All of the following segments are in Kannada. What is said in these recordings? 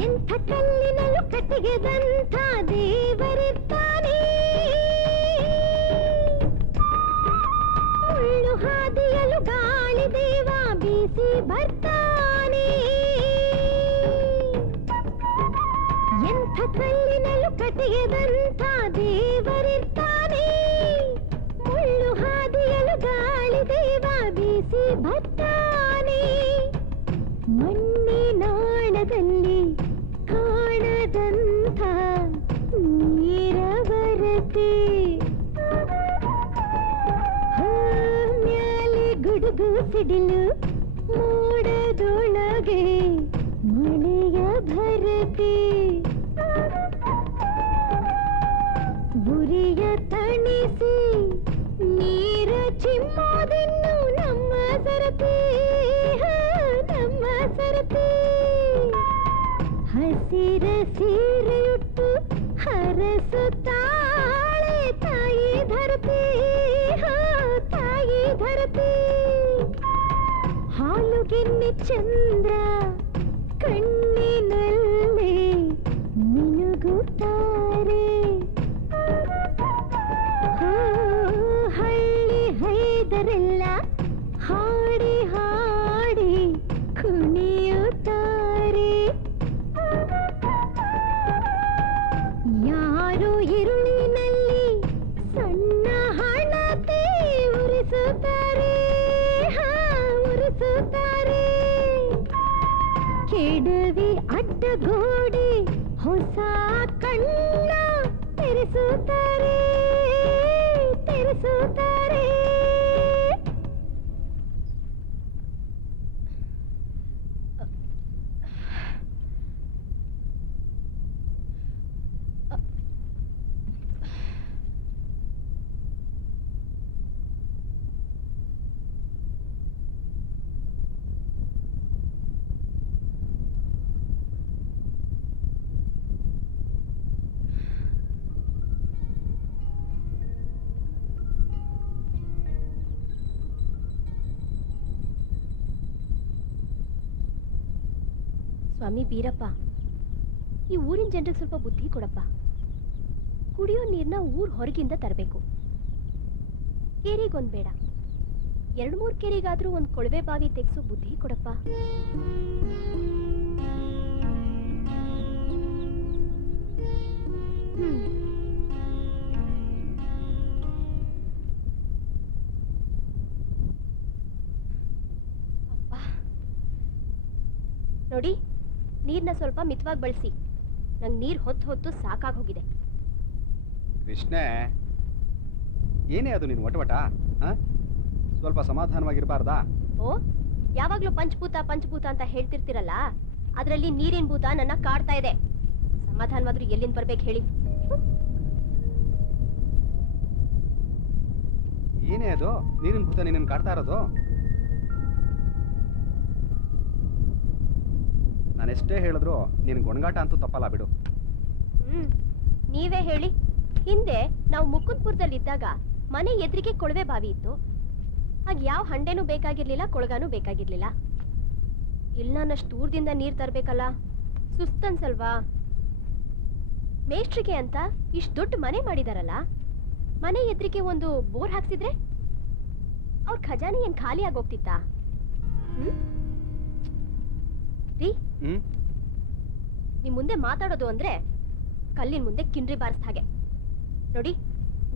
ಎಂಥ ಕಲ್ಲಿನಲ್ಲೂ ಕಟ್ಟಿಗೆದಂಥ ದೇವರಿದ್ದಾನೆ, ಮುಳ್ಳು ಹಾದಿಯಲು ಗಾಳಿ ದೇವ ಬೀಸಿ ಬರ್ತಾನೆ. ಎಂಥ ಕಲ್ಲಿನಲ್ಲೂ ಕಟ್ಟಿಗೆದಂಥ ದೇವರಿದ್ದಾನೆ, ಮುಳ್ಳು ಹಾದಿಯಲು ಗಾಳಿ ದೇವ ಬೀಸಿ ಬರ್ತಾನೆ. ಮಣ್ಣಿನಾಳದಲ್ಲಿ ಕಾಣದಂಥ ನೀರವರತೆ, ಮ್ಯಾಲೆ ಗುಡುಗು ಸಿಡಿಲು, ಮೋಡದೊಳಗೆ ಮಳೆಯ ಭರತೆ. ಉರಿಯ ತಣಿಸಿ ನೀರ ಚಿಮ್ಮೋದನ್ನು ನಮ್ಮ ಸರತಿ, ನಮ್ಮ ಸರತಿ. ಹಸಿರ ಸೀರೆಯುಟ್ಟು ಹರಸುತ್ತಾಳೆ ತಾಯಿ ಧರತಿ, ತಾಯಿ ಧರತಿ. ಹಾಲುಗೆನ್ನೆ ಚಂದ್ರ ಕಣ್ಣಿನಲ್ಲಿ ಮಿನುಗುತ್ತಾರೆ. ಹಳ್ಳಿ ಹೈದರೆಲ್ಲ ಹಾಡಿ ಹಾಡಿ ಕುಣಿಯುತ್ತಾರೆ. ಯಾರು ഇരുಳಿನಲ್ಲಿ ಸಣ್ಣ ಹಣತೆ ಉರಿಸುತ್ತಾರೆ, ಉರಿಸುತ್ತಾರೆ. ಕೆಡವಿ ಅಡ್ಡಗೋಡೆ ಹೊಸ ಕಣ್ಣ ತೆರೆಸುತ್ತಾರೆ, ತೆರೆಸುತ್ತಾರೆ. ಸ್ವಾಮಿ ಬೀರಪ್ಪ, ಈ ಊರಿನ ಜನರಿಗೆ ಸ್ವಲ್ಪ ಬುದ್ಧಿ ಕೊಡಪ್ಪ. ಕುಡಿಯೋ ನೀರನ್ನ ಊರ್ ಹೊರಗಿಂದ ತರಬೇಕು. ಕೇರಿಗೊಂದು ಬೇಡ, 2-3 ಕೇರಿಗಾದ್ರೂ ಒಂದು ಕೊಳವೆ ಬಾವಿ ತೆಗೆಸೋ ಬುದ್ಧಿ ಕೊಡಪ್ಪ. ನೋಡಿ, ನೀರ್ನ ಸ್ವಲ್ಪ ಮಿತವಾಗಿ ಬಳಸಿ. ನಂಗೆ ನೀರ್ ಹೊತ್ತು ಹೊತ್ತು ಸಾಕಾಗಿ ಹೋಗಿದೆ. ಕೃಷ್ಣೆ, ಏನೇ ಅದು ನಿನ್ ವಟವಟ? ಸ್ವಲ್ಪ ಸಮಾಧಾನವಾಗಿರಬಾರ್ದಾ? ಓ, ಯಾವಾಗ್ಲೂ ಪಂಚಭೂತ ಪಂಚಭೂತ ಅಂತ ಹೇಳ್ತಿರ್ತಿರಲ್ಲ, ಅದರಲ್ಲಿ ನೀರಿನ ಭೂತ ನನ್ನ ಕಾಡ್ತಾ ಇದೆ. ಸಮಾಧಾನವಾದ್ರೂ ಎಲ್ಲಿಂದ ಬರ್ಬೇಕು ಹೇಳಿ? ಏನೇ ಅದು ನೀರಿನ ಭೂತ ನಿನ್ನ ಕಾಡ್ತಾ ಇರೋದು? ನಾನೆಷ್ಟೇ ಹೇಳಿದ್ರು ನಿನ್ ಗೊಣಗಾಟ ಅಂತೂ ತಪ್ಪಲ್ಲ ಬಿಡು. ನೀವೇ ಹೇಳಿ. ಹಿಂದೆ ನಾವು ಮುಕುಂದ್ಪುರದಲ್ಲಿದ್ದಾಗ ಮನೆ ಎದುರಿಗೆ ಕೊಳವೆ ಬಾವಿ ಇತ್ತು. ಆಗ ಯಾವ ಹಂಡೆನೂ ಬೇಕಾಗಿರ್ಲಿಲ್ಲ, ಕೊಳಗಾನೂ ಬೇಕಾಗಿರ್ಲಿಲ್ಲ. ಇಲ್ಲಿ ನಾನಷ್ಟು ದೂರದಿಂದ ನೀರು ತರಬೇಕಲ್ಲ, ಸುಸ್ತನ್ಸಲ್ವಾ? ಮೇಷ್ಟ್ರಿಗೆ ಅಂತ ಇಷ್ಟು ದೊಡ್ಡ ಮನೆ ಮಾಡಿದಾರಲ್ಲ, ಮನೆ ಎದುರಿಗೆ ಒಂದು ಬೋರ್ ಹಾಕ್ಸಿದ್ರೆ ಅವ್ರ ಖಜಾನೆ ಏನ್ ಖಾಲಿ ಆಗೋಗ್ತಿತ್ತಾ? ನಿಮ್ ಮುಂದೆ ಮಾತಾಡೋದು ಅಂದ್ರೆ ಕಲ್ಲಿನ ಮುಂದೆ ಕಿಂಡ್ರಿ ಬಾರಿಸ್ದ ಹಾಗೆ. ನೋಡಿ,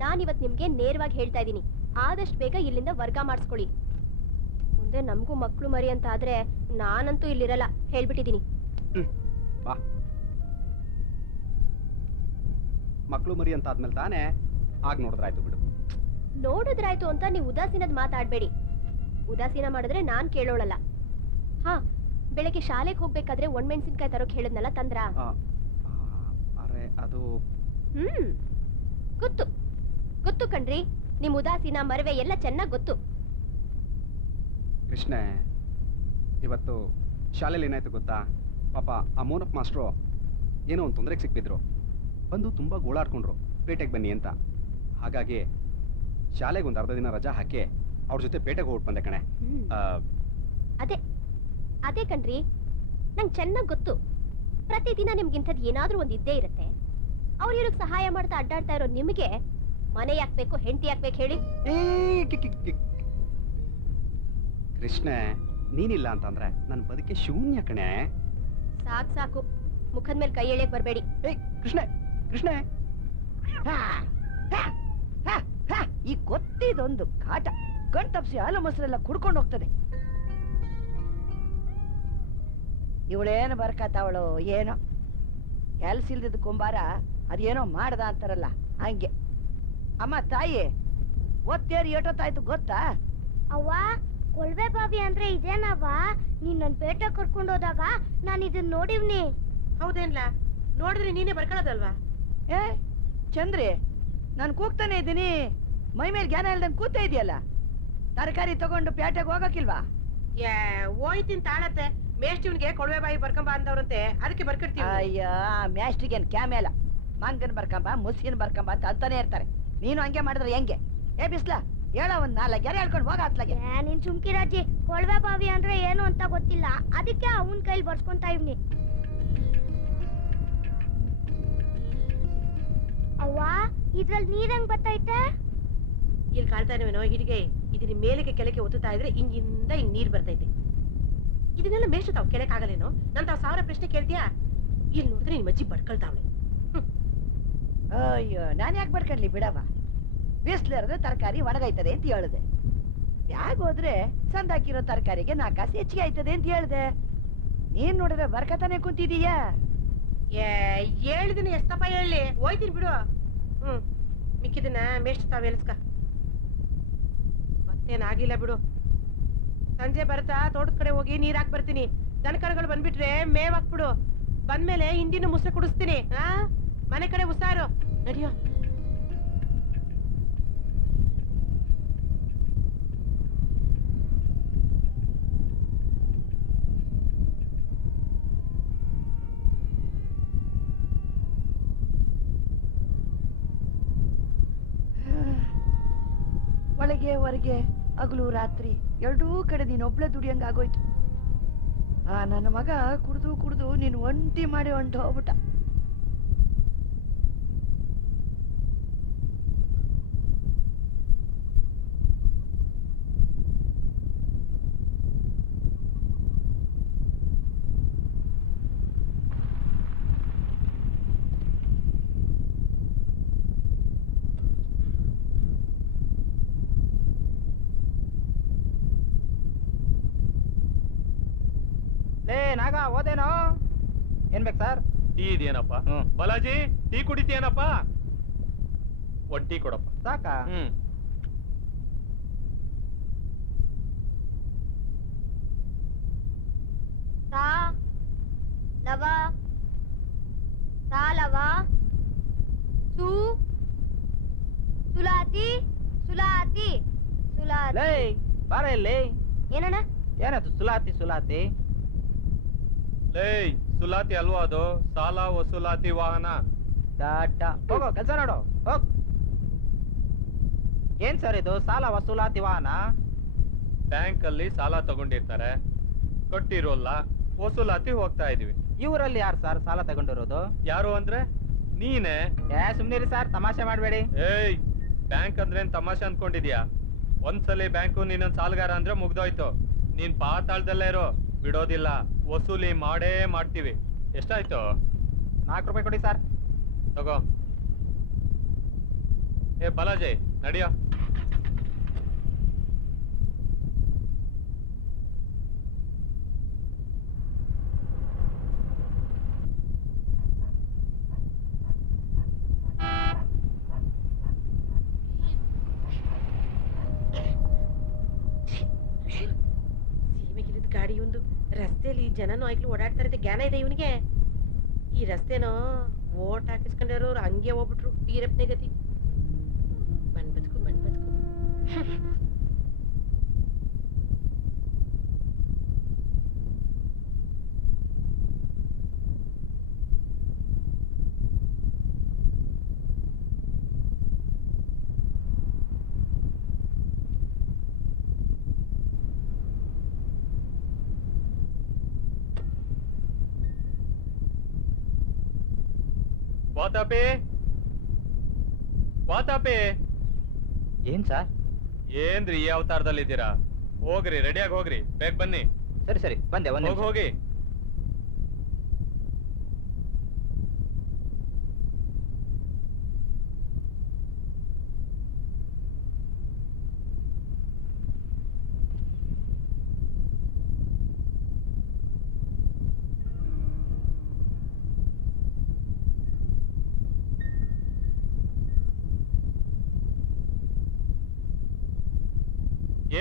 ನಾನಿವತ್ ನಿಮ್ಗೆ ನೇರವಾಗಿ ಹೇಳ್ತಾ ಇದ್ದೀನಿ, ಆದಷ್ಟು ಬೇಗ ಇಲ್ಲಿಂದ ವರ್ಗ ಮಾಡಿಸ್ಕೊಳ್ಳಿ. ಮುಂದೆ ನಮಗೂ ಮಕ್ಕಳು ಮರಿ ಅಂತ ಆದ್ರೆ ನಾನಂತೂ ಇಲ್ಲಿರಲ್ಲ, ಹೇಳ್ಬಿಟ್ಟಿದ್ದೀನಿ. ಮಕ್ಕಳು ಮರಿ ಅಂತ ಆದ್ಮೇಲೆ ತಾನೇ ಆಗ ನೋಡಿದ್ರಾಯ್ತು ಬಿಡು. ನೋಡಿದ್ರಾಯ್ತು ಅಂತ ನೀವು ಉದಾಸೀನದ ಮಾತಾಡ್ಬೇಡಿ. ಉದಾಸೀನ ಮಾಡಿದ್ರೆ ನಾನ್ ಕೇಳೋಳಲ್ಲ. ಹಾ, ಬೆಳಗ್ಗೆ ಶಾಲೆಗೆ ಹೋಗ್ಬೇಕಾದ್ರೆ ಒಣಮೆಣಸಿನ್ಕಾಯಿ ತರೋಕ್ ಹೇಳಿದ್ನಲ್ಲ, ತಂದ್ರ? ಅದು ಗೊತ್ತು ಗೊತ್ತು ಕಣ್ರಿ, ನಿಮ್ ಉದಾಸೀನ ಮರವೆ ಎಲ್ಲ ಚೆನ್ನಾಗ್ ಗೊತ್ತು. ಕೃಷ್ಣೆ, ಇವತ್ತು ಶಾಲೆಯಲ್ಲಿ ಏನಾಯ್ತು ಗೊತ್ತಾ? ಪಾಪ ಆ ಮೋನಪ್ಪ ಮಾಸ್ಟ್ರು ಏನೋ ಒಂದು ತೊಂದರೆಗೆ ಸಿಕ್ಬಿದ್ರು. ಬಂದು ತುಂಬಾ ಗೋಳಾಡ್ಕೊಂಡ್ರು. ಪೇಟೆಗೆ ಬನ್ನಿ ಅಂತ. ಹಾಗಾಗಿ ಶಾಲೆಗೆ ಒಂದು ಅರ್ಧ ದಿನ ರಜಾ ಹಾಕಿ ಅವ್ರ ಜೊತೆ ಪೇಟೆಗೆ ಹೋಗ್ಬಿಟ್ಟು ಬಂದೆ ಕಣೆ. ಆ, ಅದೇ ಅದೇ ಕಣ್ರಿ, ನಂಗೆ ಚೆನ್ನಾಗಿ ಗೊತ್ತು. ಪ್ರತಿದಿನ ನಿಮ್ಗಿಂಥದ್ದು ಏನಾದ್ರೂ ಒಂದು ಇದ್ದೇ ಇರುತ್ತೆ. ಅವ್ರು ಇವ್ರಿಗೆ ಸಹಾಯ ಮಾಡ್ತಾ ಅಡ್ಡಾಡ್ತಾ ಇರೋ ನಿಮಗೆ ಮನೆ ಯಾಕ್ಬೇಕು, ಹೆಂಡತಿ ಯಾಕ್ಬೇಕು ಹೇಳಿ? ಏ, ಕೃಷ್ಣೆ, ನೀನಿಲ್ಲ ಅಂತಂದ್ರೆ ನನ್ನ ಬದುಕೆ ಶೂನ್ಯ ಕಣೆ. ಸಾಕು ಸಾಕು, ಮುಖದ ಮೇಲೆ ಕೈ ಎಳೆಯಕ್ ಬರಬೇಡಿ. ಏಯ್ ಕೃಷ್ಣೆ, ಕೃಷ್ಣೆ, ಈ ಕೊತ್ತಿದೊಂದು ಕಾಟ ಕಣ್ ತಪ್ಸಿ ಹಾಲು ಮೊಸರೆಲ್ಲ ಕುಡ್ಕೊಂಡು ಹೋಗ್ತದೆ. ಇವಳೇನು ಬರ್ಕತ್ತಾವಳು ಏನೋ, ಕೆಲ್ಸ ಇಲ್ದಿದ್ದ ಕುಂಬಾರ ಅದೇನೋ ಮಾಡ್ದ ಅಂತಾರಲ್ಲ ಹಂಗೆ. ಅಮ್ಮ ತಾಯಿ, ಒತ್ತೇರಿ ಎಷ್ಟೊತ್ತಾಯ್ತು ಗೊತ್ತಾ? ಅವ್ವ, ಕೊಳ್ವೆ ಬಾವಿ ಅಂದ್ರೆ ಇದೇನವ್ವ? ನೀನ್ ನನ್ ಪೇಟೆ ಕರ್ಕೊಂಡು ಹೋದಾಗ ನಾನು ಇದನ್ನ ನೋಡಿವ್ನಿ. ಹೌದೇನ್ಲ? ನೋಡಿದ್ರೆ ನೀನೇ ಬರ್ಕೊಳ್ಳೋದಲ್ವಾ? ಏ ಚಂದ್ರಿ, ನಾನು ಕೂಗ್ತಾನೆ ಇದ್ದೀನಿ, ಮೈ ಮೇಲೆ ಜ್ಞಾನ ಇಲ್ದಂಗೆ ಕೂತಾ ಇದೆಯಲ್ಲ. ತರಕಾರಿ ತಗೊಂಡು ಪೇಟೆಗೆ ಹೋಗಕ್ಕಿಲ್ವಾ? ಏ ಹೋಯ್ತಿನ್ ತಾಳತ್ತೆ. ಮೇಷ್ಟಿವ್ನಿಗೆ ಕೊಳವೆ ಬಾಯಿ ಬರ್ಕೊಂಬ ಅಂದವ್ರಂತೆ, ಅದಕ್ಕೆ ಬರ್ಕಡ್ತೀವಿ. ಅಯ್ಯ, ಮ್ಯಾಸ್ಟಿಗೇನ್ ಕ್ಯಾಮೇಲ ಮಂಗನ್ ಬರ್ಕಂಬ ಮುಸ್ಕಿನ್ ಬರ್ಕಂಬ ಅಂತ ಅಂತಾನೆ ಇರ್ತಾರೆ. ನೀನು ಹಂಗೆ ಮಾಡಿದ್ರೆ ಹೆಂಗೆ? ಏ ಬಿಸ್ಲಾ, ಹೇಳ ಒಂದ್ 4 ಗೆರೆ ಹೇಳ್ಕೊಂಡು ಹೋಗ ಅತ್ಲಾಗೆ. ನೀನ್ ಸುಮ್ಕಿರಾಜಿ, ಕೊಳ್ವೆ ಬಾವಿ ಅಂದ್ರೆ ಏನು ಅಂತ ಗೊತ್ತಿಲ್ಲ, ಅದಕ್ಕೆ ಅವನ್ ಕೈಲಿ ಬರ್ಸ್ಕೊಂತ ಇವ್ನಿ. ಅವ್ವ, ಇದ್ರಲ್ಲಿ ನೀರ್ ಹೆಂಗ್ ಬರ್ತೈತೆ? ಇಲ್ಲಿ ಕಾಣ್ತಾ ಇರುವೇನೋ ಹಿಡಿಗೆ, ಇದನ್ನ ಮೇಲಕ್ಕೆ ಕೆಳಕ್ಕೆ ಒತ್ತುತ್ತಾ ಇದ್ರೆ ಹಿಂಗಿಂದ ಹಿಂಗ್ ನೀರ್ ಬರ್ತೈತೆ. ಇದನ್ನೆಲ್ಲ ಮೇಷ್ಟ್ರು ತಾವ್ ಕೆಳಕ್ ಆಗಲೇನೋ? ನನ್ ತಾವ್ 1000 ಪ್ರಶ್ನೆ ಕೇಳ್ತೀಯಾ? ಇಲ್ಲಿ ನೋಡಿದ್ರೆ ನಿನ್ ಮಜ್ಜಿ ಬಡ್ಕೊಳ್ತಾವಳೆ. ಅಯ್ಯೋ, ನಾನ್ ಯಾಕೆ ಬರ್ಕಡ್ಲಿ ಬಿಡವ. ಬಿಸ್ಲಿರದ ತರಕಾರಿ ಒಣಗೈತದೆ ಅಂತ ಹೇಳಿದೆ. ಯಾಕೆ ಹೋದ್ರೆ ಸಂದಾಕಿರೋ ತರಕಾರಿಗೆ 4 ಕಾಸು ಹೆಚ್ಚಿಗೆ ಆಯ್ತದೆ ಅಂತ ಹೇಳ್ದೆ. ನೀನ್ ನೋಡಿದ್ರೆ ಬರ್ಕತಾನೆ ಕುಂತಿದೀಯಾ? ಏ ಹೇಳಿದಿನ ಎಷ್ಟಪ್ಪ ಹೇಳಿ, ಹೋಯ್ತೀನಿ ಬಿಡು. ಮಿಕ್ಕಿದನ್ನ ಮೇಷ್ಟ್ರು ತಾವ್ ಎಲ್ಸ್ಕ. ಮತ್ತೇನಾಗಿಲ್ಲ ಬಿಡು. ಸಂಜೆ ಬರ್ತಾ ತೋಟದ ಕಡೆ ಹೋಗಿ ನೀರ್ ಹಾಕ್ ಬರ್ತೀನಿ. ದನಕರುಗಳು ಬಂದ್ಬಿಟ್ರೆ ಮೇವ್ ಹಾಕ್ಬಿಡು. ಬಂದ್ಮೇಲೆ ಹಿಂದಿನ ಮುಸ್ರೆ ಕುಡಿಸ್ತೀನಿ. ಮನೆ ಕಡೆ ಉಸಾರು ನಡಿಯೋ. ಒಳಗೆ ಹೊರಗೆ ಹಗಲು ರಾತ್ರಿ ಎರಡೂ ಕಡೆ ನೀನ್ ಒಬ್ಳೆ ದುಡಿಯಂಗ ಆಗೋಯ್ತು. ನನ್ನ ಮಗ ಕುಡ್ದು ಕುಡ್ದು ನೀನ್ ಒಂಟಿ ಮಾಡಿ ಹೊಂಟು ಹೋಗ್ಬಿಟ್ಟ. ನಾಗ ಓದೇನೋ? ಏನ್ ಬೇಕು ಸರ್? ಟೀ ಇದೆಯೇನಪ್ಪ? ಬಾಲಾಜಿ, ಟೀ ಕುಡಿತೀಯನಪ್ಪ? ಒಂದ್ ಟೀ ಕೊಡಪ್ಪ. ಸಾಕಾ? ಸಾ ಲವ ಸಾ ಲವ ಸು ಸುಲಾತಿ ಸುಲಾತಿ ಸುಲಾತಿ. ಲೇ ಬಾರ ಇಲ್ಲಿ. ಏನಣ್ಣ? ಏನದು ಸುಲಾತಿ ಸುಲಾತಿ? ಲೇ, ಸುಲಾತಿ ಅಲ್ವಾ ಅದು? ಸಾಲ ವಸೂಲಾತಿ ವಾಹನ. ಹೋಗೋ ಕೆಲ್ಸ ನೋಡು, ಹೋಗ್. ಏನ್ ಸರ್ ಇದು ಸಾಲ ವಸೂಲಾತಿ ವಾಹನ? ಬ್ಯಾಂಕ್ ಅಲ್ಲಿ ಸಾಲ ತಗೊಂಡಿರ್ತಾರೆ, ಕಟ್ಟಿರೋಲ್ಲ, ವಸೂಲಾತಿ ಹೋಗ್ತಾ ಇದೀವಿ. ಇವರಲ್ಲಿ ಯಾರು ಸರ್ ಸಾಲ ತಗೊಂಡಿರೋದು? ಯಾರು ಅಂದ್ರೆ ನೀನೆ. ಸುಮ್ನಿರಿ ಸರ್, ತಮಾಷೆ ಮಾಡ್ಬೇಡಿ. ಏಯ್, ಬ್ಯಾಂಕ್ ಅಂದ್ರೆ ತಮಾಷೆ ಅನ್ಕೊಂಡಿದ್ಯಾ? ಒಂದ್ಸಲಿ ಬ್ಯಾಂಕು ನೀನೊಂದ್ ಸಾಲಗಾರ ಅಂದ್ರೆ ಮುಗ್ದೋಯ್ತು. ನೀನ್ ಪಾತಾಳದಲ್ಲೇ ಇರೋ, ಬಿಡೋದಿಲ್ಲ. ವಸೂಲಿ ಮಾಡೇ ಮಾಡ್ತೀವಿ. ಎಷ್ಟಾಯ್ತು? 4 ರೂಪಾಯಿ ಕೊಡಿ ಸರ್. ತಗೋ. ಏ ಬಾಲಾಜಿ, ನಡಿಯೋ. ಸೀಮೆಗಿರಿದ ಗಾಡಿ ಒಂದು ರಸ್ತೆಯಲ್ಲಿ ಜನನೂ ಆಯ್ತು ಓಡಾಡ್ತಾ ಇರುತ್ತೆ. ಜ್ಞಾನ ಇದೆ ಇವನಿಗೆ. ಈ ರಸ್ತೆನೋ ಓಟ್ ಹಾಕಿಸ್ಕೊಂಡಿರೋರು ಹಂಗೆ ಹೋಗ್ಬಿಟ್ರು. ವೀರಪ್ಪನೇ ಗತಿ. ಬಂದ್ ಬದುಕು ಬಂದ್ ಬದುಕು. ವಾತಾಪಿ ವಾತಾಪಿ ಏನ್ ಸರ್? ಏನ್ರಿ ಈ ಅವತಾರದಲ್ಲಿದ್ದೀರಾ? ಹೋಗ್ರಿ, ರೆಡಿಯಾಗಿ ಹೋಗ್ರಿ, ಬೇಗ ಬನ್ನಿ. ಸರಿ ಸರಿ ಬಂದೆ, ಒಂದ್ ಹೋಗಿ ಹೋಗಿ.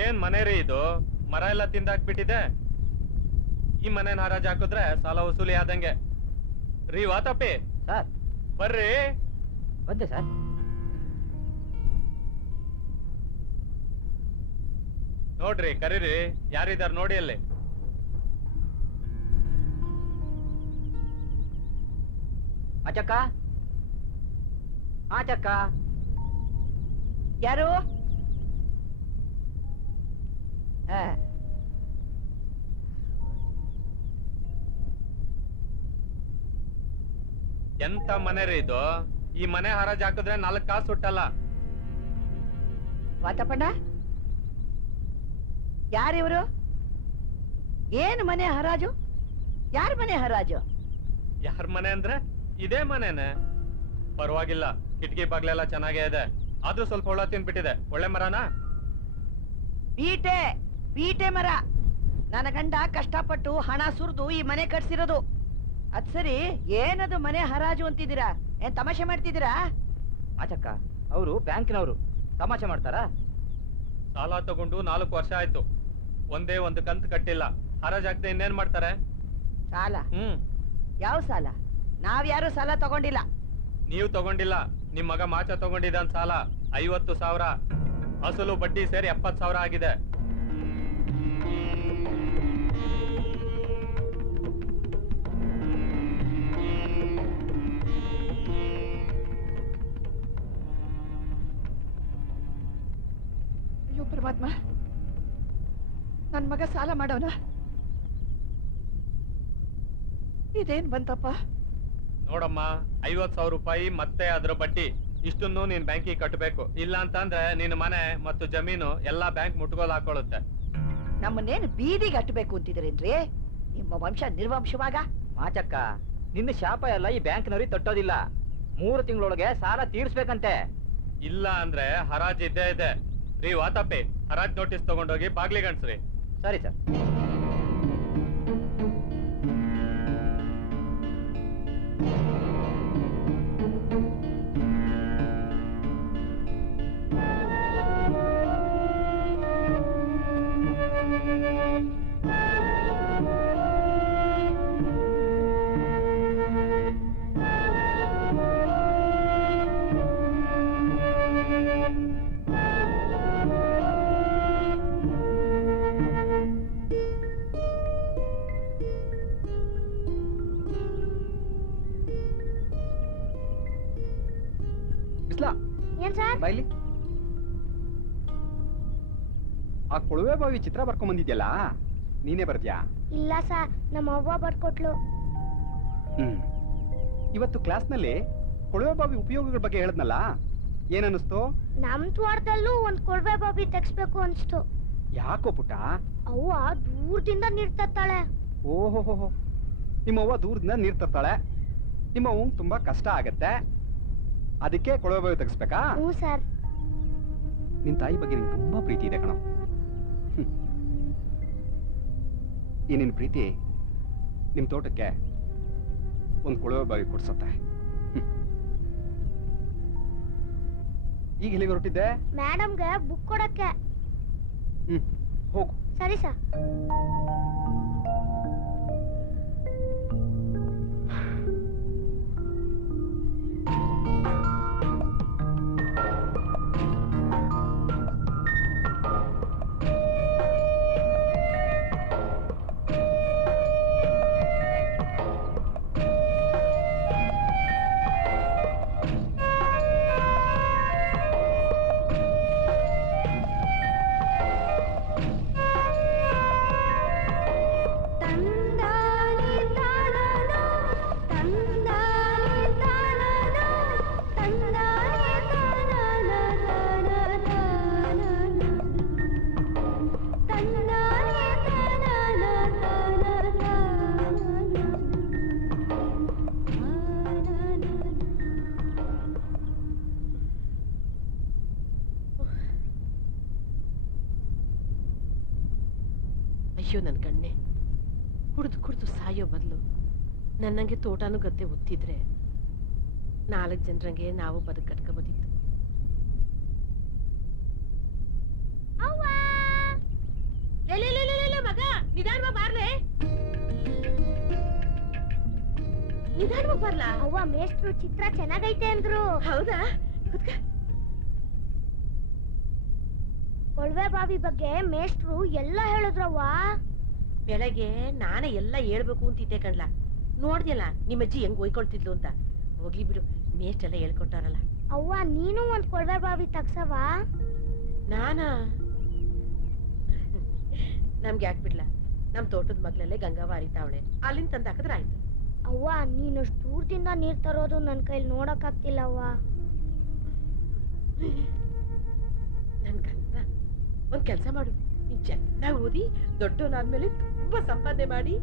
ಏನ್ ಮನೆ ರೀ ಇದು? ಮರ ಎಲ್ಲ ತಿಂದಾಕ್ಬಿಟ್ಟಿದೆ. ಈ ಮನೆ ಹರಾಜ್ ಹಾಕಿದ್ರೆ ಸಾಲ ವಸೂಲಿ ಆದಂಗೆ. ರೀ ವಾತಪ್ಪಿ, ಸರ್ ಬರ್ರಿ. ಬಂದೆ ಸರ್. ನೋಡ್ರಿ, ಕರೀರಿ, ಯಾರಿದಾರ ನೋಡಿ ಅಲ್ಲಿ. ಆಚಕ್ಕ, ಆಚಕ್ಕ. ಯಾರು? ಆ, ಎಂತ ಮನೆ ರೀ ಇದು? ಈ ಮನೆ ಹರಾಜ್ ಹಾಕಿದ್ರೆ 4 ಕಾಸು ಹುಟ್ಟಲ್ಲ. ವಾತಪ್ಪಣ್ಣ, ಯಾರಿವರು? ಏನು ಮನೆ ಹರಾಜು? ಯಾರ ಮನೆ ಹರಾಜು? ಯಾರ ಮನೆ ಅಂದ್ರೆ ಇದೇ ಮನೆನೆ. ಪರವಾಗಿಲ್ಲ, ಕಿಟಕಿ ಬಾಗ್ಲೆಲ್ಲ ಚೆನ್ನಾಗೇ ಇದೆ. ಆದ್ರೂ ಸ್ವಲ್ಪ ಹುಳ ತಿನ್ಬಿಟ್ಟಿದೆ. ಒಳ್ಳೆ ಮರನಾ? ಬೀಟೆ ಬೀಟೆ ಮರ. ನನ್ನ ಗಂಡ ಕಷ್ಟಪಟ್ಟು ಹಣ ಸುರಿದು ಈ ಮನೆ ಕಟ್ಸಿರೋದು. ಅದ್ ಸರಿ, ಏನದು ಮನೆ ಹರಾಜು ಅಂತಿದ್ದೀರಾ? ಏನ್ ತಮಾಷೆ ಮಾಡ್ತಿದ್ದೀರಾ? ಆಚಕ್ಕ, ಅವರು ಬ್ಯಾಂಕಿನವರು ತಮಾಷೆ ಮಾಡ್ತಾರಾ? ಸಾಲ ತಗೊಂಡು 4 ವರ್ಷ ಆಯ್ತು. ಒಂದೇ ಒಂದು ಕಂತು ಕಟ್ಟಿಲ್ಲ. ಹರಾಜ್ ಹಾಕ್ದೆ ಇನ್ನೇನ್ ಮಾಡ್ತಾರೆ? ಸಾಲ? ಹ್ಮ್. ಯಾವ ಸಾಲ? ನಾವ್ಯಾರು ಸಾಲ ತಗೊಂಡಿಲ್ಲ. ನೀವು ತಗೊಂಡಿಲ್ಲ, ನಿಮ್ ಮಗ ಮಾಚ ತಗೊಂಡಿದ್ದಾನ್ ಸಾಲ 50,000. ಅಸಲು ಬಡ್ಡಿ ಸೇರಿ 70,000 ಆಗಿದೆ. ಅಯ್ಯೋ ಪರಮಾತ್ಮ, ನನ್ ಮಗ ಸಾಲ ಮಾಡೋನ? ಇದೇನ್ ಬಂತಪ್ಪ? ನೋಡಮ್ಮ, 50,000 ರೂಪಾಯಿ ಮತ್ತೆ ಅದ್ರ ಬಡ್ಡಿ. ಇಷ್ಟನ್ನು ನೀನ್ ಬ್ಯಾಂಕಿಗೆ ಕಟ್ಟಬೇಕು. ಇಲ್ಲ ಅಂತಂದ್ರೆ ನಿನ್ನ ಮನೆ ಮತ್ತು ಜಮೀನು ಎಲ್ಲಾ ಬ್ಯಾಂಕ್ ಮುಟ್ಗೋಲ್ ಹಾಕೊಳ್ಳುತ್ತೆ. ನಮ್ಮನ್ನೇನು ಬೀದಿಗೆ ಅಟ್ಟಬೇಕು ಅಂತಿದ್ರೇನ್ರಿ? ನಿಮ್ಮ ವಂಶ ನಿರ್ವಂಶವಾಗ? ಆಚಕ್ಕ, ನಿನ್ನ ಶಾಪ ಎಲ್ಲ ಈ ಬ್ಯಾಂಕ್ನವ್ರಿಗೆ ತಟ್ಟೋದಿಲ್ಲ. 3 ತಿಂಗಳೊಳಗೆ ಸಾಲ ತೀರ್ಸ್ಬೇಕಂತೆ. ಇಲ್ಲ ಅಂದ್ರೆ ಹರಾಜ್ ಇದ್ದೇ ಇದೆ. ರೀ ವಾತಪ್ಪಿ, ಹರಾಜ್ ನೋಟಿಸ್ ತಗೊಂಡೋಗಿ ಬಾಗ್ಲಿಗೆ ಅನ್ಸ್ರಿ. ಸರಿ ಸರ್. ಬಿಸ್ಲಾ, ಏನ್ ಸರ್? ಬಾಯ್ಲಿ. ಆ ಕೊಳುವೆ ಬಾವಿ ಚಿತ್ರ ಬರ್ಕೊಂಡ್ ಬಂದಿದ್ಯಲ್ಲ, ನೀನೇ ಬರ್ದ್ಯಾ? ಇಲ್ಲ ಸರ್, ನಮ್ಮ ಅವ್ವ ಬರ್ಕೊಟ್ಲು. ಹ್ಮ್. ಇವತ್ತು ಕ್ಲಾಸ್ನಲ್ಲಿ ಕೊಳುವೆ ಬಾವಿ ಉಪಯೋಗಗಳ ಬಗ್ಗೆ ಹೇಳದ್ನಲ್ಲ, ಏನನ್ನಿಸ್ತು? ನಮ್ ತೋಟದಲ್ಲೂ ಒಂದ್ ಕೊಳ್ವೆ ಬಾವಿ ತೆಗ್ಸ್ಬೇಕು ಅನ್ಸ್ತು. ಯಾಕೋ ಪುಟ್ಟ? ಅವ್ವ ದೂರದಿಂದ ನೀರ್ ತತ್ತಾಳೆ. ಓಹೋ, ನಿಮ್ಮವ್ವ ದೂರದಿಂದ ನೀರ್ ತರ್ತಾಳೆ. ನಿಮ್ಮವ್ವ ತುಂಬಾ ಕಷ್ಟ ಆಗತ್ತೆ, ಅದಕ್ಕೆ ಕೊಳವೆ ಬಾವಿ ತೆಗಿಸ್ಬೇಕಾ? ಹ್ಞೂ ಸರ್. ನಿನ್ ತಾಯಿ ಬಗ್ಗೆ ನಿಂಗೆ ತುಂಬಾ ಪ್ರೀತಿ ಇದೆ ಕಣೋ. ಈ ನಿನ್ ಪ್ರೀತಿ ನಿಮ್ ತೋಟಕ್ಕೆ ಒಂದ್ ಕೊಳವೆ ಬಾವಿ ಕೊಡ್ಸತ್ತೆ. ಈಗ ಎಲ್ಲಿಗೆ ಹೊರಟಿದ್ದೆ? ಮೇಡಮ್ಗೆ ಬುಕ್ ಕೊಡಕ್ಕೆ. ಹೋಗು. ಸರಿ ಸರ್. ಅಯ್ಯೋ ನನ್ನ ಕಣ್ಣೆ, ಕುಡ್ದು ಕುಡ್ದು ಸಾಯೋ ಬದಲು ನನ್ನಂಗೆ ತೋಟನೂ ಗದ್ದೆ ಒತ್ತಿದ್ರೆ 4 ಜನರಂಗೆ ನಾವು ಬದುಕು ಕಟ್ಕೋಬೋದಿತ್ತು. ಮಗ ನಿಧಾನವಾಗಿ ಬಾರ್ಲೆ, ನಿಧಾನವಾಗಿ ಬರ್ಲಾ. ಅವ್ವ ಮೇಷ್ಟ್ರು ಚಿತ್ರ ಚೆನ್ನಾಗೈತೆ ಅಂದ್ರು. ಹೌದಾ? ಕೊಳ್ವೆ ಬಾವಿ ಬಗ್ಗೆ ಮೇಷ್ಟ್ರು ಎಲ್ಲ ಹೇಳಿದ್ರವ್ವ. ಬೆಳಗ್ಗೆ ನಾನೇ ಎಲ್ಲ ಹೇಳ್ಬೇಕು ಅಂತಿದ್ದೆ ಕಣ್ಲಾ. ನೋಡ್ದ್ಯಲ್ಲ ನಿಮ್ಮಜ್ಜಿ ಹೆಂಗ್ ಒಯ್ಕೊಳ್ತಿದ್ಲು ಅಂತ. ಹೋಗ್ಲಿ ಬಿಡು, ಮೇಷ್ಟೆಲ್ಲ ಹೇಳ್ಕೊಟ್ಟಾರಲ್ಲ. ಅವ್ವ ನೀನು ಒಂದ್ ಕೊಳ್ವೆ ಬಾವಿ ತಗ್ಸವ. ನಾನಾ? ನಮ್ಗೆ ಯಾಕೆ ಬಿಡ್ಲಾ, ನಮ್ ತೋಟದ ಮಗ್ಲಲ್ಲೇ ಗಂಗಾವ ಹರಿತಾವಳೆ, ಅಲ್ಲಿಂದ ತಂದು ಹಾಕಿದ್ರೆ ಆಯ್ತು. ಅವ್ವ ನೀನಷ್ಟು ದೂರದಿಂದ ನೀರ್ ತರೋದು ನನ್ ಕೈಲಿ ನೋಡಕ್ ಆಗ್ತಿಲ್ಲವ್ವ. ನನ್ ಕನ್ನ ಒಂದ್ ಕೆಲ್ಸ ಮಾಡು, ನೀನ್ ಚೆನ್ನಾಗಿ ಓದಿ ದೊಡ್ಡವನಾದ್ಮೇಲೆ ತುಂಬಾ ಸಂಪಾದನೆ ಮಾಡಿ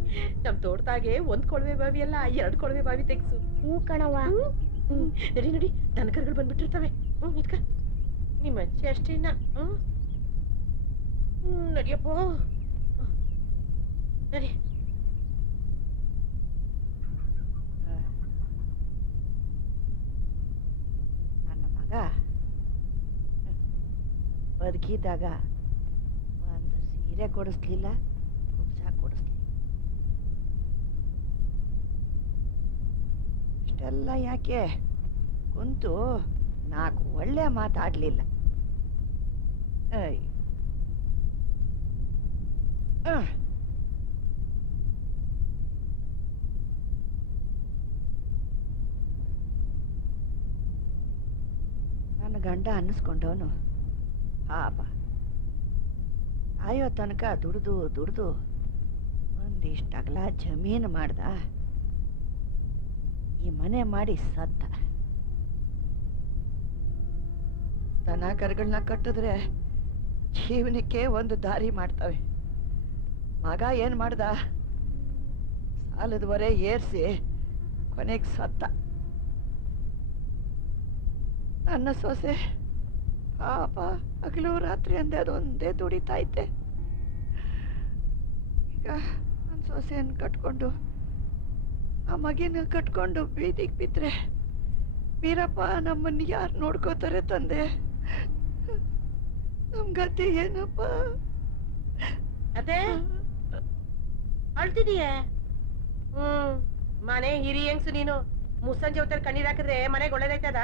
ನಮ್ ತೋಟದಾಗೆ 1 ಕೊಳವೆ ಬಾವಿ ಅಲ್ಲ 2 ಕೊಳವೆ ಬಾವಿ ತೆಗ್ಸು. ಹ್ಞೂ ಕಣವ್ವ. ನಡಿ ನಡಿ, ದನಕರುಗಳು ಬಂದ್ಬಿಟ್ಟಿರ್ತವೆ. ನಿತ್ಕ, ನಿಮ್ಮ ಅಜ್ಜಿ ಅಷ್ಟೇನ. ನಡಿಯಪ್ಪ, ನಡಿ. ನನ್ನ ಮಗ ಬದುಕಿದ್ದಾಗ ಒಂದು ಸೀರೆ ಕೊಡಿಸ್ಲಿಲ್ಲ, ಕುಬ್ಸ ಕೊಡಿಸ್ಲಿಲ್ಲ. ಇಷ್ಟೆಲ್ಲ ಯಾಕೆ ಕುಂತು 4 ಒಳ್ಳೆ ಮಾತಾಡ್ಲಿಲ್ಲ. ನನ್ನ ಗಂಡ ಅನ್ನಿಸ್ಕೊಂಡವನು ಪಾಪ ಆಯೋ ತನಕ ದುಡ್ದು ದುಡ್ದು ಒಂದಿಷ್ಟು ಅಗಲ ಜಮೀನು ಮಾಡ್ದ, ಈ ಮನೆ ಮಾಡಿ ಸತ್ತ. ದನ ಕರುಗಳನ್ನ ಕಟ್ಟಿದ್ರೆ ಜೀವನಕ್ಕೆ ಒಂದು ದಾರಿ ಮಾಡ್ತವೆ. ಮಗ ಏನ್ ಮಾಡ್ದ, ಸಾಲದವರೆ ಏರ್ಸಿ ಕೊನೆಗೆ ಸತ್ತ. ನನ್ನ ಸೊಸೆ ಪಾಪ ಹಗಲು ರಾತ್ರಿ ಅಂದೆ ಅದೊಂದೇ ದುಡಿತಾ ಇದ್ದೆ. ಈಗ ನನ್ನ ಸೊಸೆಯನ್ನು ಕಟ್ಕೊಂಡು ಆ ಮಗಿನ ಕಟ್ಕೊಂಡು ಬೀದಿಗೆ ಬಿದ್ರೆ ವೀರಪ್ಪ ನಮ್ಮನ್ನು ಯಾರು ನೋಡ್ಕೋತಾರೆ ತಂದೆ? ನಮ್ ಗತಿ ಏನಪ್ಪ? ಅದೇ ಅಳ್ತಿದೀಯ? ಮನೆ ಹಿರಿ ಹೆಂಗ್ಸು ನೀನು. ಮುಸ್ಸಂಜೆ ಹೊತ್ತಲ್ಲಿ ಕಣ್ಣೀರ್ ಹಾಕಿದ್ರೆ ಮನೆಗೆ ಒಳ್ಳೇದಾಯ್ತದ?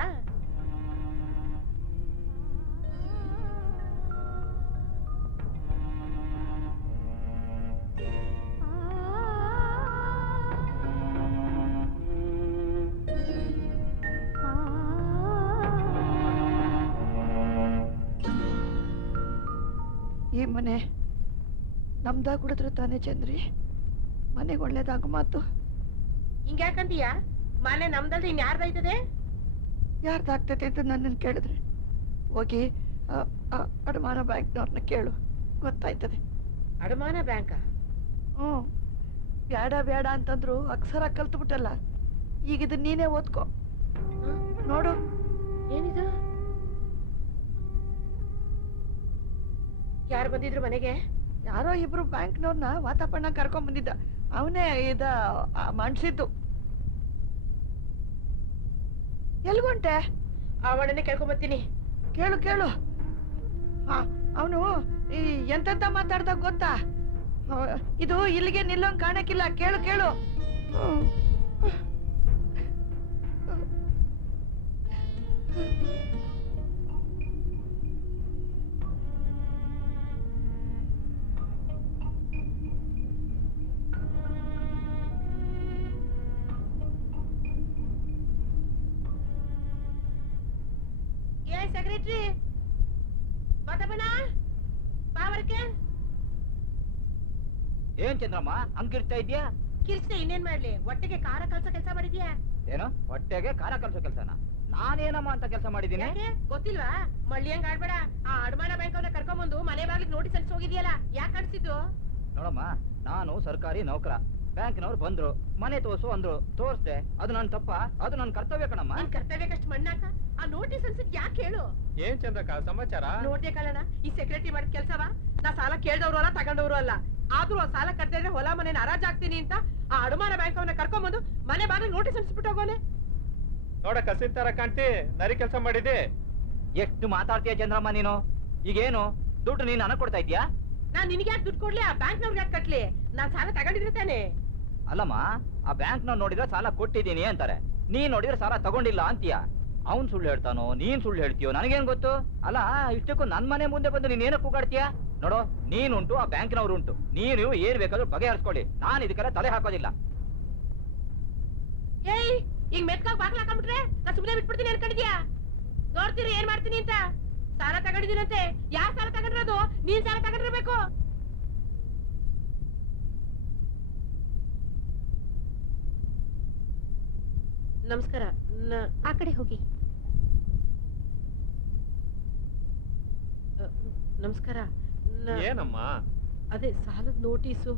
ಈ ಮನೆ ನಮ್ದಾ ಕುಡಿದ್ರೆ ತಾನೇ ಚಂದ್ರಿ ಮನೆಗೆ ಒಳ್ಳೇದಾಗ ಮಾತು. ಹಿಂಗ್ಯಾಕಂತೀಯ? ಮನೆ ನಮ್ದಲ್ರಿ ಇನ್ ಯಾರ್ದಾಯ್ತದೆ? ಯಾರ್ದಾಗ್ತೈತೆ ಅಂತ ನನ್ನನ್ನು ಕೇಳಿದ್ರೆ ಹೋಗಿ ಅಡಮಾನ ಬ್ಯಾಂಕ್ನವ್ರನ್ನ ಕೇಳು, ಗೊತ್ತಾಯ್ತದೆ. ಅಡಮಾನ ಬ್ಯಾಂಕ? ಹ್ಞೂ, ಬೇಡ ಬೇಡ ಅಂತಂದ್ರು ಅಕ್ಷರ ಕಲ್ತ್ಬಿಟ್ಟಲ್ಲ. ಈಗ ಇದು ನೀನೇ ಓದ್ಕೊ ನೋಡು. ಏನಿದು? ಯಾರು ಬಂದಿದ್ರು ಮನೆಗೆ? ಯಾರೋ ಇಬ್ರು ಬ್ಯಾಂಕ್ನವ್ರನ್ನ ವಾತಾಪಣ್ಣ ಕರ್ಕೊಂಡ್ ಬಂದಿದ್ದ, ಅವನೇ ಮಣ್ಸಿದ್ದು. ಎಲ್ಗೊಂಟೆ? ಅವಳನ್ನೇ ಕೇಳ್ಕೊಂಬತ್ತೀನಿ. ಕೇಳು ಕೇಳು. ಅವನು ಎಂತೆಂತ ಮಾತಾಡ್ದಾಗ ಗೊತ್ತಾ? ಇದು ಇಲ್ಲಿಗೆ ನಿಲ್ಲೋಂಗ್ ಕಾಣಕ್ಕಿಲ್ಲ. ಕೇಳು ಕೇಳು. ಸೆಕ್ರೆಟರಿ ಮಾತಾಡೋಣ ಬಾವರ್ಕೆ. ಏನ್ ಚಂದ್ರಮ್ಮ ಹಂಗಿರ್ತಾ ಇದ್ಯಾ? ಕಿರ್ಚೆ ಇನ್ನೇನ್ ಮಾಡ್ಲಿ, ಹೊಟ್ಟೆಗೆ ಖಾರ ಕಲ್ಸೋ ಕೆಲಸ ಮಾಡಿದ್ಯಾ? ಏನೋ ಹೊಟ್ಟೆಗೆ ಖಾರ ಕಲ್ಸೋ ಕೆಲ್ಸನ? ನಾನೇನಮ್ಮ ಅಂತ ಕೆಲಸ ಮಾಡಿದೀನಿ? ಗೊತ್ತಿಲ್ವಾ? ಮಳ್ಳಿ ಹಂಗ ಆಡ್ಬೇಡ. ಆ ಅಡಮಾನ ಬ್ಯಾಂಕ್ ಅವ್ನ ಕರ್ಕೊಂಡ್ಬಂದು ಮನೆ ಬಾಗ್ಲಿಗೆ ನೋಟಿಸ್ ಅನ್ಸಿ ಹೋಗಿದ್ಯಲ್ಲ, ಯಾಕೆ ಅನ್ಸಿದ್ದು? ನೋಡಮ್ಮ, ನಾನು ಸರ್ಕಾರಿ ನೌಕರ. ಬ್ಯಾಂಕ್ನವ್ರು ಬಂದ್ರು, ಮನೆ ತೋರ್ಸು ಅಂದ್ರು, ತೋರ್ಸ್ದೆ. ಅದು ನನ್ ತಪ್ಪ? ಅದು ನನ್ ಕರ್ತವ್ಯ ಕಣಮ್ಮ. ನಿನ್ ಕರ್ತವ್ಯಕ್ಕಷ್ಟು ಮಣ್ಣಾಕ ಆ ನೋಟಿಸ್ ಅನ್ಸಿದ್ ಯಾಕೆ ಹೇಳು? ಏನ್ ಚಂದ್ರಕ್ಕ ಸಮಾಚಾರ? ನೋಡ್ದೆ ಕಳ್ಳಣ, ಈ ಸೆಕ್ರೆಟರಿ ಮಾಡಿದ ಕೆಲ್ಸವ? ನಾ ಸಾಲ ಕೇಳ್ದವ್ರು ಅಲ್ಲ, ತಗೊಂಡವ್ರು ಅಲ್ಲ. ಆದ್ರೂ ಆ ಸಾಲ ಕಟ್ಟದೇ ಇದ್ರೆ ಹೊಲ ಮನೆ ಹರಾಜಾಗ್ತೀನಿ ಅಂತ ಆ ಅಡಮಾನ ಬ್ಯಾಂಕ್ ಅವನ್ನ ಕರ್ಕೊಂಡ್ಬಂದು ಮನೆ ಬಾಗಿಲು ನೋಟಿಸ್ ಅಂಟಿಸ್ಬಿಟ್ಟು ಹೋಗೋನೆ. ನೋಡ ಕಸಿನ್ ತರ ಕಾಣ್ತಿ, ನರಿ ಕೆಲಸ ಮಾಡಿದೆ. ಎಷ್ಟು ಮಾತಾಡ್ತೀಯ ಚಂದ್ರಮ್ಮ ನೀನು? ಈಗೇನು ದುಡ್ಡು ನೀನು ನನಗೆ ಕೊಡ್ತಾ ಇದ್ಯಾ? ನಾನ್ ನಿನ್ಗೆ ಯಾಕೆ ದುಡ್ಡು ಕೊಡ್ಲಿ, ಆ ಬ್ಯಾಂಕ್ನವ್ರಿಗೆ ಯಾಕೆ ಕಟ್ಲಿ? ನಾನ್ ಸಾಲ ತಗೊಂಡಿದ್ರೆ ತಾನೆ. ಅಲ್ಲಮ್ಮ, ಆ ಬ್ಯಾಂಕ್ನವ್ರು ನೋಡಿದ್ರೆ ಸಾಲ ಕೊಟ್ಟಿದ್ದೀನಿ ಅಂತಾರೆ, ನೀನ್ ನೋಡಿದ್ರೆ ಸಾಲ ತಗೊಂಡಿಲ್ಲ ಅಂತೀಯ. ಅವ್ನ್ ಸುಳ್ಳು ಹೇಳ್ತಾನೋ ನೀನ್ ಸುಳ್ಳು ಹೇಳ್ತೀಯೋ ನನಗೇನ್ ಗೊತ್ತು? ಅಲ್ಲ, ಇಷ್ಟಕ್ಕೂ ನನ್ ಮನೆ ಮುಂದೆ ಬಂದು ನೀನ್ ಏನಕ್ಕೆ ಕೂಗಾಡ್ತೀಯ? ನೋಡೋ, ನೀನುಂಟು, ಆ ಬ್ಯಾಂಕ್ನವ್ರು ಉಂಟು, ನೀನು ಏನ್ ಬೇಕಾದ್ರೂ ಬಗೆಹರಿಸ್ಕೊಳ್ಳಿ, ನಾನು ಇದಕ್ಕೆಲ್ಲ ತಲೆ ಹಾಕೋದಿಲ್ಲ. ಏಯ್, ಈಗ ಮೆತ್ಕಾಗ್ ಬಾಗ್ಲ ಹಾಕೊಂಡ್ಬಿಟ್ರೆ ನಾ ಸುಮ್ಮನೆ ಬಿಟ್ಬಿಡ್ತೀನಿ ಅನ್ಕೊಂಡಿದ್ಯಾ? ನೋಡ್ತೀರಿ ಏನ್ ಮಾಡ್ತೀನಿ ಅಂತ. ಸಾಲ ತಗೊಂಡಿದ್ದೀನಂತೆ. ಯಾರ್ ಸಾಲ ತಗೊಂಡಿರೋದು? ನೀನ್ ಸಾಲ ತಗೊಂಡಿರ್ಬೇಕು. ನಮಸ್ಕಾರ. ಆ ಕಡೆ ಹೋಗಿ. ನಮಸ್ಕಾರ. ಏನಮ್ಮ? ಅದೇ ಸಾಲದ ನೋಟಿಸು.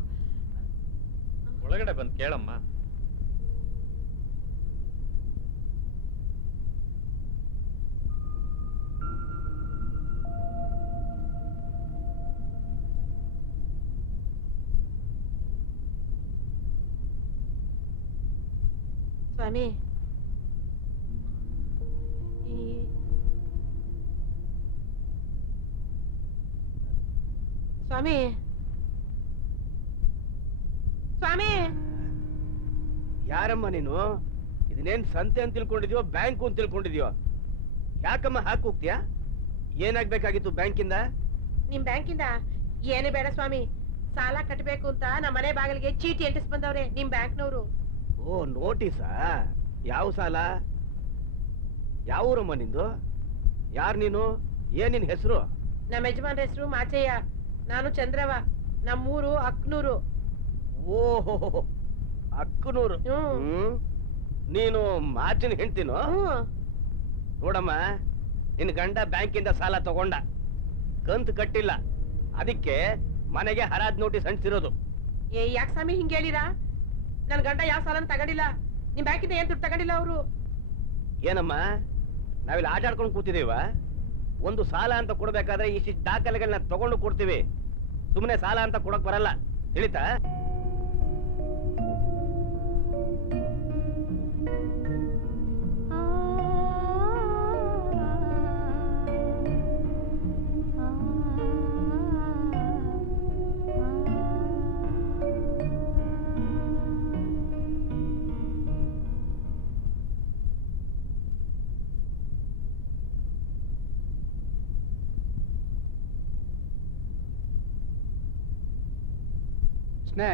ಒಳಗಡೆ ಬಂದ್ ಕೇಳಮ್ಮ. ಸ್ವಾಮಿ, ಸ್ವಾಮಿ, ಸ್ವಾಮಿ. ಯಾರಮ್ಮ ನೀನು? ಇದನ್ನೇನ್ ಸಂತೆ ಅಂತ ತಿಳ್ಕೊಂಡಿದ್ಯೋ ಬ್ಯಾಂಕು ಅಂತ ತಿಳ್ಕೊಂಡಿದ್ಯೋ? ಯಾಕಮ್ಮ ಹಾಕಿ ಹೋಗ್ತೀಯಾ? ಏನಾಗ್ಬೇಕಾಗಿತ್ತು ಬ್ಯಾಂಕಿಂದ? ನಿಮ್ ಬ್ಯಾಂಕಿಂದ ಏನೇ ಬೇಡ ಸ್ವಾಮಿ, ಸಾಲ ಕಟ್ಟಬೇಕು ಅಂತ ನಮ್ಮ ಮನೆ ಬಾಗಿಲಿಗೆ ಚೀಟಿ ಅಂಟಿಸ್ ಬಂದವ್ರೆ ನಿಮ್ ಬ್ಯಾಂಕ್ನವರು. ಓ, ನೋಟಿಸಾ? ಯಾವ ಸಾಲ? ಯಾವೂರಮ್ಮ ನಿಂದು? ಯಾರ್ ನೀನು? ಏನ್ ನಿನ್ ಹೆಸರು? ನಮ್ಮ ಯಜಮಾನ್ರ ಹೆಸರು ಮಾಚಯ್ಯ, ನಾನು ಚಂದ್ರವ. ನಮ್ಮೂರು ಅಕ್ನೂರು. ಓಹೋ, ಅಕ್ಕನೂರು. ನೀನು ಮಾಚಿನ ಹೆಂಡ್ತಿನೋ? ನೋಡಮ್ಮ, ನಿನ್ ಗಂಡ ಬ್ಯಾಂಕಿಂದ ಸಾಲ ತಗೊಂಡ, ಕಂತು ಕಟ್ಟಿಲ್ಲ, ಅದಕ್ಕೆ ಮನೆಗೆ ಹರಾಜ್ ನೋಟಿಸ್ ಅಂಟಿಸಿರೋದು. ಏ, ಯಾಕೆ ಸ್ವಾಮಿ ಹಿಂಗೆ ಹೇಳಿರಾ? ನನ್ ಗಂಡ ಯಾವ ಸಾಲನ ತಗೊಂಡಿಲ್ಲ, ನಿಮ್ ಬ್ಯಾಂಕಿಂದ ಏನ್ ದುಡ್ಡು ತಗೊಂಡಿಲ್ಲ ಅವರು. ಏನಮ್ಮ, ನಾವಿಲ್ಲಿ ಆಟ ಆಡ್ಕೊಂಡು ಕೂತಿದೀವ? ಒಂದು ಸಾಲ ಅಂತ ಕೊಡ್ಬೇಕಾದ್ರೆ ಇಷ್ಟಿಷ್ಟು ದಾಖಲೆಗಳನ್ನ ತಗೊಂಡು ಕೊಡ್ತೀವಿ, ಸುಮ್ಮನೆ ಸಾಲ ಅಂತ ಕೊಡಕ್ ಬರಲ್ಲ, ತಿಳಿತಾ? ಸ್ನೇ,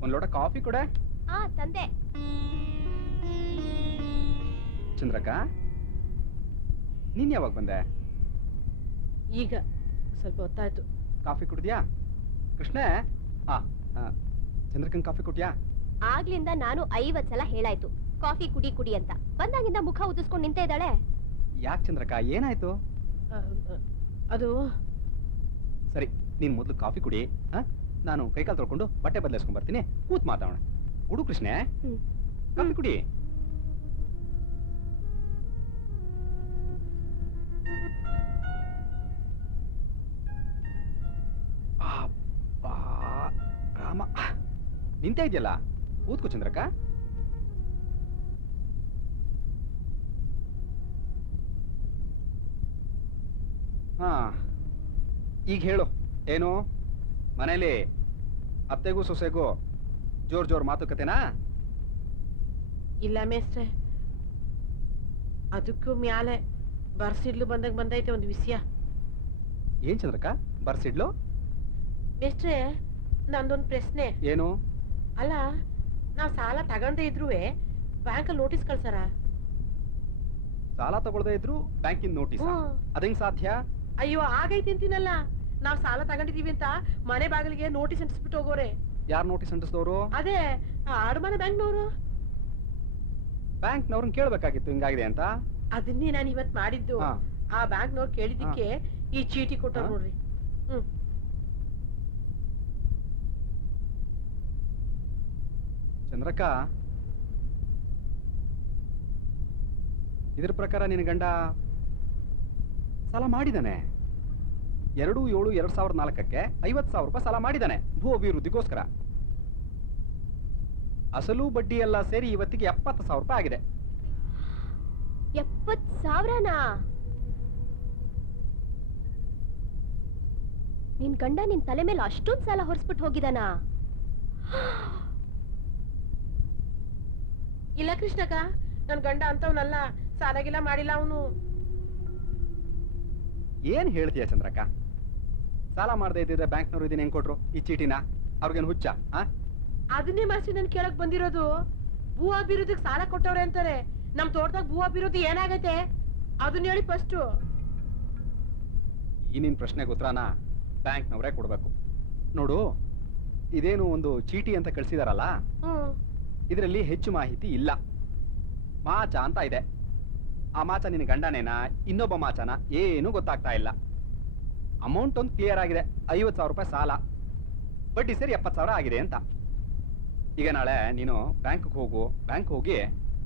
ಒಂದ್ ಲೋಟ ಕಾಫಿ ಕೊಡೆ. ತಂದೆ. ಚಂದ್ರಕ್ಕ, ನೀನ್ ಯಾವಾಗ ಬಂದೆ? ಈಗ ಸ್ವಲ್ಪ ಹೊತ್ತಾಯ್ತು. ಕಾಫಿ ಕುಡ್ದ್ಯಾ? ಕೃಷ್ಣ, ಚಂದ್ರಕನ್ ಕಾಫಿ ಕೊಟ್ಯಾ? ಆಗ್ಲಿಂದ ನಾನು 50 ಸಲ ಹೇಳಾಯ್ತು ಕಾಫಿ ಕುಡಿ ಕುಡಿ ಅಂತ. ಬಂದಾಗಿಂದ ಮುಖ ಉದಿಸ್ಕೊಂಡು ನಿಂತ ಇದ್ದಾಳೆ. ಯಾಕೆ ಚಂದ್ರಕ್ಕ, ಏನಾಯ್ತು? ಅದು ಸರಿ, ನೀನ್ ಮೊದ್ಲು ಕಾಫಿ ಕುಡಿ, ನಾನು ಕೈಕಾಲು ತೊಳ್ಕೊಂಡು ಬಟ್ಟೆ ಬದಲಾಯಿಸ್ಕೊಂಡ್ ಬರ್ತೀನಿ, ಕೂತ್ ಮಾತಾಡೋಣ. ಕುಡು ಕೃಷ್ಣ, ಕಾಫಿ ಕುಡಿ. ರಾಮ, ನಿಂತ ಇದೆಯಲ್ಲ, ಕೂತ್ಕೋ ಚಂದ್ರಕ್ಕ. ಹಾ, ಈಗ ಹೇಳು, ಏನು ಮನೇಲಿ ಅತ್ತೆಗೂ ಸೊಸೆಗೂ ಜೋರ್ ಮಾತುಕತೆನಾ? ಇಲ್ಲ ಮೇಸ್ಟ್ರೆ, ಅದಕ್ಕೂ ಮ್ಯಾಲೆ ಬರ್ಸಿಡ್ಲು ಬಂದೈತೆ ಒಂದು ವಿಷಯ. ಏನ್ ಚಂದ್ರಕ್ಕ, ಬರ್ಸಿಡ್ಲು? ಮೇಸ್ಟ್ರೆ, ನಂದೊಂದು ಪ್ರಶ್ನೆ. ಏನು? ಅಲ್ಲ, ನಾವ್ ಸಾಲ ತಗೊಂಡೇ ಇದ್ರು ಬ್ಯಾಂಕಲ್ಲಿ ನೋಟಿಸ್ ಕಳ್ಸಾರ? ಸಾಲ ತಗೊಳ್ದೇ ಇದ್ರು ಬ್ಯಾಂಕಿನ ನೋಟಿಸ್? ಅದೇಂಗ್ ಸಾಧ್ಯ? ಅಯ್ಯೋ, ಆಗೈತಿ ಅಂತೀನಲ್ಲ. ನಾವ್ ಸಾಲ ತಗೊಂಡಿದೀವಿ ಅಂತ ಮನೆ ಬಾಗಿಲಿಗೆ ನೋಟಿಸ್ ಅಂಟಿಸ್ಬಿಟ್ಟು ಹೋಗೋರೆ. ಯಾರು ನೋಟಿಸ್ ಅಂಟಿಸಿದವರು? ಅದೇ ಆಡಮಾನ ಬ್ಯಾಂಕ್ನವರು. ಬ್ಯಾಂಕ್ನವ್ರನ್ನ ಕೇಳ್ಬೇಕಾಗಿತ್ತು ಹಿಂಗಾಗಿದೆ ಅಂತ. ಅದನ್ನೇ ನಾನು ಇವತ್ ಮಾಡಿದ್ದು. ಆ ಬ್ಯಾಂಕ್ನವ್ರು ಕೇಳಿದ್ದಕ್ಕೆ ಈ ಚೀಟಿ ಕೊಟ್ಟವ್ರು ನೋಡ್ರಿ. ಚಂದ್ರಕ್ಕ, ಇದ್ರ ಪ್ರಕಾರ ನಿನ್ನ ಗಂಡ ಸಾಲ ಮಾಡಿದಾನೆ? 2/7/2004ಕ್ಕೆ 50,000 ರೂಪಾಯಿ ಸಾಲ ಮಾಡಿದ್ದಾನೆ ಭೂ ಅಭಿವೃದ್ಧಿಗೋಸ್ಕರ. ಅಸಲು ಬಡ್ಡಿ ಎಲ್ಲ ಸೇರಿ ಇವತ್ತಿಗೆ 70,000 ರೂಪಾಯಿ ಆಗಿದೆ. 70,000ನಾ? ನಿನ್ ಗಂಡ ನಿನ್ ತಲೆ ಮೇಲೆ ಅಷ್ಟೊಂದ್ ಸಾಲ ಹೊರಿಸ್ಬಿಟ್ಟು ಹೋಗಿದಾನಾ? ಇಲ್ಲ ಕೃಷ್ಣಕ್ಕ, ನನ್ ಗಂಡ ಅಂತವನಲ್ಲ, ಸಾಲಾಗಿಲ್ಲ ಮಾಡಿಲ್ಲ ಅವನು. ಏನ್ ಹೇಳ್ತೀಯ ಚಂದ್ರಕ್ಕ? ಸಾಲ ಮಾಡದೇ ಇದ್ದಿದ್ರೆ ಬ್ಯಾಂಕ್ನವ್ರು ಇದನ್ನ ಹೆಂಗ್ ಕೊಟ್ರು ಈ ಚೀಟಿನ? ಅವ್ರಿಗೇನು ಹುಚ್ಚ? ಅದನ್ನೇ ಮಾಸಿ ನನ್ ಕೇಳಕ್ ಬಂದಿರೋದು. ಭೂ ಅಭಿವೃದ್ಧಿಗೆ ಸಾಲ ಕೊಟ್ಟವ್ರೆ ಅಂತಾರೆ. ನಮ್ ತೋಟದಾಗ ಭೂ ಅಭಿವೃದ್ಧಿ ಏನಾಗೈತೆ ಅದನ್ನ ಹೇಳಿ ಫಸ್ಟ್. ಈ ನಿನ್ ಪ್ರಶ್ನೆಗೆ ಉತ್ತರನ ಬ್ಯಾಂಕ್ನವರೇ ಕೊಡ್ಬೇಕು. ನೋಡು, ಇದೇನು ಒಂದು ಚೀಟಿ ಅಂತ ಕಳ್ಸಿದಾರಲ್ಲ, ಇದರಲ್ಲಿ ಹೆಚ್ಚು ಮಾಹಿತಿ ಇಲ್ಲ. ಮಾಚ ಅಂತ ಇದೆ. ಆ ಮಾಚ ನಿನ್ನ ಗಂಡನೇನಾ ಇನ್ನೊಬ್ಬ ಮಾಚನ ಏನು ಗೊತ್ತಾಗ್ತಾ ಇಲ್ಲ. ಅಮೌಂಟ್ ಒಂದು ಕ್ಲಿಯರ್ ಆಗಿದೆ, 50,000 ರೂಪಾಯಿ ಸಾಲ, ಬಡ್ಡಿ ಸೇರಿ 70,000 ಆಗಿದೆ ಅಂತ. ಈಗ ನಾಳೆ ನೀನು ಬ್ಯಾಂಕ್ ಹೋಗಿ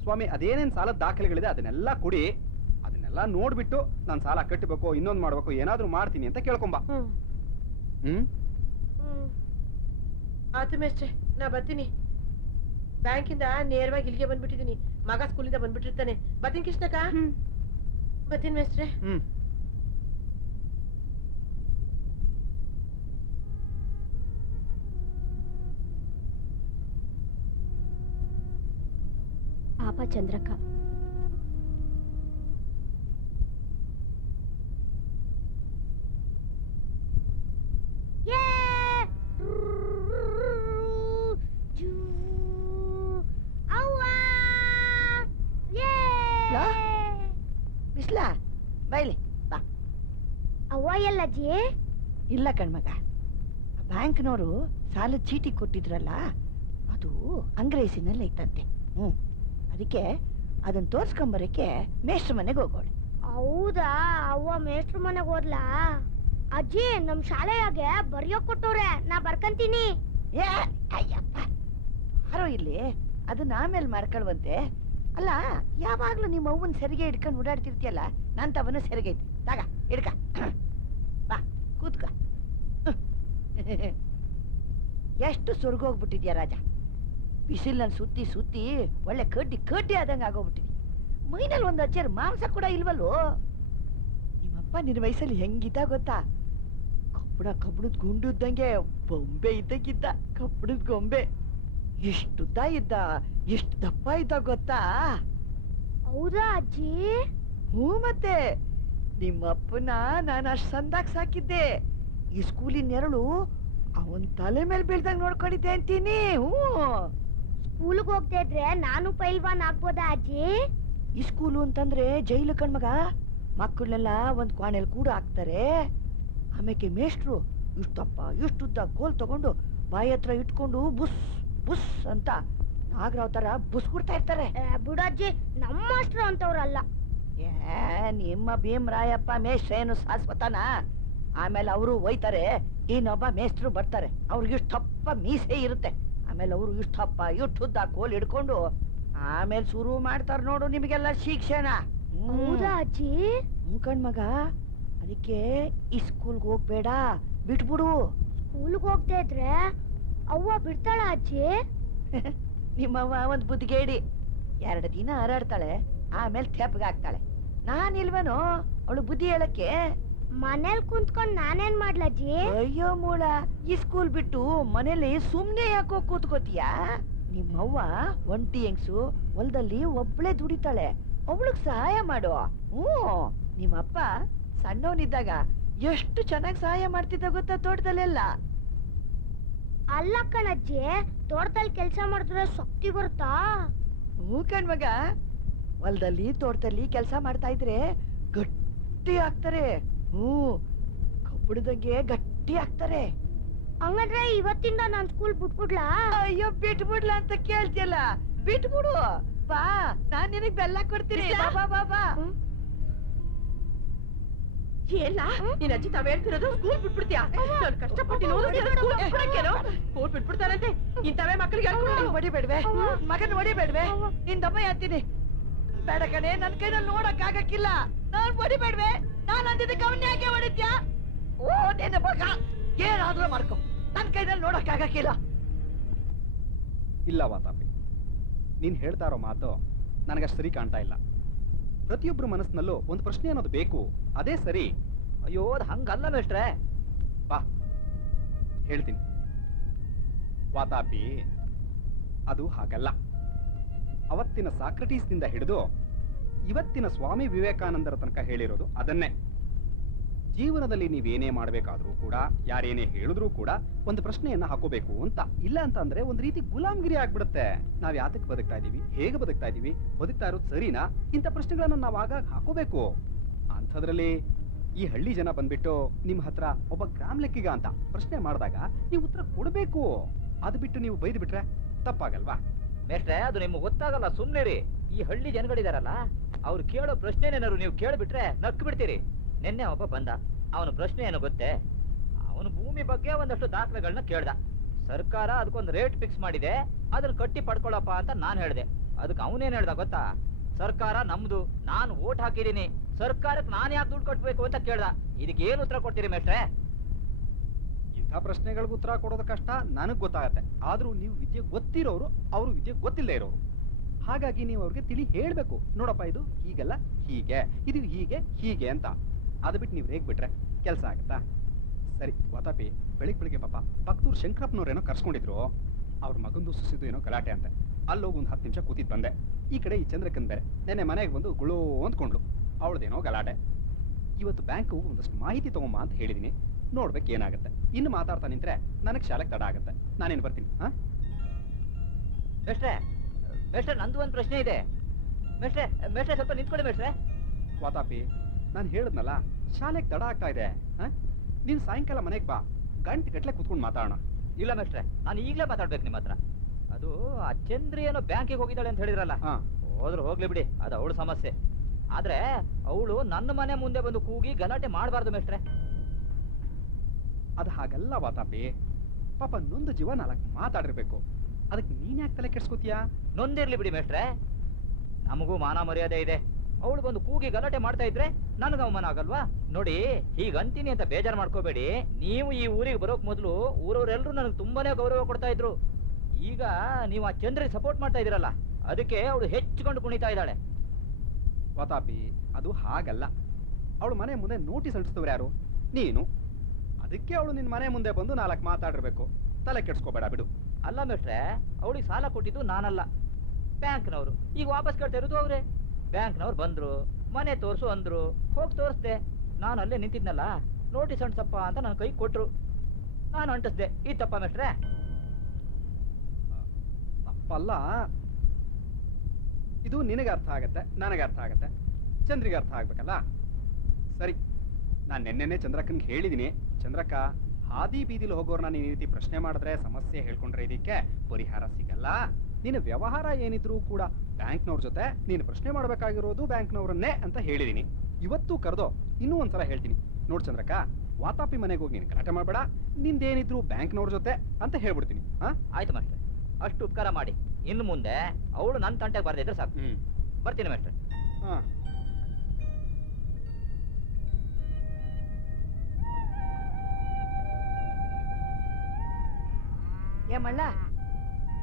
ಸ್ವಾಮಿ ಅದೇನೇನು ಸಾಲದ ದಾಖಲೆಗಳಿದೆ ಅದನ್ನೆಲ್ಲ ಕೊಡಿ, ಅದನ್ನೆಲ್ಲ ನೋಡ್ಬಿಟ್ಟು ನಾನು ಸಾಲ ಕಟ್ಟಬೇಕು, ಇನ್ನೊಂದು ಮಾಡ್ಬೇಕು, ಏನಾದ್ರೂ ಮಾಡ್ತೀನಿ ಅಂತ ಕೇಳ್ಕೊಂಬ. ಆತು ಮೇಸ್ಟ್ರೆ, ನಾ ಬರ್ತೀನಿ. ಬ್ಯಾಂಕಿಂದ ನೇರವಾಗಿ ಇಲ್ಲಿಗೆ ಬಂದ್ಬಿಟ್ಟಿದೀನಿ. ಮಗ ಸ್ಕೂಲಿಂದ ಬಂದ್ಬಿಟ್ಟಿರ್ತಾನೆ. ಬರ್ತೀನಿ ಕೃಷ್ಣಕ್ಕ. ಬರ್ತೀನಿ ಮೇಸ್ಟ್ರೆ. ಪಾಪ ಚಂದ್ರಕ್ಕ. ಬಿಸ್ಲಾ ಬೈಲಿ ಬಾ. ಅವ್ವ ಎಲ್ಲಜ್ಜಿ? ಇಲ್ಲ ಕಣ್ಮಗ, ಬ್ಯಾಂಕ್ನವರು ಸಾಲದ ಚೀಟಿ ಕೊಟ್ಟಿದ್ರಲ್ಲ, ಅದು ಅಂಗ್ರೇಸಿನಲ್ಲಿ ಐತಂತೆ. ಅದಕ್ಕೆ ಅದನ್ನ ತೋರ್ಸ್ಕೊಂಬರಕ್ಕೆ ಮೇಷ್ಟ್ರ ಮನೆಗೆ ಹೋಗೋಳು. ಹೌದಾ? ಅವ್ವ ಮೇಷ್ಟ್ರ ಮನೆಗೆ ಹೋದ್ಲಾ? ಅಜ್ಜಿ, ನಮ್ ಶಾಲೆಯಾಗೆ ಬರೆಯೋಕ್ ಕೊಟ್ಟವ್ರೆ, ನಾ ಬರ್ಕಂತೀನಿ. ಏ ಅಯ್ಯಪ್ಪ, ಯಾರೋ ಇಲ್ಲಿ ಅದನ್ನ ಆಮೇಲೆ ಮಾಡ್ಕೊಳ್ವಂತೆ. ಅಲ್ಲ, ಯಾವಾಗ್ಲೂ ನಿಮ್ಮ ಅವ್ವನ್ ಸೆರಿಗೆ ಹಿಡ್ಕೊಂಡು ಓಡಾಡ್ತಿರ್ತೀಯಲ್ಲ, ನಾನ್ ತವನು ಸೆರಿಗೆ ಐತೆ, ತಾಗ ಹಿಡ್ಕ, ಬಾ ಕೂತ್ಕ. ಎಷ್ಟು ಸ್ವರ್ಗೋಗ್ಬಿಟ್ಟಿದ್ಯಾ ರಾಜ. ಬಿಸಿಲನ್ನ ಸುತ್ತಿ ಸುತ್ತಿ ಒಳ್ಳೆ ಕಡ್ಡಿ ಆದಂಗೆ ಆಗೋಗ್ಬಿಟ್ಟಿದ್ಯ. ಮೈನಲ್ಲಿ ಒಂದು ಅಚ್ಚರ್ ಮಾಂಸ ಕೂಡ ಇಲ್ವಲ್ಲೋ. ನಿಮ್ಮಪ್ಪ ನಿನ್ನ ವಯಸ್ಸಲ್ಲಿ ಹೆಂಗಿದ್ದ ಗೊತ್ತಾ? ಕಬ್ಬಣದ ಗುಂಡುದ್ದಂಗೆ ಬೊಂಬೆ ಇದ್ದಕ್ಕಿದ್ದ, ಕಬ್ಬಣದ ಗೊಂಬೆ. ಎಷ್ಟುದ್ದ ಇದ್ದ, ಎಷ್ಟು ದಪ್ಪ ಇದ್ದ ಗೊತ್ತಾ? ಹೌದಾ ಅಜ್ಜಿ? ಹ್ಞೂ, ಮತ್ತೆ ನಿಮ್ಮಪ್ಪನ ನಾನು ಅಷ್ಟು ಸಂದಾಗ್ ಸಾಕಿದ್ದೆ. ಈ ಸ್ಕೂಲಿನ ನೆರಳು ಅವನ್ ತಲೆ ಮೇಲೆ ಬೀಳ್ದಂಗ್ ನೋಡ್ಕೊಂಡಿದ್ದೆ ಅಂತೀನಿ. ಸ್ಕೂಲ್ಗೆ ಹೋಗ್ತಾ ಇದ್ರೆ ನಾನು ಪೈಲ್ವಾನ್ ಆಗ್ಬೋದಾ ಅಜ್ಜಿ? ಈ ಸ್ಕೂಲು ಅಂತಂದ್ರೆ ಜೈಲು ಕಣ್ಮಗ. ಮಕ್ಕಳನ್ನೆಲ್ಲ ಒಂದ್ ಕ್ವಾಣೆಲ್ ಕೂಡ ಹಾಕ್ತಾರೆ. ಆಮೇಲೆ ಮೇಷ್ಟ್ರು ಇಷ್ಟುದ್ದ ಕೋಲ್ ತಗೊಂಡು ಬಾಯಿ ಹತ್ರ ಇಟ್ಕೊಂಡು ಬುಸ್ ಬುಸ್ ಅಂತ ನಾಗರಾವ್ ತರ ಬುಸ್ ಕೊಡ್ತಾ ಇರ್ತಾರೆ. ಬಿಡಜ್ಜಿ, ನಮ್ಮ ಮಾಸ್ಟ್ರು ಅಂತವ್ರಲ್ಲ. ನಿಮ್ಮ ಭೀಮರಾಯಪ್ಪ ಮೇಷ್ಟ್ರ ಏನು ಶಾಶ್ವತನ? ಆಮೇಲೆ ಅವರು ಒಯ್ತಾರೆ, ಇನ್ನೊಬ್ಬ ಮೇಷ್ಟ್ರು ಬರ್ತಾರೆ. ಅವ್ರಿಗೆ ಇಷ್ಟಪ್ಪ ಮೀಸೆ ಇರುತ್ತೆ. ಆಮೇಲೆ ಅವರು ಇಷ್ಟಪ್ಪ ಇಷ್ಟುದ್ದ ಕೋಲ್ ಹಿಡ್ಕೊಂಡು ಆಮೇಲೆ ಶುರು ಮಾಡ್ತಾರ ನೋಡು ನಿಮಗೆಲ್ಲ ಶಿಕ್ಷಣ. ಹೌದಾ ಅಜ್ಜಿ? ಕಣ್ಮಗ, ಅದಕ್ಕೆ ಈ ಸ್ಕೂಲ್ಗೆ ಹೋಗ್ಬೇಡ, ಬಿಟ್ಬಿಡು. ಸ್ಕೂಲ್ಗೆ ಹೋಗ್ತಾ ಇದ್ರೆ ಅವ್ವ ಬಿಡ್ತಾಳ ಅಜ್ಜಿ? ನಿಮ್ಮವ್ವ ಒಂದ್ ಬುದ್ಧಿಗೇಡಿ. 2 ದಿನ ಹಾರಾಡ್ತಾಳೆ, ಆಮೇಲೆ ತೆಪ್ಪಗಾಗ್ತಾಳೆ. ನಾನಿಲ್ವೇನೋ ಅವಳು ಬುದ್ಧಿ ಹೇಳಕ್ಕೆ? ಮನೇಲಿ ಕುಂತ್ಕೊಂಡ್ ನಾನೇನ್ ಮಾಡ್ಲಜ್ಜಿ? ಅಯ್ಯೋ ಮೂಳ, ಈ ಸ್ಕೂಲ್ ಬಿಟ್ಟು ಮನೇಲಿ ಸುಮ್ನೆ ಯಾಕೋ ಕೂತ್ಕೋತೀಯ? ನಿಮ್ಮವ್ವ ಒಂಟಿ ಹೆಂಗ್ಸು, ಹೊಲದಲ್ಲಿ ಒಬ್ಳೆ ದುಡಿತಾಳೆ, ಅವಳಿಗೆ ಸಹಾಯ ಮಾಡು. ನಿಮ್ಮಪ್ಪ ಸಣ್ಣವನಿದ್ದಾಗ ಎಷ್ಟು ಚೆನ್ನಾಗಿ ಸಹಾಯ ಮಾಡ್ತಿದ್ದ ಗೊತ್ತಾ ತೋಟದಲ್ಲೆಲ್ಲ? ಅಲ್ಲ ಕಣಜ್ಜಿ, ತೋಟದಲ್ಲಿ ಕೆಲ್ಸ ಮಾಡಿದ್ರೆ ಶಕ್ತಿ ಬರುತ್ತಾ? ಕಣ್ಮಗ, ಹೊಲದಲ್ಲಿ ತೋಟದಲ್ಲಿ ಕೆಲಸ ಮಾಡ್ತಾ ಇದ್ರೆ ಗಟ್ಟಿ ಆಗ್ತಾರೆ. ಕಬ್ಬಣದಂಗೆ ಗಟ್ಟಿ ಆಗ್ತಾರೆ. ಹಂಗಂದ್ರೆ ಇವತ್ತಿಂದ ನಾನ್ ಸ್ಕೂಲ್ ಬಿಟ್ಬಿಡ್ಲಾ? ಅಯ್ಯೋ, ಬಿಟ್ಬಿಡ್ಲಾ ಅಂತ ಕೇಳ್ತಿಯಲ್ಲ, ಬಿಟ್ಬಿಡು. ಬಾ, ನಾನ್ ನಿನಗ್ ಬೆಲ್ಲ ಕೊಡ್ತೀನಿ. ಬಾ ಬಾ ಬಾ. ಏನ ನಿನ್ ಅಜ್ಜಿ ತಾವ್ ಹೇಳ್ತಿರೋದು? ಸ್ಕೂಲ್ ಬಿಟ್ಬಿಡ್ತೀಯಾ? ನಾನು ಕಷ್ಟಪಟ್ಟು ಸ್ಕೂಲ್ ಬಿಟ್ಬಿಡ್ತಾರಂತೆ. ಇಂಥವೇ ಮಕ್ಕಳಿಗೆ ಹೊಡಿಬೇಡ್ವೆ, ಮಗನ್ ಹೊಡಿಬೇಡ್ವೆ. ನಿನ್ ದಮ್ಮ ಅಂತೀನಿ. ಬೇಡ ಕಣೆ, ನನ್ ಕೈನಲ್ಲಿ ನೋಡಕ್ ಆಗಕ್ಕಿಲ್ಲ. ನಾನ್ ಹೊಡಿಬೇಡ್ವೆ. ನಾನ್ ಅಂದಿದ್ದಕ್ಕೆ ಅವನ್ ಯಾಕೆ ಹೊಡಿತ್ಯಾ? ಓ ನಿನ್ನ ಮಗ ಏನಾದ್ರೂ ಮಾಡ್ಕೊ ನನ್ನ ಕೈನಲ್ಲಿ ನೋಡಕ್ಕಾಗಕ್ಕಿಲ್ಲ. ಇಲ್ಲ ವಾತಾಪಿ, ನೀನ್ ಹೇಳ್ತಾ ಇರೋ ಮಾತು ನನಗಷ್ಟು ಸರಿ ಕಾಣ್ತಾ ಇಲ್ಲ. ಪ್ರತಿಯೊಬ್ಬರ ಮನಸ್ಸಿನಲ್ಲೂ ಒಂದು ಪ್ರಶ್ನೆ ಅನ್ನೋದು ಬೇಕು, ಅದೇ ಸರಿ. ಅಯ್ಯೋ ಅದು ಹಂಗಲ್ಲ ಮೇಷ್ಟ್ರೆ. ಬಾ ಹೇಳ್ತೀನಿ ವಾತಾಪಿ, ಅದು ಹಾಗಲ್ಲ. ಅವತ್ತಿನ ಸಾಕ್ರಟೀಸ್ನಿಂದ ಹಿಡಿದು ಇವತ್ತಿನ ಸ್ವಾಮಿ ವಿವೇಕಾನಂದರ ತನಕ ಹೇಳಿರೋದು ಅದನ್ನೇ. ಜೀವನದಲ್ಲಿ ನೀವೇನೇ ಮಾಡಬೇಕಾದ್ರೂ ಕೂಡ, ಯಾರೇನೇ ಹೇಳಿದ್ರೂ ಕೂಡ ಒಂದು ಪ್ರಶ್ನೆಯನ್ನ ಹಾಕೋಬೇಕು ಅಂತ. ಇಲ್ಲ ಅಂತ ಅಂದ್ರೆ ಒಂದು ರೀತಿ ಗುಲಾಮ್ಗಿರಿ ಆಗ್ಬಿಡುತ್ತೆ. ನಾವ್ ಯಾತಕ್ಕೆ ಬದುಕ್ತಾ ಇದೀವಿ, ಹೇಗೆ ಬದುಕ್ತಾ ಇದೀವಿ, ಬದುಕ್ತಾ ಇರೋದು ಸರಿನಾ, ಇಂಥ ಪ್ರಶ್ನೆಗಳನ್ನ ನಾವು ಆಗಾಗ ಹಾಕೋಬೇಕು. ಅಂಥದ್ರಲ್ಲಿ ಈ ಹಳ್ಳಿ ಜನ ಬಂದ್ಬಿಟ್ಟು ನಿಮ್ಮ ಹತ್ರ ಒಬ್ಬ ಗ್ರಾಮ್ ಲೆಕ್ಕಿಗ ಅಂತ ಪ್ರಶ್ನೆ ಮಾಡಿದಾಗ ನೀವು ಉತ್ತರ ಕೊಡಬೇಕು. ಅದು ಬಿಟ್ಟು ನೀವು ಬೈದು ಬಿಟ್ರೆ ತಪ್ಪಾಗಲ್ವಾ? ಮೇಷ್ಟ್ರೆ ಅದು ನಿಮ್ಗೆ ಗೊತ್ತಾಗಲ್ಲ, ಸುಮ್ನಿರಿ. ಈ ಹಳ್ಳಿ ಜನಗಳಿದಾರಲ್ಲ, ಅವ್ರು ಕೇಳೋ ಪ್ರಶ್ನೆನೇನಾದ್ರು ನೀವು ಕೇಳ್ಬಿಟ್ರೆ ನಕ್ಕು ಬಿಡ್ತೀರಿ. ನಿನ್ನೆ ಒಬ್ಬ ಬಂದ, ಅವನ ಪ್ರಶ್ನೆ ಏನು ಗೊತ್ತೇ? ಅವನು ಭೂಮಿ ಬಗ್ಗೆ ಒಂದಷ್ಟು ದಾಖಲೆಗಳನ್ನ ಕೇಳ್ದ. ಸರ್ಕಾರ ಅದಕ್ಕೊಂದು ರೇಟ್ ಫಿಕ್ಸ್ ಮಾಡಿದೆ, ಅದನ್ನ ಕಟ್ಟಿ ಪಡ್ಕೊಳಪ್ಪ ಅಂತ ನಾನು ಹೇಳ್ದೆ. ಅದಕ್ಕೆ ಅವನೇನ್ ಹೇಳ್ದ ಗೊತ್ತಾ? ಸರ್ಕಾರ ನಮ್ದು, ನಾನು ವೋಟ್ ಹಾಕಿದೀನಿ, ಸರ್ಕಾರಕ್ಕೆ ನಾನು ಯಾಕೆ ದುಡ್ಡು ಕಟ್ಟಬೇಕು ಅಂತ ಕೇಳ್ದ. ಇದಕ್ಕೆ ಏನು ಉತ್ತರ ಕೊಡ್ತೀರಿ ಮೇಷ್ಟ್ರೆ? ಇಂಥ ಪ್ರಶ್ನೆಗಳಿಗೆ ಉತ್ತರ ಕೊಡೋದು ಕಷ್ಟ, ನನಗ್ ಗೊತ್ತಾಗತ್ತೆ. ಆದ್ರೂ ನೀವು ವಿದ್ಯೆ ಗೊತ್ತಿರೋರು, ಅವರು ವಿದ್ಯೆ ಗೊತ್ತಿಲ್ಲದೆ ಇರೋರು. ಹಾಗಾಗಿ ನೀವು ಅವ್ರಿಗೆ ತಿಳಿ ಹೇಳ್ಬೇಕು, ನೋಡಪ್ಪ ಇದು ಹೀಗಲ್ಲ ಹೀಗೆ, ಇದು ಹೀಗೆ ಹೀಗೆ ಅಂತ. ಅದು ಬಿಟ್ಟು ನೀವು ರೇಗ್ ಬಿಟ್ರೆ ಕೆಲಸ ಆಗತ್ತಾ? ಸರಿ ವಾತಾಪಿ, ಬೆಳಿಗ್ಗೆ ಪಾಪ ಪಕ್ತೂರ್ ಶಂಕರಪ್ಪನವ್ರೇನೋ ಕರ್ಸ್ಕೊಂಡಿದ್ರು. ಅವ್ರ ಮಗಂದು ಸುಸಿದು ಏನೋ ಗಲಾಟೆ ಅಂತೆ. ಅಲ್ಲೋಗಿ ಒಂದು 10 ನಿಮಿಷ ಕೂತಿದ್ ಬಂದೆ. ಈ ಕಡೆ ಈ ಚಂದ್ರಕನ್ ಬೇರೆ ನೆನ್ನೆ ಮನೆಗೆ ಬಂದು ಗುಳೋ ಅಂದ್ಕೊಂಡ್ಲು. ಅವಳದೇನೋ ಗಲಾಟೆ. ಇವತ್ತು ಬ್ಯಾಂಕು ಒಂದಷ್ಟು ಮಾಹಿತಿ ತಗೊಂಬ ಅಂತ ಹೇಳಿದೀನಿ, ನೋಡ್ಬೇಕು ಏನಾಗುತ್ತೆ. ಇನ್ನು ಮಾತಾಡ್ತಾ ನಿಂತ್ರೆ ನನಗೆ ಶಾಲೆಗೆ ತಡ ಆಗುತ್ತೆ. ನಾನೇನು ಬರ್ತೀನಿ. ಹಾ ಮೇಷ್ಟ್ರೆ, ಮೇಷ್ಟ್ರೆ ನಂದು ಒಂದು ಪ್ರಶ್ನೆ ಇದೆ. ಮೇಷ್ಟ್ರೆ, ಮೇಷ್ಟ್ರೆ ಸ್ವಲ್ಪ ನಿಂತ್ಕೊಳ್ಳಿ ಮೇಷ್ಟ್ರೆ. ವಾತಾಪಿ, ನಾನು ಹೇಳಿದ್ನಲ್ಲ ಶಾಲೆಗೆ ತಡ ಆಗ್ತಾ ಇದೆ. ನೀನು ಸಾಯಂಕಾಲ ಮನೆಗೆ ಬಾ, ಗಂಟೆ ಕೂತ್ಕೊಂಡು ಮಾತಾಡೋಣ. ಇಲ್ಲ ಮೇಷ್ಟ್ರೆ, ನಾನು ಈಗಲೇ ಮಾತಾಡ್ಬೇಕು ನಿಮ್ಮ ಹತ್ರ. ಅದು ಆ ಚಂದ್ರಿ ಏನೋ ಬ್ಯಾಂಕಿಗೆ ಹೋಗಿದ್ದಾಳೆ ಅಂತ ಹೇಳಿದ್ರಲ್ಲ, ಹೋದ್ರು ಹೋಗ್ಲಿ ಬಿಡಿ, ಅದು ಅವಳು ಸಮಸ್ಯೆ. ಆದ್ರೆ ಅವಳು ನನ್ನ ಮನೆ ಮುಂದೆ ಬಂದು ಕೂಗಿ ಗಲಾಟೆ ಮಾಡಬಾರ್ದು ಮೇಷ್ಟ್ರೆ. ಅದು ಹಾಗಲ್ಲ ವಾತಾಪಿ, ಪಾಪ ನೊಂದು ಜೀವ 4 ಮಾತಾಡಿರ್ಬೇಕು. ಅದಕ್ಕೆ ನೀನ್ ಯಾಕೆ ತಲೆ ಕೆಡ್ಸ್ಕೊತೀಯಾ? ನೊಂದಿರ್ಲಿ ಬಿಡಿ ಮೇಷ್ಟ್ರೆ, ನಮಗೂ ಮಾನ ಮರ್ಯಾದೆ ಇದೆ. ಅವಳು ಬಂದು ಕೂಗಿ ಗಲಾಟೆ ಮಾಡ್ತಾ ಇದ್ರೆ ನನಗೆ ಅವಮಾನ ಆಗಲ್ವಾ? ನೋಡಿ, ಹೀಗಂತೀನಿ ಅಂತ ಬೇಜಾರು ಮಾಡ್ಕೋಬೇಡಿ. ನೀವು ಈ ಊರಿಗೆ ಬರೋಕ್ ಮೊದಲು ಊರವರೆಲ್ಲರೂ ನನಗೆ ತುಂಬಾನೇ ಗೌರವ ಕೊಡ್ತಾ ಇದ್ರು. ಈಗ ನೀವು ಆ ಚಂದ್ರಿಗೆ ಸಪೋರ್ಟ್ ಮಾಡ್ತಾ ಇದೀರಲ್ಲ, ಅದಕ್ಕೆ ಅವಳು ಹೆಚ್ಚಿಕೊಂಡು ಕುಣಿತಾ ಇದ್ದಾಳೆ. ವಾತಾಪಿ, ಅದು ಹಾಗಲ್ಲ. ಅವಳು ಮನೆ ಮುಂದೆ ನೋಟಿಸ್ ಅಂಟಿಸ್ತವ್ರು ಯಾರು? ನೀನು. ಅದಕ್ಕೆ ಅವಳು ನಿನ್ನ ಮನೆ ಮುಂದೆ ಬಂದು 4 ಮಾತಾಡಿರ್ಬೇಕು. ತಲೆ ಕೆಡ್ಸ್ಕೋಬೇಡ ಬಿಡು. ಅಲ್ಲ ಮೇಷ್ಟ್ರೆ, ಅವಳಿಗೆ ಸಾಲ ಕೊಟ್ಟಿದ್ದು ನಾನಲ್ಲ, ಬ್ಯಾಂಕ್ನವರು. ಈಗ ವಾಪಸ್ ಕೇಳ್ತಾ ಇರೋದು ಅವ್ರೆ. ಬ್ಯಾಂಕ್ನವ್ರು ಬಂದ್ರು, ಮನೆ ತೋರ್ಸು ಅಂದ್ರು, ಹೋಗಿ ತೋರಿಸ್ದೆ. ನಾನು ಅಲ್ಲೇ ನಿಂತಿದ್ನಲ್ಲ, ನೋಟಿಸ್ ಅಂಟಿಸಪ್ಪ ಅಂತ ನನ್ನ ಕೈ ಕೊಟ್ರು, ನಾನು ಅಂಟಿಸ್ದೆ. ಈ ತಪ್ಪ ಮೇಷ್ಟ್ರೆ? ತಪ್ಪಲ್ಲ. ಇದು ನಿನಗೆ ಅರ್ಥ ಆಗತ್ತೆ, ನನಗೆ ಅರ್ಥ ಆಗತ್ತೆ, ಚಂದ್ರಿಗೆ ಅರ್ಥ ಆಗ್ಬೇಕಲ್ಲ. ಸರಿ, ನಾನು ನೆನ್ನೆನೆ ಚಂದ್ರಕ್ಕನ್ಗೆ ಹೇಳಿದೀನಿ. ಚಂದ್ರಕ್ಕ, ಹಾದಿ ಬೀದಿಲಿ ಹೋಗೋರ್ನ ನೀನು ಈ ರೀತಿ ಪ್ರಶ್ನೆ ಮಾಡಿದ್ರೆ, ಸಮಸ್ಯೆ ಹೇಳ್ಕೊಂಡ್ರೆ ಇದಕ್ಕೆ ಪರಿಹಾರ ಸಿಗಲ್ಲ. ನಿನ್ನ ವ್ಯವಹಾರ ಏನಿದ್ರು ಕೂಡ ಬ್ಯಾಂಕ್ನವ್ರ ಜೊತೆ ನೀನು ಪ್ರಶ್ನೆ ಮಾಡಬೇಕಾಗಿರೋದು ಬ್ಯಾಂಕ್ನವ್ರನ್ನೇ ಅಂತ ಹೇಳಿದೀನಿ. ಇವತ್ತು ಕರೆದೋ ಇನ್ನೂ ಒಂದ್ಸಲ ಹೇಳ್ತೀನಿ. ನೋಡ್ ಚಂದ್ರಕ್ಕ, ವಾತಾಪಿ ಮನೆಗೆ ಹೋಗಿ ನೀನು ಗಲಾಟೆ ಮಾಡಬೇಡ, ನಿಂದೇನಿದ್ರು ಬ್ಯಾಂಕ್ನವ್ರ ಜೊತೆ ಅಂತ ಹೇಳ್ಬಿಡ್ತೀನಿ. ಆಯ್ತು ಮೇಷ್ಟ್ರೆ, ಅಷ್ಟು ಉಪಕಾರ ಮಾಡಿ. ಇನ್ನು ಮುಂದೆ ಅವಳು ನನ್ನ ತಂಟೆಗೆ ಬರ್ದಿದ್ರೆ ಸಾಕು. ಬರ್ತೀನಿ ಮೇಷ್ಟ್ರೆ. ಏಮಳ್ಳ,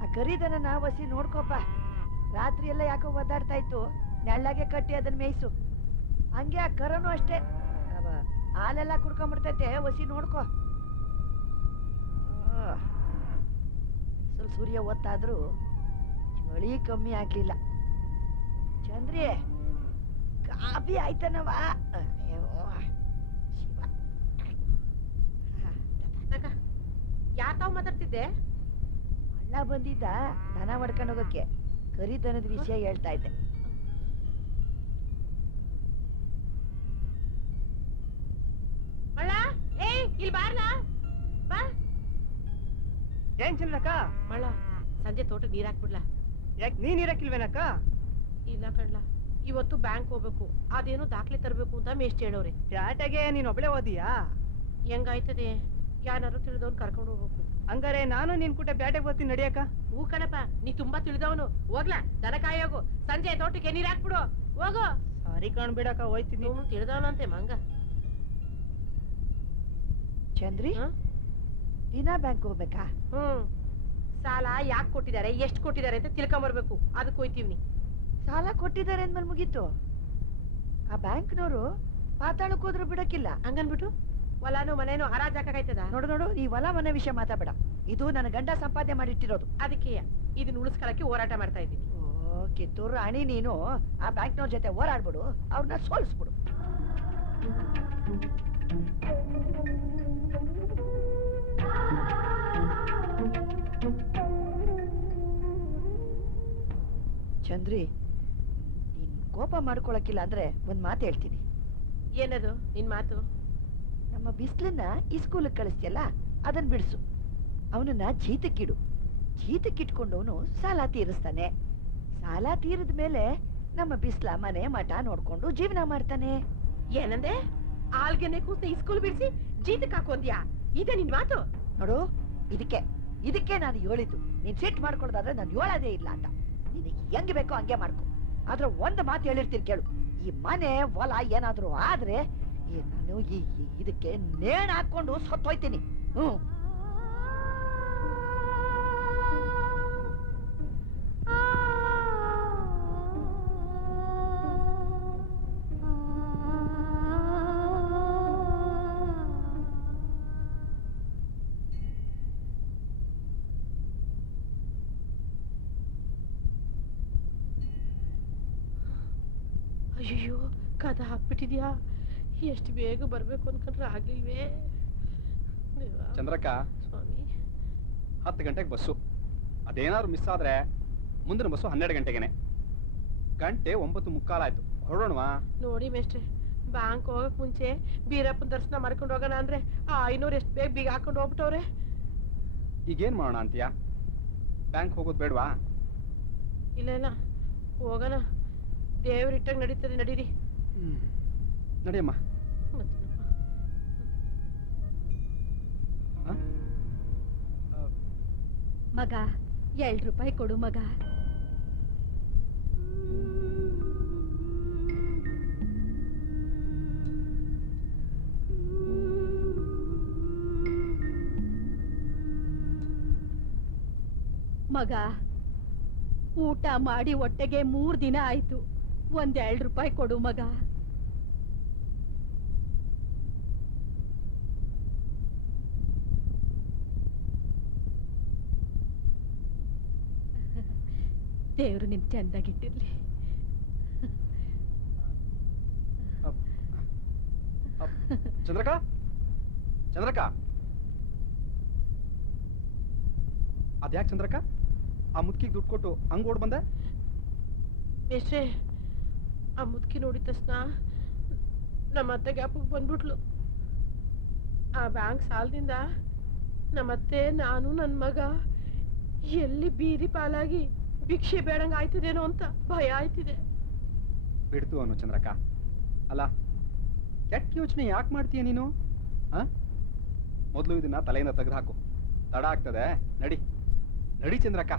ಆ ಕರಿದನ ವಸಿ ನೋಡ್ಕೋಪ. ರಾತ್ರಿ ಎಲ್ಲ ಯಾಕೋ ಒದ್ದಾಡ್ತಾ ಇತ್ತು, ನೆಳ್ಳಾಗೆ ಕಟ್ಟಿ ಅದನ್ನ ಮೇಯ್ಸು. ಹಂಗೆ ಆ ಕರನು ಅಷ್ಟೇ, ಹಾಲೆಲ್ಲ ಕುಡ್ಕೊಂಡ್ಬಿಡ್ತೈತೆ, ವಸಿ ನೋಡ್ಕೋ. ಸ್ವಲ್ಪ ಸೂರ್ಯ ಒತ್ತಾದ್ರೂ ಚಳಿ ಕಮ್ಮಿ ಆಗ್ಲಿಲ್ಲ. ಚಂದ್ರಿ, ಕಾಫಿ ಆಯ್ತನವ? ಶಿವ, ಯಾತಾವ್ ಮಾತಾಡ್ತಿದ್ದೆ? ಅಣ್ಣ ಬಂದಿದ್ದ ದನ ಹೊಡ್ಕೊಂಡು ಹೋಗಕ್ಕೆ, ಕರಿದನದ ವಿಷಯ ಹೇಳ್ತಾ ಇದ್ದೆ. ಮಳ್ಳ, ಇಲ್ಲಿ ಬಾರ್ಲ ಬಾ. ಏನ್ ಚಂದ್ರಕ್ಕ? ಮಳ್ಳ, ಸಂಜೆ ತೋಟಕ್ಕೆ ನೀರ್ ಹಾಕ್ಬಿಡ್ಲಾ? ಯಾಕೆ ನೀನ್ ಇರಕ್ಕಿಲ್ವೇನಕ್ಕ? ಇಲ್ಲ ಕಣ್ಲ, ಇವತ್ತು ಬ್ಯಾಂಕ್ ಹೋಗ್ಬೇಕು, ಅದೇನು ದಾಖಲೆ ತರಬೇಕು ಅಂತ ಮೇಷ್ಟ್ರು ಹೇಳೋರೆ. ಪ್ಯಾಟೆಗೆ ನೀನ್ ಒಬ್ಳೆ ಓದಿಯಾ? ಹೆಂಗಾಯ್ತದೆ, ಯಾರು ತಿಳಿದವ್ನು ಕರ್ಕೊಂಡು ಹೋಗ್ಬೇಕು. ಹಂಗಾರೆ ನಾನು ನಿನ್ ಕೂಟ ಬ್ಯಾಟೆಗೆ ಓದ್ತೀನಿ, ನಡಿಯಕ್ಕ. ಹೂ ಕಣಪ್ಪ, ನೀ ತುಂಬಾ ತಿಳಿದವನು. ಹೋಗ್ಲಾ, ದನ ಕಾಯೋಗು. ಸಂಜೆ ತೋಟಕ್ಕೆ ನೀರ್ ಹಾಕ್ಬಿಡು, ಹೋಗು. ಸಾರಿ ಕಾಣ್ಬಿಡಕ್ಕ, ಹೋಯ್ತೀನಿ. ತಿಳಿದವನಂತೆ ಮಂಗ. ಚಂದ್ರಿ ಹ? ದಿನಾ ಬ್ಯಾಂಕ್ ಹೋಗ್ಬೇಕಾ? ಹ್ಮ್ ಸಾಲ ಯಾಕೆ ಕೊಟ್ಟಿದ್ದಾರೆ ಎಷ್ಟು ಕೊಟ್ಟಿದ್ದಾರೆ ಅಂತ ತಿಳ್ಕೊಂಬರ್ಬೇಕು ಅದಕ್ಕೆ ಹೋಯ್ತೀವಿ. ಸಾಲ ಕೊಟ್ಟಿದ್ದಾರೆ ಅಂದ್ಮೇಲೆ ಮುಗೀತು. ಆ ಬ್ಯಾಂಕ್ನವರು ಪಾತಾಳಕ್ಕೆ ಹೋದ್ರು ಬಿಡಕ್ಕಿಲ್ಲ. ಹಂಗನ್ಬಿಟ್ಟು ಹೊಲಾನು ಮನೇನು ಹರಾಜ್ ಹಾಕಾಯ್ತದ. ನೋಡು ನೋಡು, ಈ ಹೊಲ ಮನೆ ವಿಷಯ ಮಾತಾಬೇಡ. ಇದು ನನ್ನ ಗಂಡ ಸಂಪಾದನೆ ಮಾಡಿಟ್ಟಿರೋದು. ಅದಕ್ಕೆ ಇದನ್ನ ಉಳಿಸ್ಕೊಳಕ್ಕೆ ಹೋರಾಟ ಮಾಡ್ತಾ ಇದ್ದೀನಿ. ಓ ಕಿತ್ತೂರು ರಾಣಿ, ನೀನು ಆ ಬ್ಯಾಂಕ್ನವ್ರ ಜೊತೆ ಹೋರಾಡ್ಬಿಡು, ಅವ್ರನ್ನ ಸೋಲಿಸ್ಬಿಡು. ಚಂದ್ರಿ, ನೀನ್ ಕೋಪ ಮಾಡ್ಕೊಳಕ್ಕಿಲ್ಲ ಅಂದ್ರೆ ಒಂದ್ ಮಾತು ಹೇಳ್ತೀನಿ. ಏನದು ನಿನ್ ಮಾತು? ನಮ್ಮ ಬಿಸ್ಲನ್ನ ಈ ಸ್ಕೂಲಿಗೆ ಕಳಿಸ್ತಿಯಲ್ಲ, ಅದನ್ನ ಬಿಡಿಸು. ಅವನನ್ನ ಜೀತಕ್ಕಿಡು. ಜೀತಕ್ಕಿಟ್ಕೊಂಡವನು ಸಾಲ ತೀರಿಸ್ತಾನೆ. ಸಾಲ ತೀರಿದ ಮೇಲೆ ನಮ್ಮ ಬಿಸ್ಲ ಮನೆ ಮಠ ನೋಡ್ಕೊಂಡು ಜೀವನ ಮಾಡ್ತಾನೆ. ಏನಂದೆ? ಆಲ್ಗೆನೆ ಕೂತ ಇಸ್ಕೂಲ್ ಬಿಡಿಸಿ ಜೀತಕ್ ಹಾಕೊಂದ್ಯಾ? ಇದ ನಿನ್ ಮಾತು? ನೋಡು, ಇದಕ್ಕೆ ನಾನು ಹೇಳಿದ್ದು. ನೀನ್ ಸಿಟ್ ಮಾಡ್ಕೊಳ್ಳೋದಾದ್ರೆ ನಾನು ಹೇಳೋದೇ ಇಲ್ಲ ಅಂತ. ನಿನಗೆ ಹೆಂಗ್ ಬೇಕೋ ಹಂಗೆ ಮಾಡ್ಕೊ. ಆದ್ರೆ ಒಂದು ಮಾತು ಹೇಳಿರ್ತೀನಿ ಕೇಳು. ಈ ಮನೆ ಹೊಲ ಏನಾದ್ರೂ ಆದ್ರೆ ನಾನು ಇದಕ್ಕೆ ನೇಣ್ ಹಾಕೊಂಡು ಸತ್ತೋಯ್ತೀನಿ. ಅಯ್ಯೋ ಕದ ಹಾಕ್ಬಿಟ್ಟಿದ್ಯಾ? ಎಷ್ಟು ಬೇಗ ಬರ್ಬೇಕು ಅನ್ಕೊಂಡ್ರೆ ಆಗ್ಲಿಲ್ವೇ ದೇವಾ. ಚಂದ್ರಕ್ಕ, ಸ್ವಾಮಿ 10 ಗಂಟೆಗೆ ಬಸ್ಸು. ಅದೇನಾದ್ರು ಮಿಸ್ ಆದ್ರೆ ಮುಂದಿನ ಬಸ್ಸು 12 ಗಂಟೆಗೆನೆ. ಗಂಟೆ 9:45 ಆಯ್ತು. ಹೊರಡೋಣವಾ? ನೋಡಿ ಮೇಷ್ಟ್ರೆ, ಬ್ಯಾಂಕ್ ಹೋಗಕ್ ಮುಂಚೆ ಬೀರಪ್ಪನ ದರ್ಶನ ಮಾಡ್ಕೊಂಡು ಹೋಗೋಣ ಅಂದ್ರೆ ಆ 500 ಎಷ್ಟು ಬೇಗ ಬೀಗ ಹಾಕೊಂಡು ಹೋಗ್ಬಿಟ್ಟವ್ರೆ. ಈಗೇನ್ ಮಾಡೋಣ ಅಂತೀಯಾ? ಬ್ಯಾಂಕ್ ಹೋಗೋದು ಬೇಡವಾ? ಇಲ್ಲ ಇಲ್ಲ, ಹೋಗೋಣ. ದೇವ್ರ ಇಟ್ಟಾಗ ನಡೀತದೆ, ನಡೀರಿ. ನಡಿಯಮ್ಮ. ಮಗ 2 ರೂಪಾಯಿ ಕೊಡು ಮಗ. ಮಗ, ಊಟ ಮಾಡಿ ಹೊಟ್ಟೆಗೆ 3 ದಿನ ಆಯ್ತು. 2 ರೂಪಾಯಿ ಕೊಡು ಮಗ. ದೇವ್ರು ನಿಮ್ ಚಂದಾಗಿಟ್ಟಿರ್ಲಿ. ಚಂದ್ರಕ್ಕ, ಚಂದ್ರಕ್ಕ, ಅದ್ಯಾಕೆ ಚಂದ್ರಕ್ಕ ಆ ಮುದುಕಿಗೆ ದುಡ್ಡು ಕೊಟ್ಟು ಹಂಗ್ ಓಡ್ ಬಂದೆ? ಮೇಷ್ಟ್ರೆ, ಆ ಮುದುಕಿ ನೋಡಿದ ತಕ್ಷಣ ನಮ್ಮ ಅತ್ತೆ ಗ್ಯಾಪಿಗೆ ಬಂದ್ಬಿಟ್ಲು. ಆ ಬ್ಯಾಂಕ್ ಸಾಲದಿಂದ ನಮ್ಮತ್ತೆ, ನಾನು ನನ್ನ ಮಗ ಎಲ್ಲಿ ಬೀದಿ ಪಾಲಾಗಿ ಭಿಕ್ಷೆ ಬೇಡಂಗ ಆಯ್ತದೇನೋ ಅಂತ ಭಯ ಆಯ್ತಿದೆ. ಬಿಡ್ತು ಅನ್ನು ಚಂದ್ರಕ್ಕ. ಅಲ್ಲ, ಕೆಟ್ಟ ಯೋಚನೆ ಯಾಕೆ ಮಾಡ್ತೀಯ ನೀನು? ಮೊದಲು ಇದನ್ನ ತಲೆಯಿಂದ ತೆಗೆದು ಹಾಕು. ತಡ ಆಗ್ತದೆ. ನಡಿ ನಡಿ ಚಂದ್ರಕ್ಕ.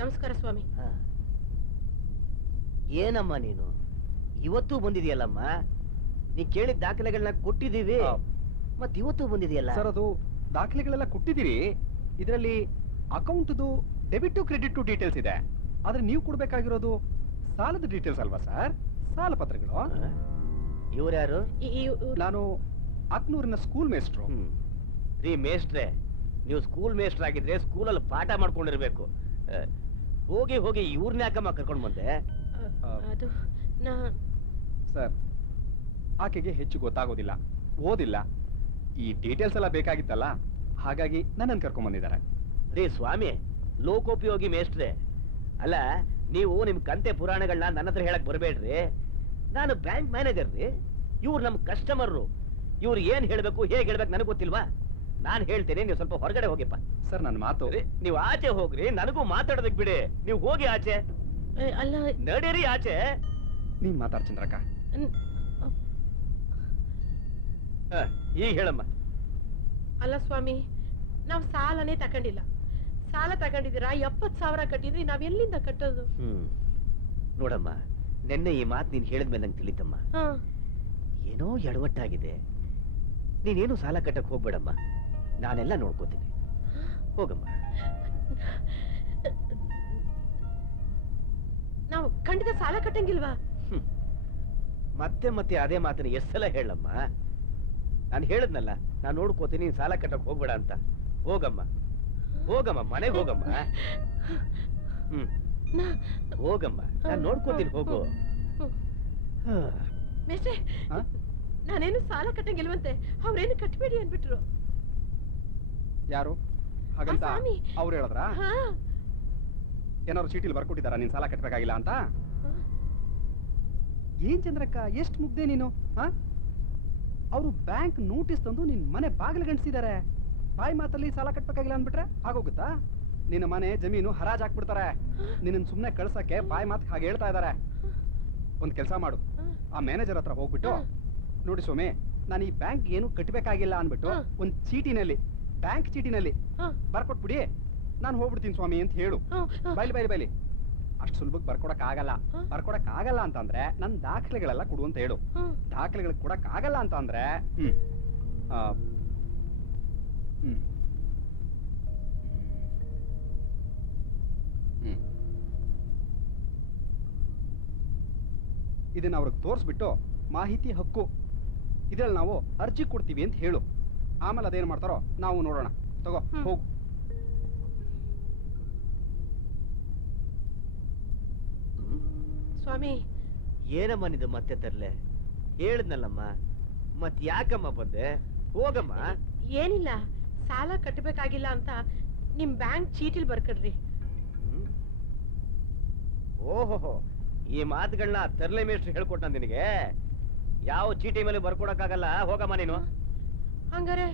ನಮಸ್ಕಾರ ಸ್ವಾಮಿ. ಏನಮ್ಮ ನೀನು ಇವತ್ತು ಬಂದಿದೆಯಲ್ಲಮ್ಮ? ನೀ ಕೇಳಿದ ದಾಖಲೆಗಳನ್ನ ಕೊಟ್ಟಿದ್ದೀವಿ, ಮತ್ ಇವತ್ತು ಬಂದಿದೆಯಲ್ಲ? ಸರ್, ಅದು ದಾಖಲೆಗಳೆಲ್ಲ ಕೊಟ್ಟಿದ್ದೀರಿ. ಇದರಲ್ಲಿ ಅಕೌಂಟ್ದು ಡೆಬಿಟ್ ಟು ಕ್ರೆಡಿಟ್ ಟು ಡೀಟೇಲ್ಸ್ ಇದೆ. ಆದ್ರೆ ನೀವು ಕೊಡ್ಬೇಕಾಗಿರೋದು ಸಾಲದ ಡೀಟೇಲ್ಸ್ ಅಲ್ವಾ ಸರ್? ಸಾಲ ಪತ್ರಗಳು. ಇವ್ರ್ಯಾರು? ನಾನು ಅಕ್ನೂರಿನ ಸ್ಕೂಲ್ ಮೇಸ್ಟ್ರು. ರೀ ಮೇಸ್ಟ್ರೆ, ನೀವು ಸ್ಕೂಲ್ ಮೇಸ್ಟ್ರ್ ಆಗಿದ್ರೆ ಸ್ಕೂಲಲ್ಲಿ ಪಾಠ ಮಾಡ್ಕೊಂಡಿರ್ಬೇಕು. ಹೋಗಿ ಹೋಗಿ ಇವ್ರನ್ನ ಯಾಕಮ್ಮ ಕರ್ಕೊಂಡು ಬಂದೆ? ಅದು ಸರ್, ಆಕೆಗೆ ಹೆಚ್ಚು ಗೊತ್ತಾಗೋದಿಲ್ಲ, ಓದಿಲ್ಲ. ಈ ಡೀಟೇಲ್ಸ್ ಎಲ್ಲ ಬೇಕಾಗಿತ್ತಲ್ಲ, ಹಾಗಾಗಿ ನನ್ನನ್ನು ಕರ್ಕೊಂಡ್ ಬಂದಿದ್ದಾರೆ. ರೀ ಸ್ವಾಮಿ, ಲೋಕೋಪಯೋಗಿ ಮೇಸ್ಟ್ರೆ. ಅಲ್ಲ, ನೀವು ನಿಮ್ ಕಂತೆ ಪುರಾಣಗಳನ್ನ ನನ್ನ ಹತ್ರ ಹೇಳಕ್ ಬರಬೇಡ್ರಿ. ನಾನು ಬ್ಯಾಂಕ್ ಮ್ಯಾನೇಜರ್ ರೀ. ಇವ್ರು ನಮ್ ಕಸ್ಟಮರ್ರು. ಇವ್ರು ಏನ್ ಹೇಳ್ಬೇಕು ಹೇಗೆ ಹೇಳ್ಬೇಕು ನನಗೆ ಗೊತ್ತಿಲ್ವಾ? ನಾನು ಹೇಳ್ತೇನೆ, ನೀವು ಸ್ವಲ್ಪ ಹೊರಗಡೆ ಹೋಗಿಪ್ಪ. ಸರ್ ನನ್ನ ಮಾತು. ನೀವು ಆಚೆ ಹೋಗ್ರಿ, ನನಗೂ ಮಾತಾಡೋದಕ್ ಬಿಡಿ. ನೀವು ಹೋಗಿ ಆಚೆ. ಅಲ್ಲ ನಡೀರಿ ಆಚೆ. ನೀನ್ ಮಾತಾಡ್ ಚಂದ್ರಕ್ಕ. ಹ, ಈಗ ಹೇಳಮ್ಮ. ಅಲ್ಲ ಸ್ವಾಮಿ, ನಾವ್ ಸಾಲನೇ ತಕೊಂಡಿಲ್ಲ. ಸಾಲ ತಗೊಂಡಿದ್ದೀರಾ? 70,000 ಕಟ್ಟಿದ್ರಿ, ನಾವ್ ಎಲ್ಲಿಂದ ಕಟ್ಟೋದು? ನೋಡಮ್ಮ, ನಿನ್ನೆ ಈ ಮಾತು ನೀನ್ ಹೇಳಿದ್ಮೇಲೆ ನಂಗೆ ತಿಳಿತಮ್ಮ. ಹ. ಏನೋ ಎಡವಟ್ಟಾಗಿದೆ. ನೀನೇನು ಸಾಲ ಕಟ್ಟಕ್ ಹೋಗ್ಬೇಡಮ್ಮ, ನಾನೆಲ್ಲ ನೋಡ್ಕೋತೀನಿ. ಹೋಗಮ್ಮ. ನಾವು ಖಂಡಿತ ಸಾಲ ಕಟ್ಟಂಗಿಲ್ವಾ? ಮತ್ತೆ ಮತ್ತೆ ಅದೇ ಮಾತನ್ನ ಎಷ್ಟು ಸಲ ಹೇಳಮ್ಮ? ನಾನು ಹೇಳದ್ನಲ್ಲ, ನಾನು ನೋಡ್ಕೋತೀನಿ, ನೀನ್ ಸಾಲ ಕಟ್ಟಕ್ ಹೋಗ್ಬೇಡ ಅಂತ. ಹೋಗಮ್ಮ, ಹೋಗಮ್ಮ, ಮನೆಗೆ ಹೋಗಮ್ಮ. ಹೋಗಮ್ಮ, ನಾನು ನೋಡ್ಕೋತೀನಿ, ಹೋಗು. ಮೇಷ್ಟ್ರೆ, ಹ? ನಾನೇನು ಸಾಲ ಕಟ್ಟಂಗಿಲ್ವಂತೆ. ಅವ್ರೇನು ಕಟ್ಬೇಡಿ ಅನ್ಬಿಟ್ರು. ಯಾರು ಹಾಗಂತ ಆ ಸ್ವಾಮಿ. ಅವ್ರು ಹೇಳಿದ್ರ? ಹಾ. ಏನಾದ್ರು ಚೀಟಿಲಿ ಬರ್ಕೊಟ್ಟಿದಾರ ನೀನ್ ಸಾಲ ಕಟ್ಟಬೇಕಾಗಿಲ್ಲ ಅಂತ? ಏನ್ ಚಂದ್ರಕ್ಕ, ಎಷ್ಟು ಮುಗ್ದೆ ನೀನು? ಅವರು ಬ್ಯಾಂಕ್ ನೋಟಿಸ್ ತಂದು ನಿನ್ ಮನೆ ಬಾಗಿಲು ಗಂಟಿಸಿದ್ದಾರೆ. ಬಾಯಿ ಮಾತಲ್ಲಿ ಸಾಲ ಕಟ್ಟಬೇಕಾಗಿಲ್ಲ ಅಂದ್ಬಿಟ್ರೆ ಆಗೋಗುತ್ತಾ? ನಿನ್ನ ಮನೆ ಜಮೀನು ಹರಾಜ್ ಹಾಕ್ಬಿಡ್ತಾರೆ. ನಿನ್ನ ಸುಮ್ನೆ ಕಳ್ಸಕ್ಕೆ ಬಾಯಿ ಮಾತು ಹಾಗೆ ಹೇಳ್ತಾ ಇದಾರೆ. ಒಂದ್ ಕೆಲಸ ಮಾಡು, ಆ ಮ್ಯಾನೇಜರ್ ಹತ್ರ ಹೋಗ್ಬಿಟ್ಟು, ನೋಡಿ ಸ್ವಾಮಿ, ನಾನು ಈ ಬ್ಯಾಂಕ್ ಏನು ಕಟ್ಟಬೇಕಾಗಿಲ್ಲ ಅಂದ್ಬಿಟ್ಟು ಒಂದ್ ಚೀಟಿನಲ್ಲಿ, ಬ್ಯಾಂಕ್ ಚೀಟಿನಲ್ಲಿ ಬರ್ಕೊಟ್ಬಿಡಿ, ನಾನು ಹೋಗ್ಬಿಡ್ತೀನಿ ಸ್ವಾಮಿ ಅಂತ ಹೇಳು. ಬೈಲಿ ಅಷ್ಟು ಸುಲಭಕ್ಕೆ ಬರ್ಕೊಡಕ್ ಆಗಲ್ಲ. ಬರ್ಕೊಡಕ್ ಆಗಲ್ಲ ಅಂತಂದ್ರೆ ನನ್ ದಾಖಲೆಗಳೆಲ್ಲ ಕೊಡು ಅಂತ ಹೇಳು. ದಾಖಲೆಗಳು ಕೊಡಕ್ ಆಗಲ್ಲ ಅಂತ ಅಂದ್ರೆ ಇದನ್ನ ಅವ್ರಿಗೆ ತೋರಿಸ್ಬಿಟ್ಟು ಮಾಹಿತಿ ಹಕ್ಕು ಇದ್ರಲ್ಲಿ ನಾವು ಅರ್ಜಿ ಕೊಡ್ತೀವಿ ಅಂತ ಹೇಳು. ಆಮೇಲೆ ಅದೇನ್ ಮಾಡ್ತಾರೋ ನಾವು ನೋಡೋಣ. ತಗೋ, ಹೋಗು. ಸ್ವಾಮಿ, ಏನಮ್ಮ ನಿಂದು ಮತ್ತೆ ತರ್ಲೆ? ಹೇಳಿದ್ನಲ್ಲಮ್ಮ, ಮತ್ ಯಾಕಮ್ಮ ಬಂದೆ? ಹೋಗಮ್ಮ. ಏನಿಲ್ಲ, ಸಾಲ ಕಟ್ಟಬೇಕಾಗಿಲ್ಲ ಅಂತ ನಿಮ್ ಬ್ಯಾಂಕ್ ಚೀಟಿಲ್ ಬರ್ಕಡ್ರಿ. ಓಹೋ, ಈ ಮಾತುಗಳನ್ನ ತರ್ಲೆ ಮೇಷ್ಟ್ರು ಹೇಳ್ಕೊಟ್ಟ ನಿನಗೆ? ಯಾವ ಚೀಟಿ ಮೇಲೆ ಬರ್ಕೊಡಕ್ಕಾಗಲ್ಲ. ಹೋಗಮ್ಮ ನೀನು. ಹಂಗಾರೆ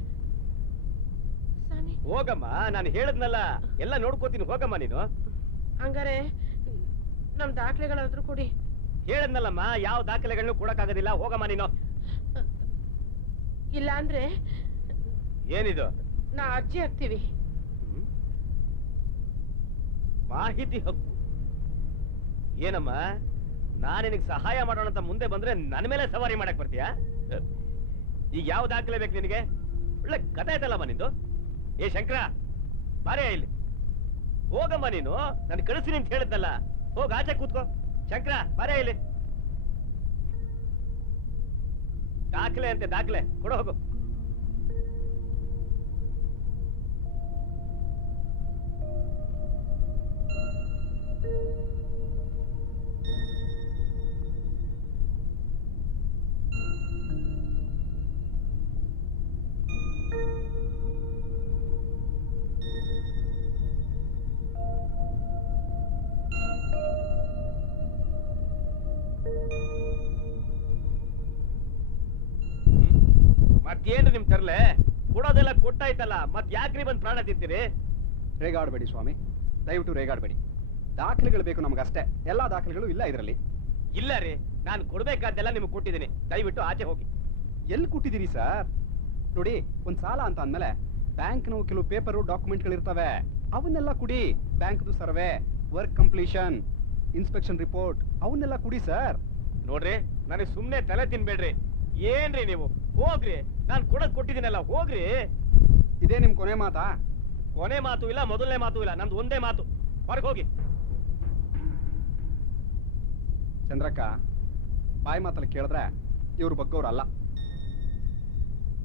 ಸ್ವಾಮಿ, ಹೋಗಮ್ಮ, ನಾನು ಹೇಳಿದ್ನಲ್ಲ, ಎಲ್ಲ ನೋಡ್ಕೋತೀನಿ. ಹೋಗಮ್ಮ ನೀನು. ಹಂಗಾರೆ ನಮ್ ದಾಖಲೆಗಳಾದ್ರೂ ಕೊಡಿ. ಹೇಳಿದ್ನಲ್ಲಮ್ಮ, ಯಾವ ದಾಖಲೆಗಳನ್ನು ಕೊಡಕ್ಕಾಗೋದಿಲ್ಲ. ಹೋಗಮ್ಮ ನೀನು. ಇಲ್ಲ ಅಂದ್ರೆ ಏನಿದು? ನಾ ಅರ್ಜಿ ಹಾಕ್ತೀವಿ. ಮಾಹಿತಿ ಹಕ್ಕು ಏನಮ್ಮ? ನಾನು ನಿನಗೆ ಸಹಾಯ ಮಾಡೋಣ ಅಂತ ಮುಂದೆ ಬಂದ್ರೆ ನನ್ನ ಮೇಲೆ ಸವಾರಿ ಮಾಡಕ್ ಬರ್ತೀಯಾ? ಈಗ ಯಾವ ದಾಖಲೆ ಬೇಕು ನಿನಗೆ? ಒಳ್ಳೆ ಕಥೆ ಆಯ್ತಲ್ಲಮ್ಮ ನಿಂದು. ಏ ಶಂಕರ, ಬಾರೇ ಇಲ್ಲಿ. ಹೋಗಮ್ಮ ನೀನು. ನಾನು ಕಳಿಸ್ತೀನಿ ಅಂತ ಹೇಳಿದ್ನಲ್ಲ, ಹೋಗ ಆಚೆ ಕೂತ್ಕೋ. ಶಂಕರ, ಬಾರೇ ಇಲ್ಲಿ. ದಾಖಲೆ ಅಂತೆ, ದಾಖಲೆ ಕೊಡು, ಹೋಗು. ಮತ್ತೇನ್ರಿ ನಿಮ್ ತರ್ಲೆ? ಕೊಡೋದೆಲ್ಲ ಕೊಟ್ಟಾಯ್ತಲ್ಲ, ಮತ್ ಯಾಕ್ರಿ ಬಂದ್ ಪ್ರಾಣ ತಿಂತೀರಿ? ರೇಗಾಡ್ಬೇಡಿ ಸ್ವಾಮಿ, ದಯವಿಟ್ಟು ರೇಗಾಡ್ಬೇಡಿ. ದಾಖಲೆಗಳು ಬೇಕು ನಮಗಷ್ಟೇ. ಎಲ್ಲಾ ದಾಖಲೆಗಳು ಇಲ್ಲ ಇದರಲ್ಲಿ. ಇಲ್ಲ ರೀ, ನಾನು ಕೊಡ್ಬೇಕಾದ್ದೆಲ್ಲ ನಿಮ್ಗೆ ಕೊಟ್ಟಿದ್ದೀನಿ. ದಯವಿಟ್ಟು ಆಚೆ ಹೋಗಿ. ಎಲ್ಲಿ ಕೊಟ್ಟಿದ್ದೀರಿ ಸರ್? ನೋಡಿ, ಒಂದ್ ಸಾಲ ಅಂತ ಅಂದ್ಮೇಲೆ ಬ್ಯಾಂಕ್ನ ಕೆಲವು ಪೇಪರು ಡಾಕ್ಯುಮೆಂಟ್ಗಳು ಇರ್ತವೆ, ಅವನ್ನೆಲ್ಲ ಕುಡಿ. ಬ್ಯಾಂಕ್ದು survey, work completion, inspection report, ಅವನ್ನೆಲ್ಲ ಕುಡಿ ಸರ್. ನೋಡ್ರಿ, ನನಗೆ ಸುಮ್ನೆ ತಲೆ ತಿನ್ಬೇಡ್ರಿ. ಏನ್ರಿ ನೀವು? ಹೋಗ್ರಿ, ನಾನು ಕೊಡಕ್ ಕೊಟ್ಟಿದ್ದೀನಲ್ಲ, ಹೋಗ್ರಿ. ಇದೇ ನಿಮ್ ಕೊನೆ ಮಾತಾ? ಕೊನೆ ಮಾತು ಇಲ್ಲ, ಮೊದಲನೇ ಮಾತು ಇಲ್ಲ, ನಮ್ದು ಒಂದೇ ಮಾತು. ಹೊರಗೆ ಹೋಗಿ. ಚಂದ್ರಕ್ಕ, ಬಾಯಿ ಮಾತಲ್ಲಿ ಕೇಳಿದ್ರೆ ಇವ್ರು ಬಗ್ಗವ್ರು ಅಲ್ಲ.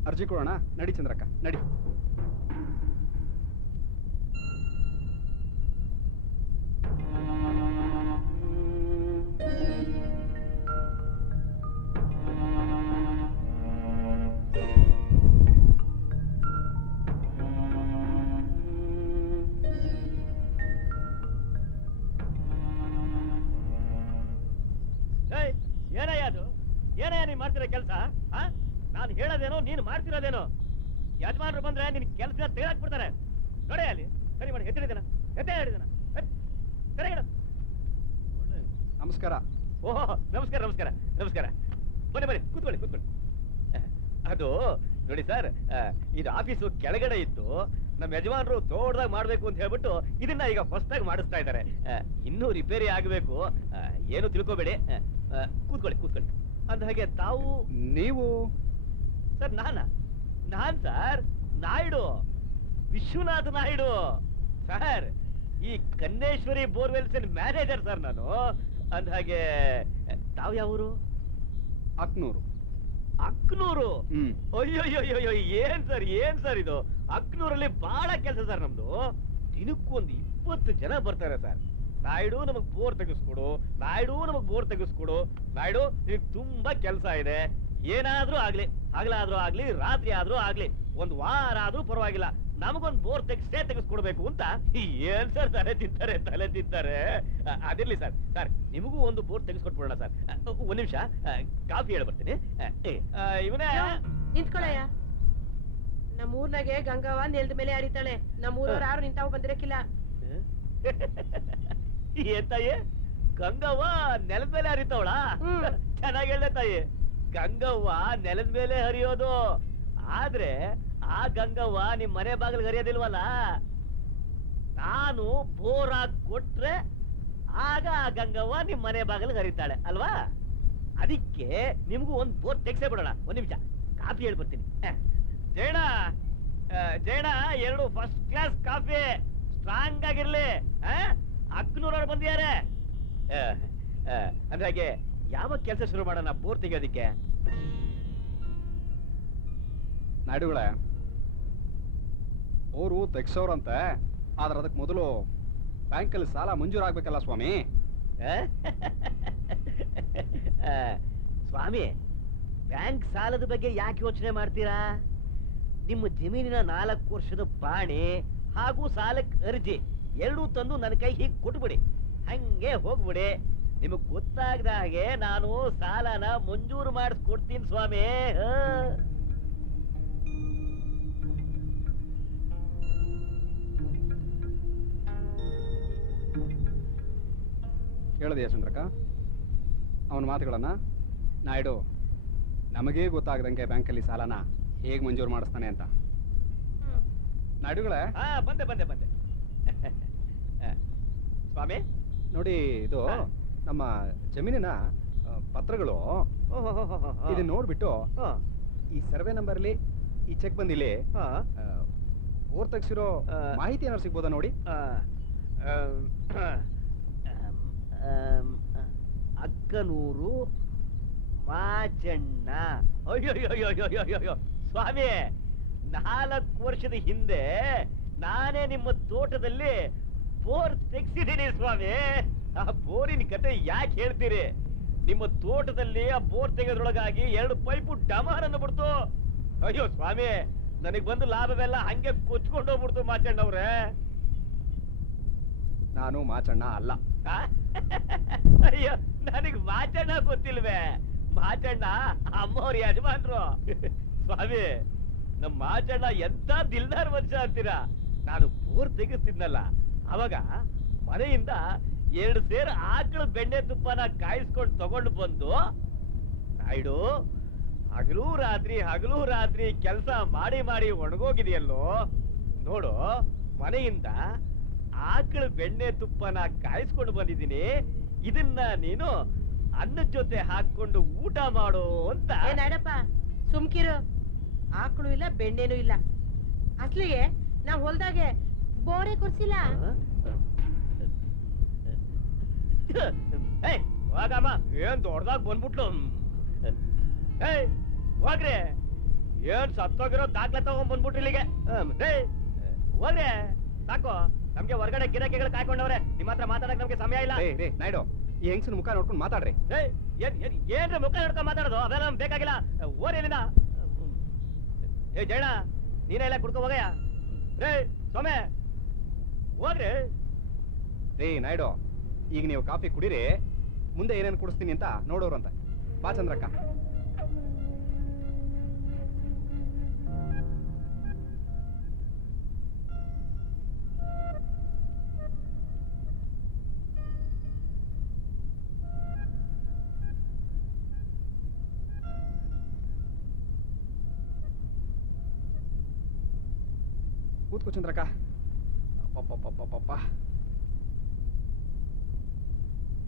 ಅರ್ಜಿ ಕೊಡೋಣ, ನಡಿ ಚಂದ್ರಕ್ಕ, ನಡಿ. ಏಯ್, ಏನಯ್ಯ ಅದು? ಹೇಳೋದೇನೋ ನೀನು ಮಾಡ್ತಿರೋದೇನೋ. ಯಜಮಾನ್ರು ಬಂದ್ರೆ ನಿನ್ ಕೆಲಸ ತೆಗೆದಾಕ್ಬಿಡ್ತಾರೆ. ನೋಡೇ ಅಲ್ಲಿ ಸರಿ ಮಾಡಿ ಎತ್ತಿಡಿದನ ಎತ್ತೆ ಹೇಳಿದನ ಸರಿಗಿಡ. ನಮಸ್ಕಾರ. ಓಹೋ ನಮಸ್ಕಾರ ನಮಸ್ಕಾರ ನಮಸ್ಕಾರ. ಬನ್ನಿ ಬನ್ನಿ ಕೂತ್ಕೊಳ್ಳಿ ಕೂತ್ಕೊಳ್ಳಿ. ಅದು ನೋಡಿ ಸರ್, ಇದು ಆಫೀಸು ಕೆಳಗಡೆ ಇತ್ತು. ನಮ್ಮ ಯಜಮಾನರು ದೊಡ್ಡದಾಗಿ ಮಾಡ್ಬೇಕು ಅಂತ ಹೇಳ್ಬಿಟ್ಟು ಇದನ್ನ ಈಗ ಹೊಸದಾಗಿ ಮಾಡಿಸ್ತಾ ಇದ್ದಾರೆ. ಇನ್ನೂ ರಿಪೇರಿ ಆಗಬೇಕು. ಏನು ತಿಳ್ಕೊಬೇಡಿ. ಕೂತ್ಕೊಳ್ಳಿ ಕೂತ್ಕೊಳ್ಳಿ. ಅಂದ ಹಾಗೆ ತಾವು ನೀವು ಸರ್? ನಾನ್ ಸರ್ ನಾಯ್ಡು, ವಿಶ್ವನಾಥ್ ನಾಯ್ಡು ಸರ್. ಈ ಕನ್ನೇಶ್ವರಿ ಬೋರ್ವೆಲ್ಸ್ ಮ್ಯಾನೇಜರ್ ಸರ್ ನಾನು. ಅಂದ ಹಾಗೆ ತಾವು ಯಾವೂರು? ಅಕ್ನೂರು. ಅಕ್ನೂರು? ಹ್ಮ್. ಅಯ್ಯೋಯ್ಯೋಯ್ಯೋ, ಏನ್ ಸರ್ ಇದು? ಅಕ್ನೂರಲ್ಲಿ ಬಹಳ ಕೆಲಸ ಸರ್ ನಮ್ದು. ದಿನಕ್ಕೊಂದು 20 ಜನ ಬರ್ತಾರೆ ಸರ್. ನಾಯ್ಡು ನಮಗ್ ಬೋರ್ ತೆಗಿಸ್ಕೊಡು, ನಾಯ್ಡು ನಮಗ್ ಬೋರ್ ತೆಗಿಸ್ಕೊಡು, ನಾಯ್ಡು ನಿನಗ್ ತುಂಬಾ ಕೆಲಸ ಇದೆ. ಏನಾದ್ರೂ ಆಗ್ಲಿ, ಹಗಲಾದ್ರೂ ಆಗ್ಲಿ ರಾತ್ರಿ ಆದ್ರೂ ಆಗ್ಲಿ, ಒಂದ್ ವಾರ ಆದ್ರೂ ಪರವಾಗಿಲ್ಲ, ನಮಗೊಂದ್ ಬೋರ್ ತೆಗಿಸ್ಕೊಡ್ಬೇಕು ಅಂತ. ಏನ್ ಸರ್ ತಲೆ ತಿಂತಾರೆ. ಅದಿರ್ಲಿ ಸರ್. ಸರ್ ನಿಮಗೂ ಒಂದು ಬೋರ್ ತೆಗಿಸ್ಕೊಟ್ಬಿಡೋಣ ಸರ್. ಒಂದ್ ನಿಮಿಷ ಕಾಫಿ ಹೇಳ್ಬರ್ತೀನಿ. ಇವನೇ ನಿಂತ್ಕೊಳಯ್ಯ. ನಮ್ಮೂರ್ನಾಗೆ ಗಂಗವ್ವ ನೆಲದ ಮೇಲೆ ಹರಿತಾಳೆ. ನಮ್ಮೂರವ್ರು ಯಾರು ನಿಂತಾವ್ ಬಂದಿರಕ್ಕಿಲ್ಲ. ಏನ್ ತಾಯಿ, ಗಂಗವ್ವ ನೆಲದ ಮೇಲೆ ಹರಿತಾವಳ? ಚೆನ್ನಾಗಿ ಹೇಳ್ದೆ ತಾಯಿ. ಗಂಗವ್ವ ನೆಲದ ಮೇಲೆ ಹರಿಯೋದು, ಆದ್ರೆ ಆ ಗಂಗವ್ವ ನಿಮ್ ಮನೆ ಬಾಗಿಲಿಗೆ ಹರಿಯೋದಿಲ್ವಲ್ಲ. ನಾನು ಬೋರ್ ಹಾಕಿ ಕೊಟ್ರೆ ಆಗ ಆ ಗಂಗವ್ವ ನಿಮ್ ಮನೆ ಬಾಗಿಲಿಗೆ ಹರಿತಾಳೆ ಅಲ್ವಾ? ಅದಕ್ಕೆ ನಿಮ್ಗೂ ಒಂದ್ ಬೋರ್ ತೆಗ್ಸೇ ಬಿಡೋಣ. ಒಂದ್ ನಿಮಿಷ ಕಾಫಿ ಹೇಳ್ಬರ್ತೀನಿ. ಜೈಣ, 2 ಫಸ್ಟ್ ಕ್ಲಾಸ್ ಕಾಫಿ, ಸ್ಟ್ರಾಂಗ್ ಆಗಿರ್ಲಿ. ಅಕ್ನೂರವ್ರು ಬಂದಿದ್ದಾರೆ. ಅಂದ್ರಾಗೆ ಯಾವ ಕೆಲಸ ಶುರು ಮಾಡೋಣ ಬೋರ್ ತೆಗಿಯೋದಿಕ್ಕೆ? ನಾಯ್ಡುಗಳೇ, ಅವರು ತೆಗ್ಸೋರಂತೆ, ಆದ್ರೆ ಅದಕ್ಕೆ ಮೊದಲು ಬ್ಯಾಂಕಲ್ಲಿ ಸಾಲ ಮಂಜೂರಾಗ್ಬೇಕಲ್ಲ ಸ್ವಾಮಿ. ಸ್ವಾಮಿ, ಬ್ಯಾಂಕ್ ಸಾಲದ ಬಗ್ಗೆ ಯಾಕೆ ಯೋಚನೆ ಮಾಡ್ತೀರಾ? ನಿಮ್ಮ ಜಮೀನಿನ 4 ವರ್ಷದ ಪಾಣಿ ಹಾಗೂ ಸಾಲಕ್ಕೆ ಅರ್ಜಿ ಎರಡೂ ತಂದು ನನ್ನ ಕೈ ಹೀಗೆ ಕೊಟ್ಬಿಡಿ, ಹಂಗೆ ಹೋಗ್ಬಿಡಿ. ನಿಮಗ್ ಗೊತ್ತಾಗದ ಹಾಗೆ ನಾನು ಸಾಲನ ಮಂಜೂರು ಮಾಡಿಸ್ಕೊಡ್ತೀನಿ ಸ್ವಾಮಿ. ಕೇಳಿದೆಯಾ ಚಂದ್ರಕ್ಕ ಅವನ ಮಾತುಗಳನ್ನ? ನಾಯ್ಡು ನಮಗೇ ಗೊತ್ತಾಗದಂಗೆ ಬ್ಯಾಂಕಲ್ಲಿ ಸಾಲನ ಹೇಗೆ ಮಂಜೂರು ಮಾಡಿಸ್ತಾನೆ ಅಂತ. ನಾಯ್ಡುಗಳೇ, ಬಂದೆ ಸ್ವಾಮಿ. ನೋಡಿ, ಇದು ನಮ್ಮ ಜಮೀನಿನ ಪತ್ರಗಳು. ಇದನ್ನ ನೋಡ್ಬಿಟ್ಟು ಈ ಸರ್ವೆ ನಂಬರ್ಲಿ ಈ ಚೆಕ್ ಬಂದಿಲ್ಲಿ ಬೋರ್ ತೆಗ್ಸಿರೋ ಮಾಹಿತಿ ಏನಾದ್ರು ಸಿಗ್ಬೋದಾ ನೋಡಿ. ಅಕ್ಕನೂರು ಮಾಚಣ್ಣ. ಅಯ್ಯೋ ಸ್ವಾಮಿ, 4 ವರ್ಷದ ಹಿಂದೆ ನಾನೇ ನಿಮ್ಮ ತೋಟದಲ್ಲಿ ಬೋರ್ ತೆಗ್ಸಿದ್ದೀನಿ ಸ್ವಾಮಿ. ಆ ಬೋರಿನ ಕತೆ ಯಾಕೆ ಹೇಳ್ತೀರಿ? ನಿಮ್ಮ ತೋಟದಲ್ಲಿ ಆ ಬೋರ್ ತೆಗೆದ್ರೊಳಗಾಗಿ 2 ಪೈಪು ಡಮಾರನ್ನು ಬಿಡ್ತು. ಅಯ್ಯೋ ಸ್ವಾಮಿ, ನನಗ್ ಬಂದು ಲಾಭವೆಲ್ಲ ಹಂಗೆ ಕೊಚ್ಕೊಂಡು ಹೋಗ್ಬಿಡ್ತು ಮಾಚಣ್ಣವ್ರೆ. ನಾನು ಮಾಚಣ್ಣ ಅಲ್ಲ. ಅಯ್ಯೋ, ನನಗ್ ಮಾಚಣ್ಣ ಗೊತ್ತಿಲ್ವೇ? ಮಾಚಣ್ಣ ಅಮ್ಮವ್ರ ಯಜಮಾನ್ರು. ಸ್ವಾಮಿ, ನಮ್ ಮಾಚಣ್ಣ ಎಂತ ದಿಲ್ದಾರ್ ಮನುಷ್ಯ ಅಂತೀರಾ? ನಾನು ಬೋರ್ ತೆಗಿಸ್ತಿದ್ನಲ್ಲ, ಅವಾಗ ಮನೆಯಿಂದ 2 ಸೇರು ಆಕಳ ಬೆಣ್ಣೆ ತುಪ್ಪನ ಕಾಯಿಸ್ಕೊಂಡು ತಗೊಂಡು ಬಂದು, ನಾಯ್ಡು ಹಗಲೂ ರಾತ್ರಿ ಕೆಲಸ ಮಾಡಿ ಒಣಗೋಗಿದೆಯಲ್ಲೋ ನೋಡು, ಮನೆಯಿಂದ ಆಕಳ ಬೆಣ್ಣೆ ತುಪ್ಪನ ಕಾಯಿಸ್ಕೊಂಡು ಬಂದಿದ್ದೀನಿ, ಇದನ್ನ ನೀನು ಅನ್ನದ ಜೊತೆ ಹಾಕೊಂಡು ಊಟ ಮಾಡು ಅಂತ. ನಾಡಪ್ಪ ಸುಮ್ಕಿರು. ಆಕಳು ಇಲ್ಲ, ಬೆಣ್ಣೆನೂ ಇಲ್ಲ. ಅಸ್ಲಿಗೆ ನಾವ್ ಹೊಲ್ದಾಗೆ ಬೋರೆ ಕೊರ್ಸಿಲ್ಲ. ಹೋಗಮ್ಮ, ಏನ್ ದೊಡ್ಡದಾಗ ಬಂದ್ಬಿಟ್ಲು. ಹೋಗ್ರಿ, ಏನ್ ಸತ್ತೋಗಿರೋ ದಾಖಲೆ ತಗೊಂಡ್ ಬಂದ್ಬಿಟ್ರಿ ಇಲ್ಲಿಗೆ. ಹೋಗ್ರಿ, ಸಾಕು. ನಮ್ಗೆ ಹೊರಗಡೆ ಗಿರಾಕಿಗಳು ಕಾಯ್ಕೊಂಡವ್ರೆ. ನಿಮ್ಮ ಹತ್ರ ಮಾತಾಡಕ್ ನಮ್ಗೆ ಸಮಯ ಇಲ್ಲ. ನಾಯ್ಡು, ಈ ಹೆಂಗಸಿನ ಮುಖ ನೋಡ್ಕೊಂಡು ಮಾತಾಡ್ರಿ. ಏನ್ರಿ ಮುಖ ನೋಡ್ಕೊಂಡ್ ಮಾತಾಡೋದು? ಅವೆಲ್ಲ ನಮ್ಗೆ ಬೇಕಾಗಿಲ್ಲ. ಓರಿಲ್ಲಿಂದ. ಜೈಣ, ನೀನೇ ಇಲ್ಲ ಕುಡ್ಕೊ ಹೋಗಯ್ಯ. ಸೊಮೆ ಹೋಗ್ರಿ. ನಾಯ್ಡು, ಈಗ ನೀವು ಕಾಫಿ ಕುಡೀರಿ, ಮುಂದೆ ಏನೇನು ಕುಡಿಸ್ತೀನಿ ಅಂತ ನೋಡೋರು ಅಂತ. ಬಾ ಚಂದ್ರಕ್ಕ. ಕೂತ್ಕೋ ಚಂದ್ರಕ್ಕ. ಅಪ್ಪಪ್ಪಪ್ಪಪ್ಪಪ್ಪ.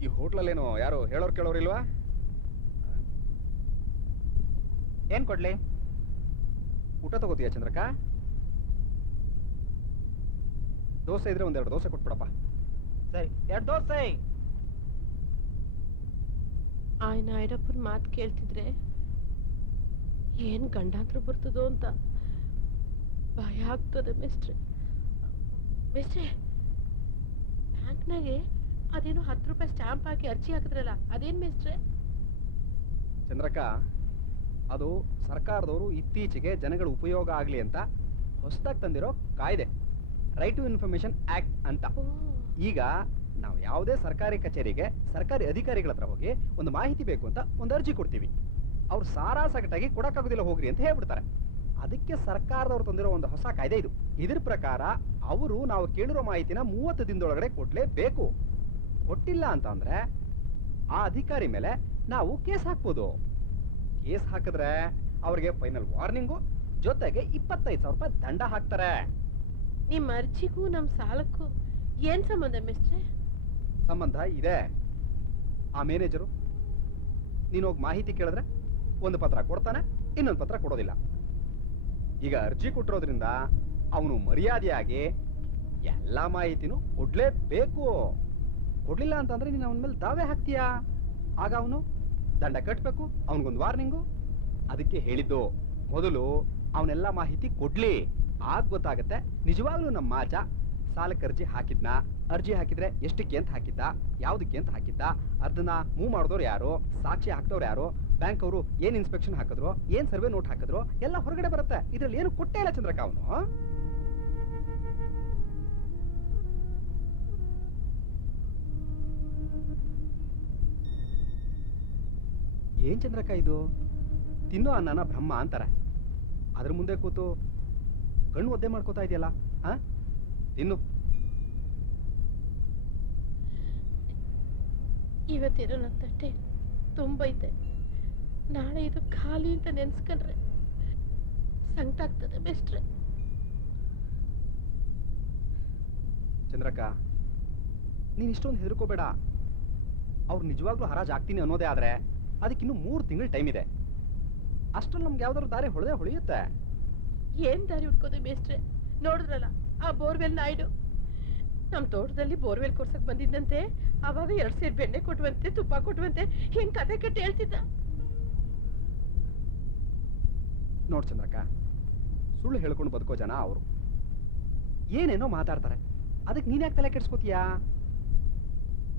ಈ ಹೋಟ್ಲಲ್ಲೇನೋ ಯಾರು ಹೇಳೋರು ಕೇಳೋರಿಲ್ವಾ? ಏನ್ ಕೊಡ್ಲಿ? ಊಟ ತಗೋತೀಯ ಚಂದ್ರಕ್ಕ? ದೋಸೆ ಇದ್ರೆ ಒಂದೆರಡು ದೋಸೆ ಕೊಟ್ಬಿಡಪ್ಪ. ಸರಿ, 2 ದೋಸೆ. ಆಯ್ನ ಐಡಪ್ಪನ ಮಾತು ಕೇಳ್ತಿದ್ರೆ ಏನ್ ಗಂಡಾಂತರ ಬರ್ತದೋ ಅಂತ ಭಯ ಆಗ್ತದೆ ಮಿಸ್ಟ್ರೆ. ಬ್ಯಾಂಕ್ನಾಗೆ ಅದೇನೋ 10 ರೂಪಾಯಿ ಸ್ಟಾಂಪ್ ಹಾಕಿ ಅರ್ಜಿ ಹಾಕಿದ್ರಲ್ಲ, ಅದೇನ್ ಮಿಸ್ಟ್ರೆ? ಚಂದ್ರಕ್ಕ, ಅದು ಸರ್ಕಾರದವರು ಇತ್ತೀಚೆಗೆ ಜನಗಳ ಉಪಯೋಗ ಆಗಲಿ ಅಂತ ಹೊಸದಾಗಿ ತಂದಿರೋ ಕಾಯ್ದೆ, ರೈಟ್ ಟು ಇನ್ಫಾರ್ಮೇಶನ್ ಆಕ್ಟ್ ಅಂತ. ಈಗ ನಾವು ಯಾವುದೇ ಸರ್ಕಾರಿ ಕಚೇರಿಗೆ ಸರ್ಕಾರಿ ಅಧಿಕಾರಿಗಳ ಹತ್ರ ಹೋಗಿ ಒಂದು ಮಾಹಿತಿ ಬೇಕು ಅಂತ ಒಂದು ಅರ್ಜಿ ಕೊಡ್ತೀವಿ. ಅವ್ರು ಸಾರಾಸಗಟಾಗಿ ಕೊಡಕ್ಕಾಗೋದಿಲ್ಲ ಹೋಗ್ರಿ ಅಂತ ಹೇಳ್ಬಿಡ್ತಾರೆ. ಅದಕ್ಕೆ ಸರ್ಕಾರದವ್ರು ತಂದಿರೋ ಒಂದು ಹೊಸ ಕಾಯ್ದೆ ಇದು. ಇದ್ರ ಪ್ರಕಾರ ಅವರು ನಾವು ಕೇಳಿರೋ ಮಾಹಿತಿನ 30 ದಿನದೊಳಗಡೆ ಕೊಡ್ಲೇಬೇಕು. ಕೊಟ್ಟಿಲ್ಲ ಅಂತ ಅಂದ್ರೆ ಆ ಅಧಿಕಾರಿ ಮೇಲೆ ನಾವು ಕೇಸ್ ಹಾಕ್ಬೋದು. ಕೇಸ್ ಹಾಕಿದ್ರೆ ಅವ್ರಿಗೆ ಫೈನಲ್ ವಾರ್ನಿಂಗು ಜೊತೆಗೆ 25,000 ರೂಪಾಯಿ ದಂಡ ಹಾಕ್ತಾರೆ. ನಿಮ್ ಅರ್ಜಿಗೂ ನಮ್ ಸಾಲಕ್ಕೂ ಏನ್ ಸಂಬಂಧ ಮಿಸ್ಟ್ರೆ? ಸಂಬಂಧ ಇದೆ. ಆ ಮ್ಯಾನೇಜರು ನೀನೋಗಿ ಮಾಹಿತಿ ಕೇಳಿದ್ರೆ ಒಂದು ಪತ್ರ ಕೊಡ್ತಾನೆ, ಇನ್ನೊಂದು ಪತ್ರ ಕೊಡೋದಿಲ್ಲ. ಈಗ ಅರ್ಜಿ ಕೊಟ್ಟಿರೋದ್ರಿಂದ ಅವನು ಮರ್ಯಾದೆಯಾಗಿ ಎಲ್ಲ ಮಾಹಿತಿನೂ ಕೊಡ್ಲೇಬೇಕು. ಕೊಡ್ಲಿಲ್ಲ ಅಂತಂದ್ರೆ ನೀನು ಅವನ ಮೇಲೆ ದಾವೆ ಹಾಕ್ತೀಯಾ, ಆಗ ಅವನು ದಂಡ ಕಟ್ಟಬೇಕು, ಅವನಿಗೊಂದು ವಾರ್ನಿಂಗು. ಅದಕ್ಕೆ ಹೇಳಿದ್ದು ಮೊದಲು ಅವನೆಲ್ಲ ಮಾಹಿತಿ ಕೊಡ್ಲಿ, ಆಗ ಗೊತ್ತಾಗತ್ತೆ ನಿಜವಾಗ್ಲೂ ನಮ್ಮ ಮಾಚ ಸಾಲಕ್ಕೆ ಅರ್ಜಿ ಹಾಕಿದ್ನ, ಅರ್ಜಿ ಹಾಕಿದ್ರೆ ಎಷ್ಟಕ್ಕೆ ಅಂತ ಹಾಕಿದ್ದ, ಯಾವುದಕ್ಕೆ ಅಂತ ಹಾಕಿದ್ದ, ಅದನ್ನ ಮೂವ್ ಮಾಡಿದವ್ರು ಯಾರು, ಸಾಕ್ಷಿ ಹಾಕ್ದವ್ರು ಯಾರು, ಬ್ಯಾಂಕ್ ಅವರು ಏನ್ ಇನ್ಸ್ಪೆಕ್ಷನ್ ಹಾಕಿದ್ರು, ಏನ್ ಸರ್ವೆ ನೋಟ್ ಹಾಕಿದ್ರು, ಎಲ್ಲ ಹೊರಗಡೆ ಬರುತ್ತೆ. ಇದ್ರಲ್ಲಿ ಏನು ಕೊಟ್ಟೇ ಇಲ್ಲ ಚಂದ್ರಕ್ಕ ಅವನು. ಏನ್ ಚಂದ್ರಕ್ಕ ಇದು? ತಿನ್ನೋ ಅನ್ನನ ಬ್ರಹ್ಮ ಅಂತಾರೆ, ಅದ್ರ ಮುಂದೆ ಕೂತು ಕಣ್ಣು ಒದ್ದೆ ಮಾಡ್ಕೋತಾ ಇದೆಯಲ್ಲ. ತಿನ್ನು. ಇವತ್ತೇನೋ ನನ್ನ ತಟ್ಟೆ ತುಂಬೈತೆ, ನಾಳೆ ಇದು ಖಾಲಿ ಅಂತ ನೆನ್ಸ್ಕೊಂಡ್ರೆ ಸಂಕಟ ಆಗ್ತದೆ ಬೆಸ್ಟ್ರೆ. ಚಂದ್ರಕ್ಕ, ನೀನ್ ಇಷ್ಟೊಂದು ಹೆದರ್ಕೋಬೇಡ. ಅವ್ರು ನಿಜವಾಗ್ಲೂ ಹರಾಜ್ ಆಗ್ತೀನಿ ಅನ್ನೋದೇ ಆದ್ರೆ ಅದಕ್ಕಿನ್ನೂ 3 ತಿಂಗಳು ಟೈಮ್ ಇದೆ. ಅಷ್ಟ್ರಲ್ಲಿ ನಮ್ಗೆ ಯಾವ್ದಾದ್ರು ದಾರಿ ಹೊಳೆಯುತ್ತೆ. ಏನ್ ದಾರಿ ಹುಡ್ಕೋದೆ ಬೇಸ್ಟ್ರೆ? ನೋಡಿದ್ರಲ್ಲ ಆ ಬೋರ್ವೆಲ್ ನಾಯ್ಡು ನಮ್ ತೋಟದಲ್ಲಿ ಬೋರ್ವೆಲ್ ಕೊರ್ಸಕ್ ಬಂದಿದ್ದಂತೆ. ಅವಾಗ 2 ಸೇರ್ ಬೆಣ್ಣೆ ಕೊಟ್ಟುವಂತೆ, ತುಪ್ಪ ಕೊಟ್ಟುವಂತೆ, ಹಿಂಗ್ ಕತೆ ಕಟ್ಟಿ ಹೇಳ್ತಿದ್ದ. ನೋಡ್ ಚಂದ್ರಕ್ಕ, ಸುಳ್ಳು ಹೇಳ್ಕೊಂಡು ಬದುಕೋ ಜನ ಅವರು ಏನೇನೋ ಮಾತಾಡ್ತಾರೆ. ಅದಕ್ಕೆ ನೀನ್ ಯಾಕೆ ತಲೆ ಕೆಡ್ಸ್ಕೋತೀಯಾ?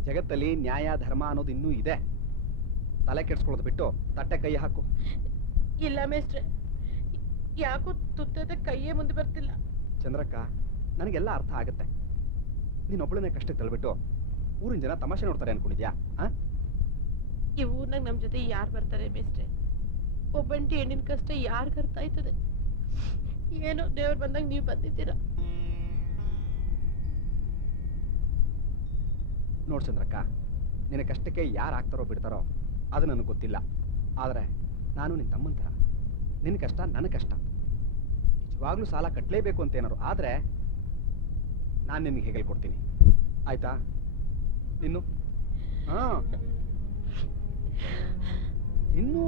ಜಗತ್ತಲ್ಲಿ ನ್ಯಾಯ ಧರ್ಮ ಅನ್ನೋದು ಇನ್ನೂ ಇದೆ. ತಲೆ ಕೆಡ್ಸ್ಕೊಳ್ಳೋದು ಬಿಟ್ಟು ತಟ್ಟೆ ಕೈ ಹಾಕು. ಇಲ್ಲ ಮೇಸ್ಟ್ರೆ, ಯಾಕೋ ತುತ್ತದ ಕೈಯೇ ಮುಂದೆ ಬರ್ತಿಲ್ಲ. ಚಂದ್ರಕ್ಕ, ನನಗೆಲ್ಲ ಅರ್ಥ ಆಗುತ್ತೆ. ನೀನೊಬ್ಬಳನ್ನೇ ಕಷ್ಟಕ್ಕೆ ತಳ್ಬಿಟ್ಟು ಊರಿನ ಜನ ತಮಾಷೆ ನೋಡ್ತಾರೆ ಅನ್ಕೊಂಡಿದ್ಯಾ? ಈ ಊರ್ನಾಗ ನಮ್ ಜೊತೆ ಯಾರು ಬರ್ತಾರೆ ಮೇಸ್ಟ್ರೆ? ಒಬ್ಬಂಟಿ ಹೆಣ್ಣಿನ ಕಷ್ಟ ಯಾರಿಗ ಅರ್ಥ ಆಯ್ತದೆ? ಏನೋ ದೇವ್ರು ಬಂದಾಗ ನೀವು ಬಂದಿದ್ದೀರಾ. ನೋಡ್ ಚಂದ್ರಕ್ಕ, ನಿನ್ನ ಕಷ್ಟಕ್ಕೆ ಯಾರು ಆಗ್ತಾರೋ ಬಿಡ್ತಾರೋ ಅದು ನನಗೆ ಗೊತ್ತಿಲ್ಲ. ಆದರೆ ನಾನು ನಿನ್ನ ತಮ್ಮನ ಥರ. ನಿನ್ನ ಕಷ್ಟ ನನ್ನ ಕಷ್ಟ. ನಿಜವಾಗ್ಲೂ ಸಾಲ ಕಟ್ಟಲೇಬೇಕು ಅಂತ ಏನಾರು ಆದರೆ ನಾನು ನಿನಗೆ ಹೇಗೆ ಕೊಡ್ತೀನಿ, ಆಯ್ತಾ? ಇನ್ನು ಇನ್ನೂ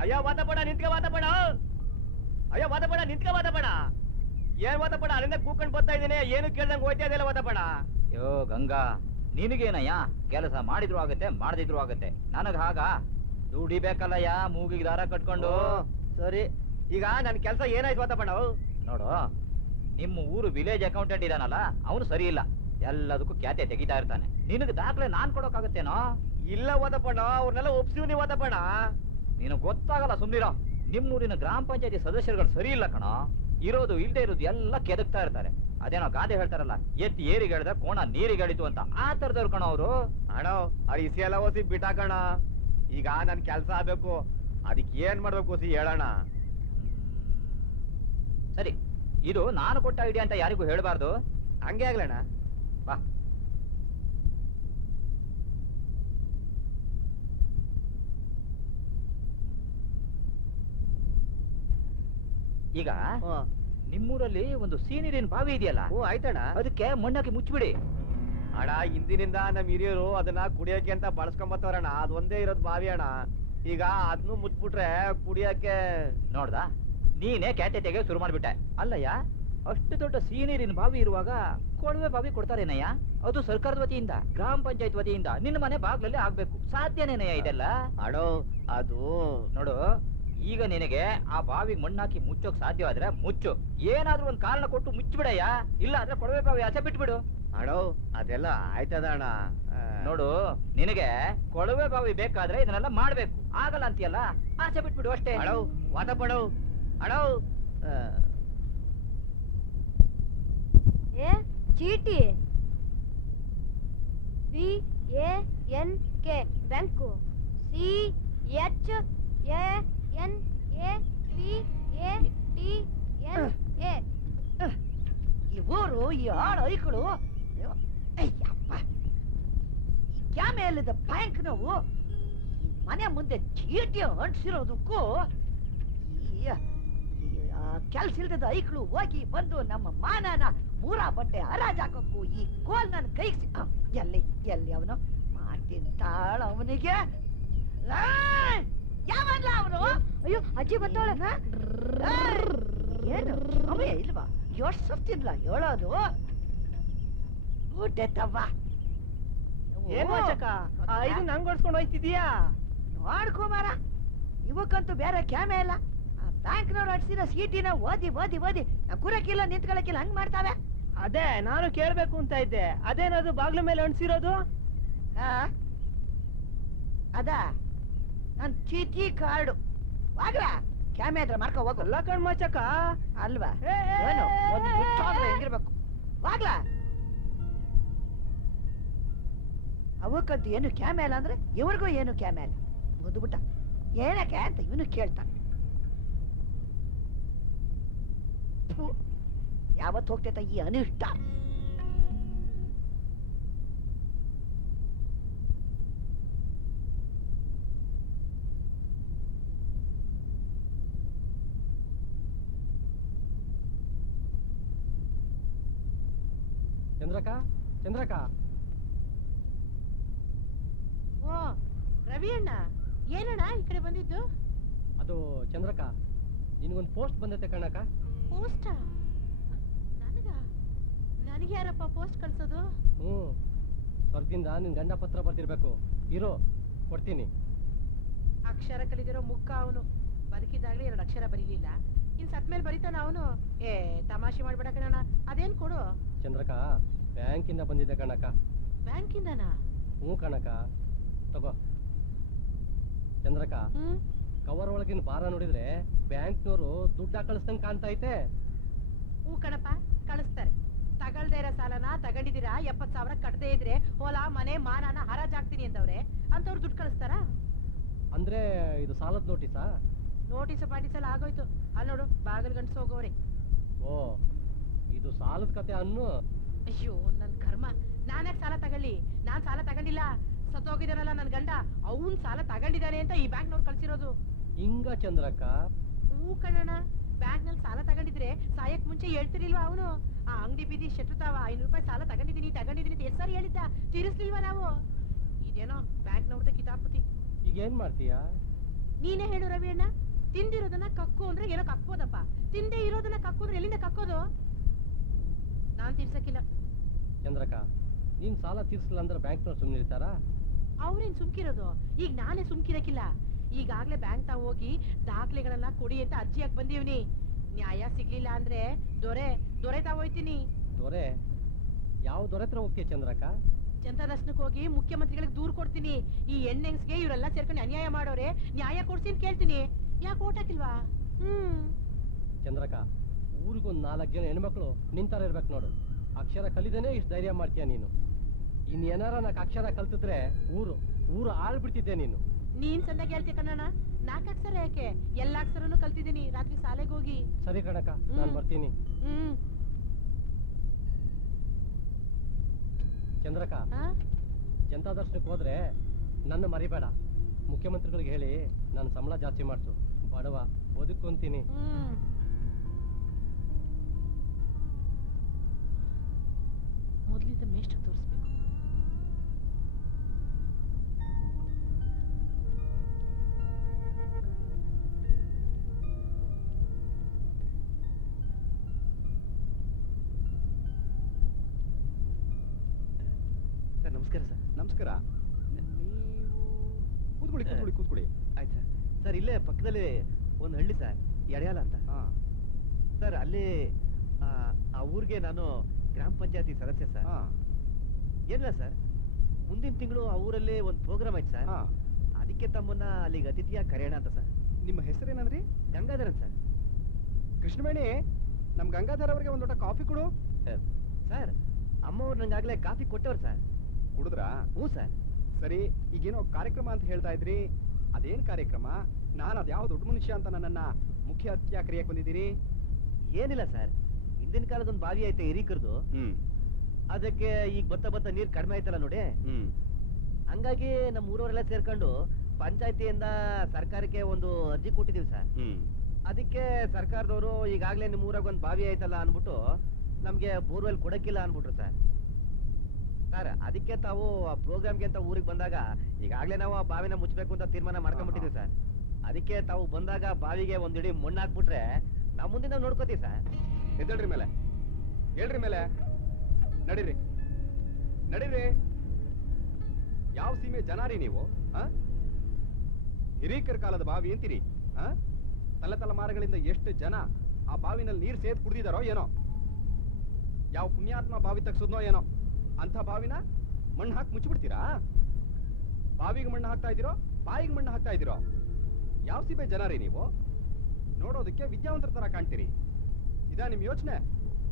ಅಯ್ಯೋ ವಾತಪಡ ನಿಂತ್ಕ, ವಾತಪಡ ಅಯ್ಯೋ ವಾತಪಡ ನಿಂತ್ಕ, ವಾತಪಡ ಏನ್ ವಾತಪಡ ಅಲ್ಲಿಂದ ಕೂಕೊಂಡ್ ಬರ್ತಾ ಇದ್ದೀನಿ, ಏನು ಕೇಳ್ದಂಗ್ ಹೋಯ್ತಾ ಇದೆಯಲ್ಲ ವಾತಪಡ. ಯೋ ಗಂಗಾ, ನಿನಗೇನಯ್ಯ? ಕೆಲಸ ಮಾಡಿದ್ರು ಆಗತ್ತೆ, ಮಾಡದಿದ್ರು ಆಗತ್ತೆ. ನನಗ್ ಹಾಗ ದುಡಿಬೇಕಲ್ಲಯ್ಯ, ಮೂಗಿಗೆ ದಾರ ಕಟ್ಕೊಂಡು. ಸರಿ, ಈಗ ನನ್ ಕೆಲ್ಸ ಏನಾಯ್ತು ವಾತಪಡ? ನೋಡು, ನಿಮ್ಮ ಊರು ವಿಲೇಜ್ ಅಕೌಂಟೆಂಟ್ ಇದಾನಲ್ಲ, ಅವನು ಸರಿ ಇಲ್ಲ. ಎಲ್ಲದಕ್ಕೂ ಖ್ಯಾತೆ ತೆಗಿತಾ ಇರ್ತಾನೆ. ನಿನಗೆ ದಾಖಲೆ ನಾನ್ ಕೊಡೋಕಾಗತ್ತೇನೋ? ಇಲ್ಲ ವಾತಪಡ, ಅವ್ರನ್ನೆಲ್ಲ ಒಪ್ಸಿವ್ ನೀವು ವಾತಪಡ. ನೀನು ಗೊತ್ತಾಗಲ್ಲ, ಸುಮ್ನಿರೋ. ನಿಮ್ಮೂರಿನ ಗ್ರಾಮ ಪಂಚಾಯತಿ ಸದಸ್ಯರುಗಳು ಸರಿ ಇಲ್ಲ ಕಣ. ಇರೋದು ಇಲ್ದೇ ಇರೋದು ಎಲ್ಲ ಕೆದಕ್ತಾ ಇರ್ತಾರೆ. ಅದೇನೋ ಗಾದೆ ಹೇಳ್ತಾರಲ್ಲ, ಎತ್ತಿ ಏರಿಗೆ ಹೇಳಿದ್ರೆ ಕೋಣ ನೀರಿಗೆ ಹೇಳಿತು ಅಂತ, ಆ ತರದವ್ರು ಕಣ ಅವರು. ಅಣ್ಣ ಅವ್ರ ಇಸಿ ಎಲ್ಲ ಓಸಿ ಬಿಟ್ಟಾಕಣ. ಈಗ ನನ್ ಕೆಲ್ಸ ಆಗ್ಬೇಕು, ಅದಕ್ಕೆ ಏನ್ ಮಾಡ್ಬೇಕು ಓಸಿ ಹೇಳೋಣ. ಸರಿ, ಇದು ನಾನು ಕೊಟ್ಟ ಐಡಿಯಾ ಅಂತ ಯಾರಿಗೂ ಹೇಳ್ಬಾರ್ದು. ಹಂಗೆ ಆಗ್ಲಣ್ಣ. ಬಾ. ಈಗ ನಿಮ್ಮೂರಲ್ಲಿ ಒಂದು ಸೀನಿರಿನ ಬಾವಿ ಇದೆಯಲ್ಲ, ಹ್ಞೂ ಆಯ್ತಣ್ಣ. ಅದಕ್ಕೆ ಮಣ್ಣಾಕಿ ಮುಚ್ಚಿಬಿಡಿ. ಅಣ್ಣ ಹಿಂದಿನಿಂದ ನಮ್ ಹಿರಿಯರು ಅದನ್ನ ಕುಡಿಯಕ್ಕೆ ಅಂತ ಬಳಸ್ಕೊಂಬತ್ತವ್ರಣ್ಣ. ಅದೊಂದೇ ಇರೋದ್ ಬಾವಿ ಅಣ್ಣ. ಈಗ ಅದನ್ನು ಮುಚ್ಬಿಟ್ರೆ ಕುಡಿಯಕ್ಕೆ. ನೋಡ್ದಾ, ನೀನೇ ಕ್ಯಾತೆ ತೆಗೆ ಶುರು ಮಾಡ್ಬಿಟ್ಟೆ. ಅಲ್ಲಯ್ಯ, ಅಷ್ಟು ದೊಡ್ಡ ಸೀನಿರಿನ ಬಾವಿ ಇರುವಾಗ ಕೊಳವೆ ಬಾವಿ ಕೊಡ್ತಾರೇನಯ್ಯ? ಅದು ಸರ್ಕಾರದ ವತಿಯಿಂದ, ಗ್ರಾಮ ಪಂಚಾಯತ್ ವತಿಯಿಂದ ನಿನ್ನ ಮನೆ ಬಾಗ್ಲಲ್ಲಿ ಆಗ್ಬೇಕು. ಸಾಧ್ಯನೇನಯ್ಯ ಇದೆಲ್ಲ? ಅಡೋ ಅದು ನೋಡು, ಈಗ ನಿನಗೆ ಆ ಬಾವಿಗೆ ಮಣ್ಣಾಕಿ ಮುಚ್ಚೋಕ್ ಸಾಧ್ಯವಾದ್ರೆ ಮುಚ್ಚು. ಏನಾದ್ರೂ ಒಂದ್ ಕಾರಣ ಕೊಟ್ಟು ಮುಚ್ಚಿಬಿಡಯ್ಯ. ಇಲ್ಲ ಆದ್ರೆ ಕೊಳವೆ ಬಾವಿ ಆಚೆ ಬಿಟ್ಬಿಡು. ಅಡೋ ಅದೆಲ್ಲ ಆಯ್ತದ ಅಣ್ಣ. ನೋಡು, ನಿನಗೆ ಕೊಳವೆ ಬಾವಿ ಬೇಕಾದ್ರೆ ಇದನ್ನೆಲ್ಲ ಮಾಡ್ಬೇಕು. ಆಗಲ್ಲ ಅಂತೀಯಲ್ಲ, ಆಚೆ ಬಿಟ್ಬಿಡು ಅಷ್ಟೇ. ಅಡೋ ವಾದ ಪಡೋ ಅಡೋ. ಏ ಚೀಟಿ BANK ಬ್ಯಾಂಕು CHANAPATA. ಈ ಊರು, ಈ ಆಳು ಐಕಳು, ಅಯ್ಯಪ್ಪ, ಈ ಕ್ಯಾಮೆಲ್ಲದ ಬ್ಯಾಂಕ್ ನಾವು ಮನೆ ಮುಂದೆ ಚೀಟಿ ಅಂಟಿಸಿರೋದಕ್ಕೂ ಕೆಲ್ಸ ಇಲ್ದದ ಐಕ್ಳು ಹೋಗಿ ಬಂದು ನಮ್ಮ ಮಾನನ ಮೂರ ಬಟ್ಟೆ ಹರಾಜ್ ಹಾಕೋಕ್ಕೂ ಈ ಕೋಲ್ ನನ್ನ ಕೈಗೆ ಎಲ್ಲಿ ಎಲ್ಲಿ ಅವನು ಮಾಡ್ತೀನಿ ತಾಳ ಅವನಿಗೆ. ಯಾವಲ್ಲ ಅವನು? ಅಯ್ಯೋ ಅಜ್ಜಿ ಬರ್ತಾಳೆ. ಏನು ಸಮಯ ಇಲ್ವಾ? ಯೋಡ್ಸತ್ತಿಲ್ಲ ಹೇಳೋದು. ಊಟೆತ್ತವ್ವ ಏನ್ ವಾಚಕ, ಇದು ನಂಗ್ ಓಡಿಸ್ಕೊಂಡು ಹೋಯ್ತಿದೀಯಾ? ನೋಡ್ಕೊಮಾರ, ಇವಕ್ಕಂತೂ ಬೇರೆ ಕ್ಯಾಮೆ ಇಲ್ಲ. ಬ್ಯಾಂಕ್ನವ್ರು ಅಡ್ಸಿರೋ ಸೀಟಿನ ಓದಿ ಓದಿ ಓದಿ ನಾವು ಕುರಕ್ಕಿಲ್ಲ ನಿಂತ್ಕೊಳಕ್ಕಿಲ್ಲ ಹಂಗ್ ಮಾಡ್ತಾವೆ. ಅದೇ ನಾನು ಕೇಳ್ಬೇಕು ಅಂತ ಇದ್ದೆ. ಅದೇನದು ಬಾಗ್ಲ ಮೇಲೆ ಅಣ್ಸಿರೋದು? ಅದ ನನ್ ಚೀಟಿ ಕಾರ್ಡು. ವಾಗ್ಲ ಕ್ಯಾಮೆ ಹತ್ರ ಮಾಡ್ಕೊ ಹೋಗು. ಅಲ್ಲ ಕಣ್ ಮಾಚಕ, ಅಲ್ವಾ? ಏನು ಒಂದು ಬಿಟ್ಟೋದ್ರೆ ಹೆಂಗಿರ್ಬೇಕು? ವಾಗ್ಲ ಅವಕ್ಕಂತೂ ಏನು ಕ್ಯಾಮೆ ಇಲ್ಲ ಅಂದ್ರೆ ಇವ್ರಿಗೂ ಏನು ಕ್ಯಾಮೆ ಇಲ್ಲ. ಮುದ್ದುಬಿಟ್ಟ ಏನಕ್ಕೆ ಅಂತ ಇವನು ಕೇಳ್ತಾನೆ. ಯಾವತ್ತು ಹೋಗ್ತೈತ ಈ ಅನಿಷ್ಟ? ಚಂದ್ರಕ, ಚಂದ್ರಕ. ಓ ರವಿ ಅಣ್ಣ, ಏನಣ್ಣ ಈ ಕಡೆ ಬಂದಿದ್ದು? ಅದು ಚಂದ್ರಕ, ನಿನಗೊಂದು ಪೋಸ್ಟ್ ಬಂದೈತೆ ಕಣಕ. ಪೋಸ್ಟಾ? ನನಗೆ ಯಾರಪ್ಪ ಪೋಸ್ಟ್ ಕಳ್ಸೋದು? ಸ್ವರ್ಗದಿಂದ ನಿನ್ ಗಂಡ ಪತ್ರ ಬರ್ತಿರ್ಬೇಕು. ಇರೋ ಕೊಡ್ತೀನಿ. ಅಕ್ಷರ ಕಲಿದಿರೋ ಮುಖ ಅವನು. ಬದುಕಿದಾಗ್ಲೇ 2 ಅಕ್ಷರ ಬರೀಲಿಲ್ಲ, ಇನ್ ಸತ್ಮೇಲೆ ಬರೀತಾನ ಅವನು. ತಮಾಷೆ ಮಾಡ್ಬೇಡ ಕಣಣ್ಣ. ಅದೇನ್ ಕೊಡು? ಚಂದ್ರಕ, ಬ್ಯಾಂಕಿಂದ ಬಂದಿದ್ದೆ ಕಣಕ. ಬ್ಯಾಂಕಿಂದನಾ? ಕಣಕ, ತಗೋ. ಚಂದ್ರಕ, ಕವರ್ ಒಳಗಿನ ಭಾರ ನೋಡಿದ್ರೆ ಬ್ಯಾಂಕ್ನವರು ದುಡ್ಡ ಕಳಿಸ್ದಂಗ್ ಕಾಣ್ತಾ ಐತೆ. ಕಣಪ್ಪ, ಕಳಿಸ್ತಾರೆ. ತಗಳ್ದೇ ಇರೋ ಸಾಲನ ತಗೊಂಡಿದ್ದೀರಾ, 70,000 ಕಟ್ಟದೇ ಇದ್ರೆ ಹೊಲ ಮನೆ ಮಾನನ ಹರಾಜಾಗ್ತೀನಿ ಅಂತವ್ರೆ. ಅಂತವ್ರು ದುಡ್ಡು ಕಳಿಸ್ತಾರ? ಅಂದ್ರೆ ಇದು ಸಾಲದ ನೋಟಿಸಾ? ನೋಟಿಸ್ ಪಾಟಿಸಲ್ಲ ಆಗೋಯ್ತು. ಅಲ್ಲಿ ನೋಡು, ಬಾಗಿಲು ಗಂಟು ಹೋಗೋರೆ. ಓ, ಇದು ಸಾಲದ ಕತೆ ಅನ್ನು. ಅಯ್ಯೋ ನನ್ ಕರ್ಮ, ನಾನ್ಯಾಕೆ ಸಾಲ ತಗೊಳ್ಳಿ? ನಾನ್ ಸಾಲ ತಗೊಂಡಿಲ್ಲ. ಸತ್ತೋಗಿದಾನಲ್ಲ ನನ್ ಗಂಡ, ಅವನ್ ಸಾಲ ತಗೊಂಡಿದ್ದಾನೆ ಅಂತ ಈ ಬ್ಯಾಂಕ್ನವ್ರು ಕಳ್ಸಿರೋದು. ಹಿಂಗ ಚಂದ್ರಕ್ಕ? ಕಣಣ್ಣ, ಬ್ಯಾಂಕ್ನಲ್ಲಿ ಸಾಲ ತಗೊಂಡಿದ್ರೆ ಸಾಯಕ್ ಮುಂಚೆ ಹೇಳ್ತಿರ್ಲಿಲ್ವಾ ಅವನು? ಆ ಅಂಗಡಿ ಬೀದಿ ಶೆಟ್ರುತಾವ 500 ರೂಪಾಯಿ ಸಾಲ ತಗೊಂಡಿದ್ದೀನಿ ಅಂತ ಎಷ್ಟು ಸಾರಿ ಹೇಳಿದ್ದ? ತೀರಿಸ್ಲಿಲ್ವಾ ನಾವು? ಇದೇನೋ ಬ್ಯಾಂಕ್ನವ್ರದ್ದು ಕಿತಾಪತಿ. ಈಗ ಏನ್ ಮಾಡ್ತೀಯಾ? ನೀನೇ ಹೇಳು ರವಿ ಅಣ್ಣ. ತಿಂದಿರೋದನ್ನ ಕಕ್ಕು ಅಂದ್ರೆ ಏನೋ ಕಕ್ಬೋದಪ್ಪ, ತಿಂದೇ ಇರೋದನ್ನ ಕಕ್ಕೋದ್ರೆ ಎಲ್ಲಿಂದ ಕಕ್ಕೋದು? ನಾನ್ ತೀರ್ಸಕ್ಕಿಲ್ಲ. ಚಂದ್ರಕ, ನೀನ್ ಸಾಲ ತೀರ್ಸಲ್ಲ ಅಂದ್ರೆ ಬ್ಯಾಂಕ್ನವ್ರು ಸುಮ್ಮನೆ ಇರ್ತಾರಾ? ಅವ್ರೇನ್ ಸುಮ್ಕಿರೋದು? ಈಗ ನಾನೇ ಸುಮ್ಕಿರಕ್ಕಿಲ್ಲ. ಈಗಾಗ್ಲೇ ಬ್ಯಾಂಕ್ ತಾವ್ ಹೋಗಿ ದಾಖಲೆಗಳನ್ನ ಕೊಡಿ ಅಂತ ಅರ್ಜಿ ಹಾಕಿ ಬಂದೀವ್ನಿ. ನ್ಯಾಯ ಸಿಗ್ಲಿಲ್ಲ ಅಂದ್ರೆ ದೊರೆ ತಾವೋಯ್ತೀನಿ. ದೊರೆ? ಯಾವ ದೊರೆ ಹತ್ರ ಹೋಗ್ತೀಯ ಚಂದ್ರಕ? ಜನತಾ ದರ್ಶನಕ್ಕೆ ಹೋಗಿ ಮುಖ್ಯಮಂತ್ರಿಗಳಿಗೆ ದೂರು ಕೊಡ್ತೀನಿ. ಈ ಹೆಣ್ಣೆಂಗ್ಸ್ಗೆ ಇವರೆಲ್ಲ ಸೇರ್ಕೊಂಡು ಅನ್ಯಾಯ ಮಾಡೋರೆ, ನ್ಯಾಯ ಕೊಡ್ಸಿ ಅಂತ ಕೇಳ್ತೀನಿ. ಯಾಕೆ ಓಟ್ ಹಾಕಿಲ್ವಾ? ಚಂದ್ರಕ, ಊರಿಗೊಂದು 4 ಜನ ಹೆಣ್ಮಕ್ಳು ನಿಂತಾರ ಇರ್ಬೇಕು ನೋಡು. ಅಕ್ಷರ ಕಲಿದೇನೆ ಇಷ್ಟು ಧೈರ್ಯ ಮಾಡ್ತೀಯ ನೀನು. ಇನ್ನೇನಾರ ನಾಲ್ಕು ಅಕ್ಷರ ಕಲ್ತಿದ್ರೆ ಊರು ಆಳ್ಬಿಡ್ತಿದ್ದೆ ನೀನು. ನೀನ್ ಸಂದಾಗ ಹೇಳ್ತೀಯ ಕಣ್ಣಣ್ಣ. 4 ಅಕ್ಷರ ಯಾಕೆ, ಎಲ್ಲ ಅಕ್ಷರನು ಕಲ್ತಿದ್ದೀನಿ. ರಾತ್ರಿ ಶಾಲೆಗೆ ಹೋಗಿ. ಸರಿ ಕಣಕ್ಕ, ನಾನು ಬರ್ತೀನಿ. ಚಂದ್ರಕ್ಕ, ಜನತಾ ದರ್ಶನಕ್ಕೆ ಹೋದ್ರೆ ನನ್ನ ಮರಿಬೇಡ. ಮುಖ್ಯಮಂತ್ರಿಗಳಿಗೆ ಹೇಳಿ ನನ್ನ ಸಂಬಳ ಜಾಸ್ತಿ ಮಾಡಿಸು. ಬಡವ ಬದುಕೊಂತೀನಿ. ಮೊದ್ಲಿಂದ ಮೇಷ್ಟ್ರಿಗೆ ತೋರಿಸ್ಬೇಕು. ಸರ್ ನಮಸ್ಕಾರ ಸರ್. ನಮಸ್ಕಾರ. ನೀವು ಕೂತ್ಕೊಳ್ಳಿ. ಆಯ್ತು ಸರ್. ಸರ್ ಇಲ್ಲೇ ಪಕ್ಕದಲ್ಲಿ ಒಂದು ಹಳ್ಳಿ ಸರ್, ಎಡೆಯಾಲ ಅಂತ. ಸರ್ ಅಲ್ಲಿ ಆ ಊರಿಗೆ ನಾನು ಗ್ರಾಮ ಪಂಚಾಯತಿ ಸದಸ್ಯ ಸರ್. ಏನಿಲ್ಲ ಸರ್, ಮುಂದಿನ ತಿಂಗಳು ಆ ಊರಲ್ಲಿ ಒಂದು ಪ್ರೋಗ್ರಾಮ್ ಐತೆ ಸರ್. ಅದಕ್ಕೆ ತಮ್ಮನ್ನ ಅಲ್ಲಿಗೆ ಅತಿಥಿಯಾಗಿ ಕರೆಯೋಣ ಅಂತ ಸರ್. ನಿಮ್ಮ ಹೆಸರೇನಂದ್ರಿ? ಗಂಗಾಧರನ್ ಸರ್. ಕೃಷ್ಣವೇಣಿ, ನಮ್ ಗಂಗಾಧರ್ ಅವರಿಗೆ ಒಂದು ಲೋಟ ಕಾಫಿ ಕೊಡು. ಸರ್ ಅಮ್ಮವ್ರು ನಂಗಾಗ್ಲೇ ಕಾಫಿ ಕೊಟ್ಟವ್ರು ಸರ್. ಕುಡಿದ್ರಾ? ಹ್ಞೂ ಸರ್. ಸರಿ, ಈಗೇನೋ ಕಾರ್ಯಕ್ರಮ ಅಂತ ಹೇಳ್ತಾ ಇದ್ರಿ, ಅದೇನ್ ಕಾರ್ಯಕ್ರಮ? ನಾನು ಅದ್ಯಾವ ದೊಡ್ಡ ಮನುಷ್ಯ ಅಂತ ನನ್ನನ್ನ ಮುಖ್ಯ ಅತಿಥಿಯ ಕರೆಯಕ್ ಬಂದಿದ್ದೀರಿ? ಏನಿಲ್ಲ ಸರ್, ಹಿಂದಿನ ಕಾಲದೊಂದು ಬಾವಿ ಐತೆ ಹಿರೀಕರ್ದು. ಅದಕ್ಕೆ ಈಗ ಬತ್ತ ನೀರ್ ಕಡಿಮೆ ಆಯ್ತಲ್ಲ ನೋಡಿ. ಹಂಗಾಗಿ ನಮ್ಮ ಊರವರೆಲ್ಲ ಸೇರ್ಕೊಂಡು ಪಂಚಾಯತಿಯಿಂದ ಸರ್ಕಾರಕ್ಕೆ ಒಂದು ಅರ್ಜಿ ಕೊಟ್ಟಿದೀವಿ ಸರ್. ಅದಕ್ಕೆ ಸರ್ಕಾರದವರು ಈಗಾಗ್ಲೇ ನಿಮ್ಮ ಊರಾಗ ಒಂದು ಬಾವಿ ಐತಲ್ಲ ಅನ್ಬಿಟ್ಟು ನಮ್ಗೆ ಬೋರ್ವೆಲ್ ಕೊಡಕ್ಕಿಲ್ಲ ಅನ್ಬಿಟ್ರು ಸರ್. ಸರ್ ಅದಕ್ಕೆ ತಾವು ಆ ಪ್ರೋಗ್ರಾಮ್ಗೆ ಅಂತ ಊರಿಗೆ ಬಂದಾಗ ಈಗಾಗ್ಲೇ ನಾವು ಆ ಬಾವಿನ ಮುಚ್ಚಬೇಕು ಅಂತ ತೀರ್ಮಾನ ಮಾಡ್ಕೊಂಡ್ಬಿಟ್ಟಿದ್ವಿ ಸರ್. ಅದಕ್ಕೆ ತಾವು ಬಂದಾಗ ಬಾವಿಗೆ ಒಂದಿಡಿ ಮಣ್ಣು ಹಾಕ್ಬಿಟ್ರೆ ನಾವು ಮುಂದೆ ನಾವು ನೋಡ್ಕೋತೀವಿ ಸರ್. ಎದ್ದೇಳ್ರಿ ಮೇಲೆ, ಹೇಳ್ರಿ ಮೇಲೆ, ನಡೀರಿ. ಯಾವ ಸೀಮೆ ಜನಾರಿ ನೀವು? ಹಿರೀಕರ ಕಾಲದ ಬಾವಿ ಅಂತೀರಿ? ತಲೆಮಾರುಗಳಿಂದ ಎಷ್ಟು ಜನ ಆ ಬಾವಿನಲ್ಲಿ ನೀರು ಸೇದ್ ಕುಡ್ದಿದಾರೋ ಏನೋ, ಯಾವ ಪುಣ್ಯಾತ್ಮ ಬಾವಿ ತಗ್ಸೋದ್ನೋ ಏನೋ, ಅಂತ ಬಾವಿನ ಮಣ್ಣು ಹಾಕಿ ಮುಚ್ಚಿಬಿಡ್ತೀರಾ? ಬಾವಿಗೆ ಮಣ್ಣು ಹಾಕ್ತಾ ಇದ್ದೀರೋ, ಬಾಯಿಗೆ ಮಣ್ಣು ಹಾಕ್ತಾ ಇದ್ದೀರೋ? ಯಾವ ಸೀಮೆ ಜನಾರಿ ನೀವು? ನೋಡೋದಕ್ಕೆ ವಿದ್ಯಾವಂತರ ತರ ಕಾಣ್ತೀರಿ. ಇದಾ ನಿಮ್ ಯೋಚನೆ?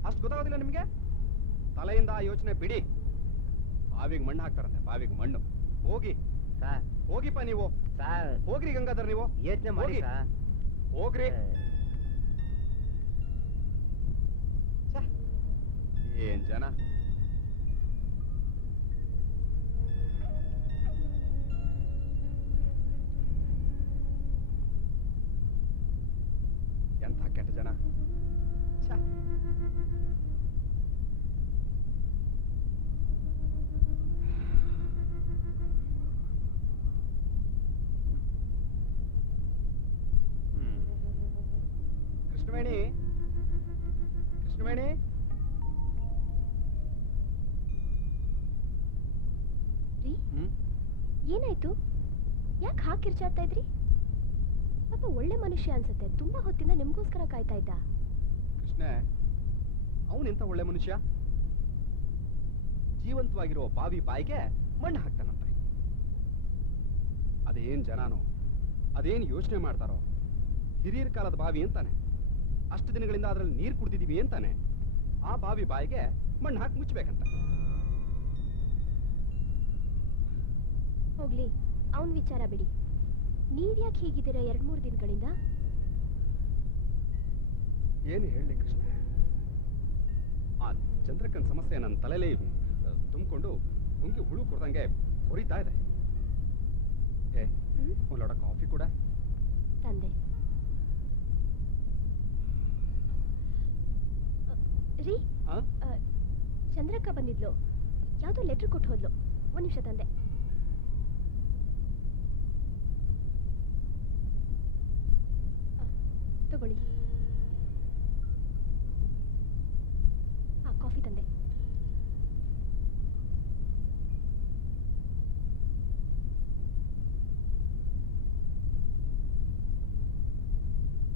ಅಷ್ಟು ಗೊತ್ತಾಗೋದಿಲ್ಲ ನಿಮ್ಗೆ? ತಲೆಯಿಂದ ಆ ಯೋಚನೆ ಬಿಡಿ. ಬಾವಿಗೆ ಮಣ್ಣು ಹಾಕ್ತಾರಂತೆ, ಬಾವಿಗೆ ಮಣ್ಣು. ಹೋಗಿ ಸರ್, ಹೋಗಿಪ್ಪ ನೀವು. ಸರ್ ಹೋಗ್ರಿ ಗಂಗಾಧರ್, ನೀವು ಯೋಚನೆ ಮಾಡಿ ಸರ್. ಹೋಗ್ರಿ. ಏನ್ ಜನ. ಎಂಥ ಕೆಟ್ಟ ಜನ. ಕೃಷ್ಣವೇಣಿ, ಏನಾಯ್ತು? ಯಾಕೆ ಹಾಕಿ ಕಿರ್ಚಾಡ್ತಾ ಇದ್ರಿ? ಪಾಪ ಒಳ್ಳೆ ಮನುಷ್ಯ ಅನ್ಸುತ್ತೆ. ತುಂಬಾ ಹೊತ್ತಿಂದ ನಿಮ್ಗೋಸ್ಕರ ಕಾಯ್ತಾ ಇದ್ದ. ಕೃಷ್ಣ ಅವನೆಂತ ಒಳ್ಳೆ ಮನುಷ್ಯ? ಜೀವಂತವಾಗಿರೋ ಬಾವಿ ಬಾಯಿಗೆ ಮಣ್ಣು ಹಾಕ್ತಾನಂತೆ. ಅದೇನ್ ಜನನೋ, ಅದೇನ್ ಯೋಚನೆ ಮಾಡ್ತಾರೋ? ಹಿರಿಯರ ಕಾಲದ ಬಾವಿ ಅಂತಾನೆ, ಅಷ್ಟು ದಿನಗಳಿಂದ ಅದ್ರಲ್ಲಿ ನೀರು ಕುಡ್ದಿದೀವಿ ಅಂತಾನೆ. ಆ ಬಾವಿ ಬಾಯಿಗೆ ಮಣ್ಣು ಹಾಕಿ ಮುಚ್ಚಬೇಕಂತ. ಹೋಗ್ಲಿ, ಅವನ್ ವಿಚಾರ ಬಿಡಿ. ನೀವ್ಯಾಕೆ ಹೀಗಿದ್ದೀರಾ 2-3 ದಿನಗಳಿಂದ? ಏನು ಹೇಳಿ ಕೃಷ್ಣ, ಆ ಚಂದ್ರಕ್ಕನ ಸಮಸ್ಯೆ ನನ್ನ ತಲೆಯಲ್ಲಿ ತುಂಬಿಕೊಂಡು ಹುಂಗಿ ಹುಳು ಕೊಡ್ದಂಗೆ ಕೊರಿತಾ ಇದೆ. ಒಂದು ಲೋಟ ಕಾಫಿ ಕೂಡ ತಂದೆ. ರೀ, ಚಂದ್ರಕ್ಕ ಬಂದಿದ್ಲು, ಯಾವ್ದೋ ಲೆಟರ್ ಕೊಟ್ಟು ಹೋದ್ಲು. 1 ನಿಮಿಷ ತಂದೆ. ತಗೊಳ್ಳಿ. ಕಾಫಿ ತಂದೆ.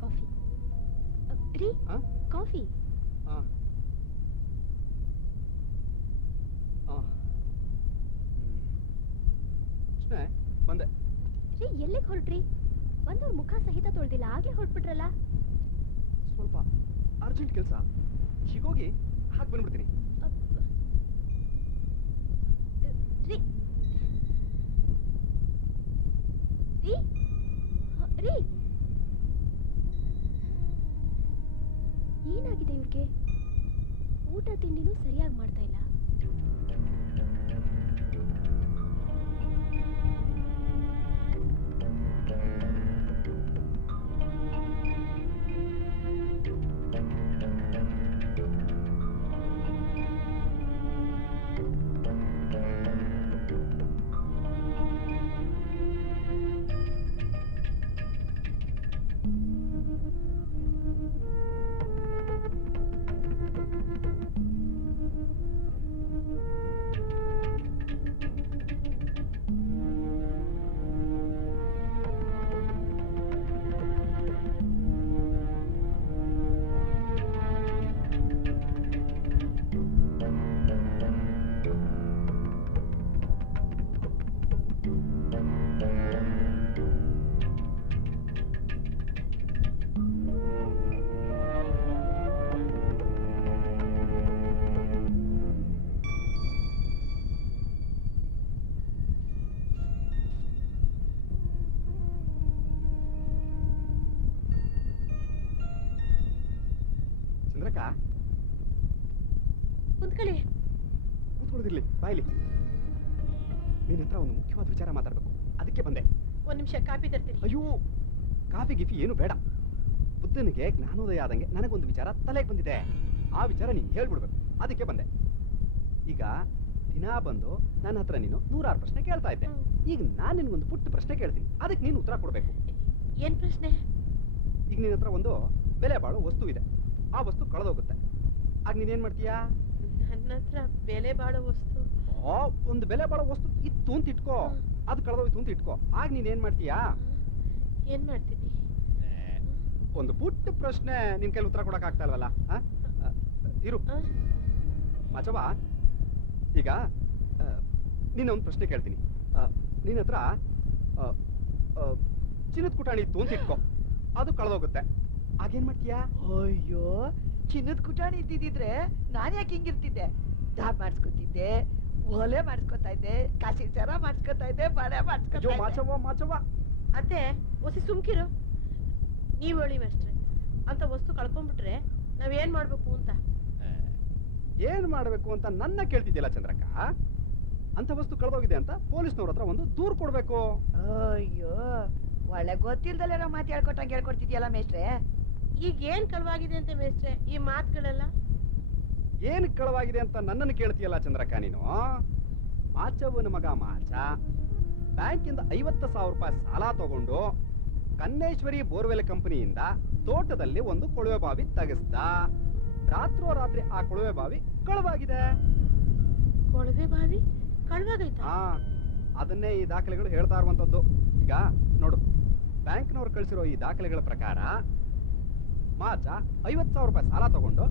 ಕಾಫಿ ರೀ, ಕಾಫಿ. ಬಂದೆ ರೀ. ಎಲ್ಲಿಗೆ ಹೊರಟ್ರಿ? ಬಂದವ್ರ ಮುಖ ಸಹಿತ ತೊಳ್ದಿಲ್ಲ, ಆಗ್ಲೇ ಹೊರಟ್ಬಿಟ್ರಲ್ಲ. ಸ್ವಲ್ಪ ಅರ್ಜೆಂಟ್ ಕೆಲಸ ಹೀಗೋಗಿ ಹಾಗೆ ಬಂದ್ಬಿಡ್ತೀನಿ. ರೀ ರೀ ರೀ ಏನಾಗಿದೆ ಇವ್ರಿಗೆ? ಊಟ ತಿಂಡಿನೂ ಸರಿಯಾಗಿ ಮಾಡ್ತಾ ಇಲ್ಲ. ಚಂದ್ರಕ್ಕ ಕುಂತ್ಕೊಳ್ಳಿ. ಕೂತ್ಕೊಳ್ಳೋದಿರ್ಲಿ, ಬಾಯ್ಲಿ. ನಿನ್ನ ಹತ್ರ ಒಂದು ಮುಖ್ಯವಾದ ವಿಚಾರ ಮಾತಾಡ್ಬೇಕು, ಅದಕ್ಕೆ ಬಂದೆ. ಒಂದ್ ನಿಮಿಷ ಕಾಫಿ ತರ್ತೀನಿ. ಅಯ್ಯೋ, ಕಾಫಿ ಗಿಫಿ ಏನು ಬೇಡ. ಬುದ್ಧನಿಗೆ ಜ್ಞಾನೋದಯ ಆದಂಗೆ ನನಗೊಂದು ವಿಚಾರ ತಲೆಗೆ ಬಂದಿದೆ. ಆ ವಿಚಾರ ನೀನು ಹೇಳ್ಬಿಡ್ಬೇಕು, ಅದಕ್ಕೆ ಬಂದೆ. ಈಗ ದಿನ ಬಂದು ನನ್ನ ಹತ್ರ ನೀನು 106 ಪ್ರಶ್ನೆ ಕೇಳ್ತಾ ಇದ್ದೆ. ಈಗ ನಾನು ನಿನ್ಗೊಂದು ಪುಟ್ಟ ಪ್ರಶ್ನೆ ಕೇಳ್ತೀನಿ, ಅದಕ್ಕೆ ನೀನು ಉತ್ತರ ಕೊಡ್ಬೇಕು. ಏನ್ ಪ್ರಶ್ನೆ? ಈಗ ನಿನ್ನ ಹತ್ರ ಒಂದು ಬೆಲೆ ಬಾಳೋ ವಸ್ತು ಇದೆ, ಆ ವಸ್ತು ಕಳೆದೋಗುತ್ತೆ. ಆಗ ನೀನೇನ್ ಮಾಡ್ತೀಯಾ? ನನ್ನ ಹತ್ರ ಬೆಲೆ ಬಾಳೋ ವಸ್ತು. ಒಂದು ಬೆಲೆ ಬಾಳೋ ವಸ್ತು ಇತ್ತು ಅಂತ ಇಟ್ಕೋ, ಅದು ಕಳೆದೋಯ್ತು ಅಂತ ಇಟ್ಕೋ. ಆಗ ನೀನೇನ್ ಮಾಡ್ತೀಯಾ? ಏನ್ ಮಾಡ್ತೀನಿ? ಒಂದು ಪುಟ್ಟ ಪ್ರಶ್ನೆ ನಿನ್ ಕೈಲಿ ಉತ್ತರ ಕೊಡಕ್ ಆಗ್ತಾ ಇಲ್ವಲ್ಲ? ಇರು ಮಚವ, ಈಗ ನಿನ್ನ ಒಂದು ಪ್ರಶ್ನೆ ಕೇಳ್ತೀನಿ. ನಿನ್ನ ಹತ್ರ ಚಿನ್ನದ ಕುಟಾಣಿ ಇತ್ತು ಅಂತ ಇಟ್ಕೋ, ಅದು ಕಳೆದೋಗುತ್ತೆ. ಆಗೇನ್ ಮಾಡ್ತೀಯಾ? ಅಯ್ಯೋ, ಚಿನ್ನದ ಕುಟಾಣಿ ಇದ್ದಿದ್ರೆ ನಾನು ಯಾಕೆ ಹಿಂಗಿರ್ತಿದ್ದೆ? ದಾಬ್ ಮಾಡಿಸ್ಕೊತಿದ್ದೆ, ಒಲೆ ಮಾಡಿಸ್ಕೊತಾ ಇದ್ದೆ, ಕಾಸಿನ ಸರ ಮಾಡಿಸ್ಕೊತಾ ಇದ್ದೆ, ಬಳೆ ಮಾಡಿಸ್ಕೊತಾ ಇದ್ದೆ. ಮಾಚವ್ವ ಅತ್ತೆ ಒಸಿ ಸುಮ್ಕಿರು. ನೀವ್ ಹೇಳಿ ಮೇಷ್ಟ್ರೆ, ಅಂತ ವಸ್ತು ಕಳ್ಕೊಂಡ್ಬಿಟ್ರೆ ನಾವೇನ್ ಮಾಡ್ಬೇಕು ಅಂತ. ಏನ್ ಮಾಡ್ಬೇಕು ಅಂತ ನನ್ನ ಕೇಳ್ತಿದ್ಯಲ್ಲ ಚಂದ್ರಕ್ಕ? ಅಂತ ವಸ್ತು ಕಳೆದೋಗಿದೆ ಅಂತ ಪೊಲೀಸ್ನವ್ರ ಹತ್ರ ಒಂದು ದೂರು ಕೊಡ್ಬೇಕು. ಅಯ್ಯೋ, ಒಳ್ಳೆ ಗೊತ್ತಿಲ್ದಲ್ಲ ಮಾತು ಹೇಳ್ಕೊಟ್ಟಂಗೆ ಹೇಳ್ಕೊಡ್ತಿದ್ಯಲ್ಲ ಮೇಷ್ಟ್ರೆ. ಈಗ ಏನ್ ಕಳವಾಗಿದೆ ಅಂತ ಮೇಷ್ಟ್ರೆ ಈ ಮಾತುಗಳೆಲ್ಲ? ಏನ್ ಕಳವಾಗಿದೆ ಅಂತ ನನ್ನನ್ನು ಕೇಳ್ತೀಯಲ್ಲ ಚಂದ್ರಕ್ಕ ನೀನು? ಮಾಚವ್ವನ ಮಗ ಮಾಚ ಬ್ಯಾಂಕಿಂದ 50,000 ರೂಪಾಯಿ ಸಾಲ ತಗೊಂಡು ಕನ್ನೇಶ್ವರಿ ಬೋರ್ವೆಲ್ ಕಂಪನಿಯಿಂದ ತೋಟದಲ್ಲಿ ಒಂದು ಕೊಳವೆ ಬಾವಿ ತೆಗೆಸ್ದ. ರಾತ್ರೋರಾತ್ರಿ ಆ ಕೊಳವೆ ಬಾವಿ ಕಳವಾಗಿದೆ. ಕೊಳವೆ ಬಾವಿ ಕಳವಾಗೈತಾ? ಹಾ, ಅದನ್ನೇ ಈ ದಾಖಲೆಗಳು ಹೇಳ್ತಾ ಇರುವಂತದ್ದು. ಈಗ ನೋಡು, ಬ್ಯಾಂಕ್ನವ್ರು ಕಳಿಸಿರೋ ಈ ದಾಖಲೆಗಳ ಪ್ರಕಾರ ಮಾಚ 50,000 ರೂಪಾಯಿ ಸಾಲ ತಗೊಂಡು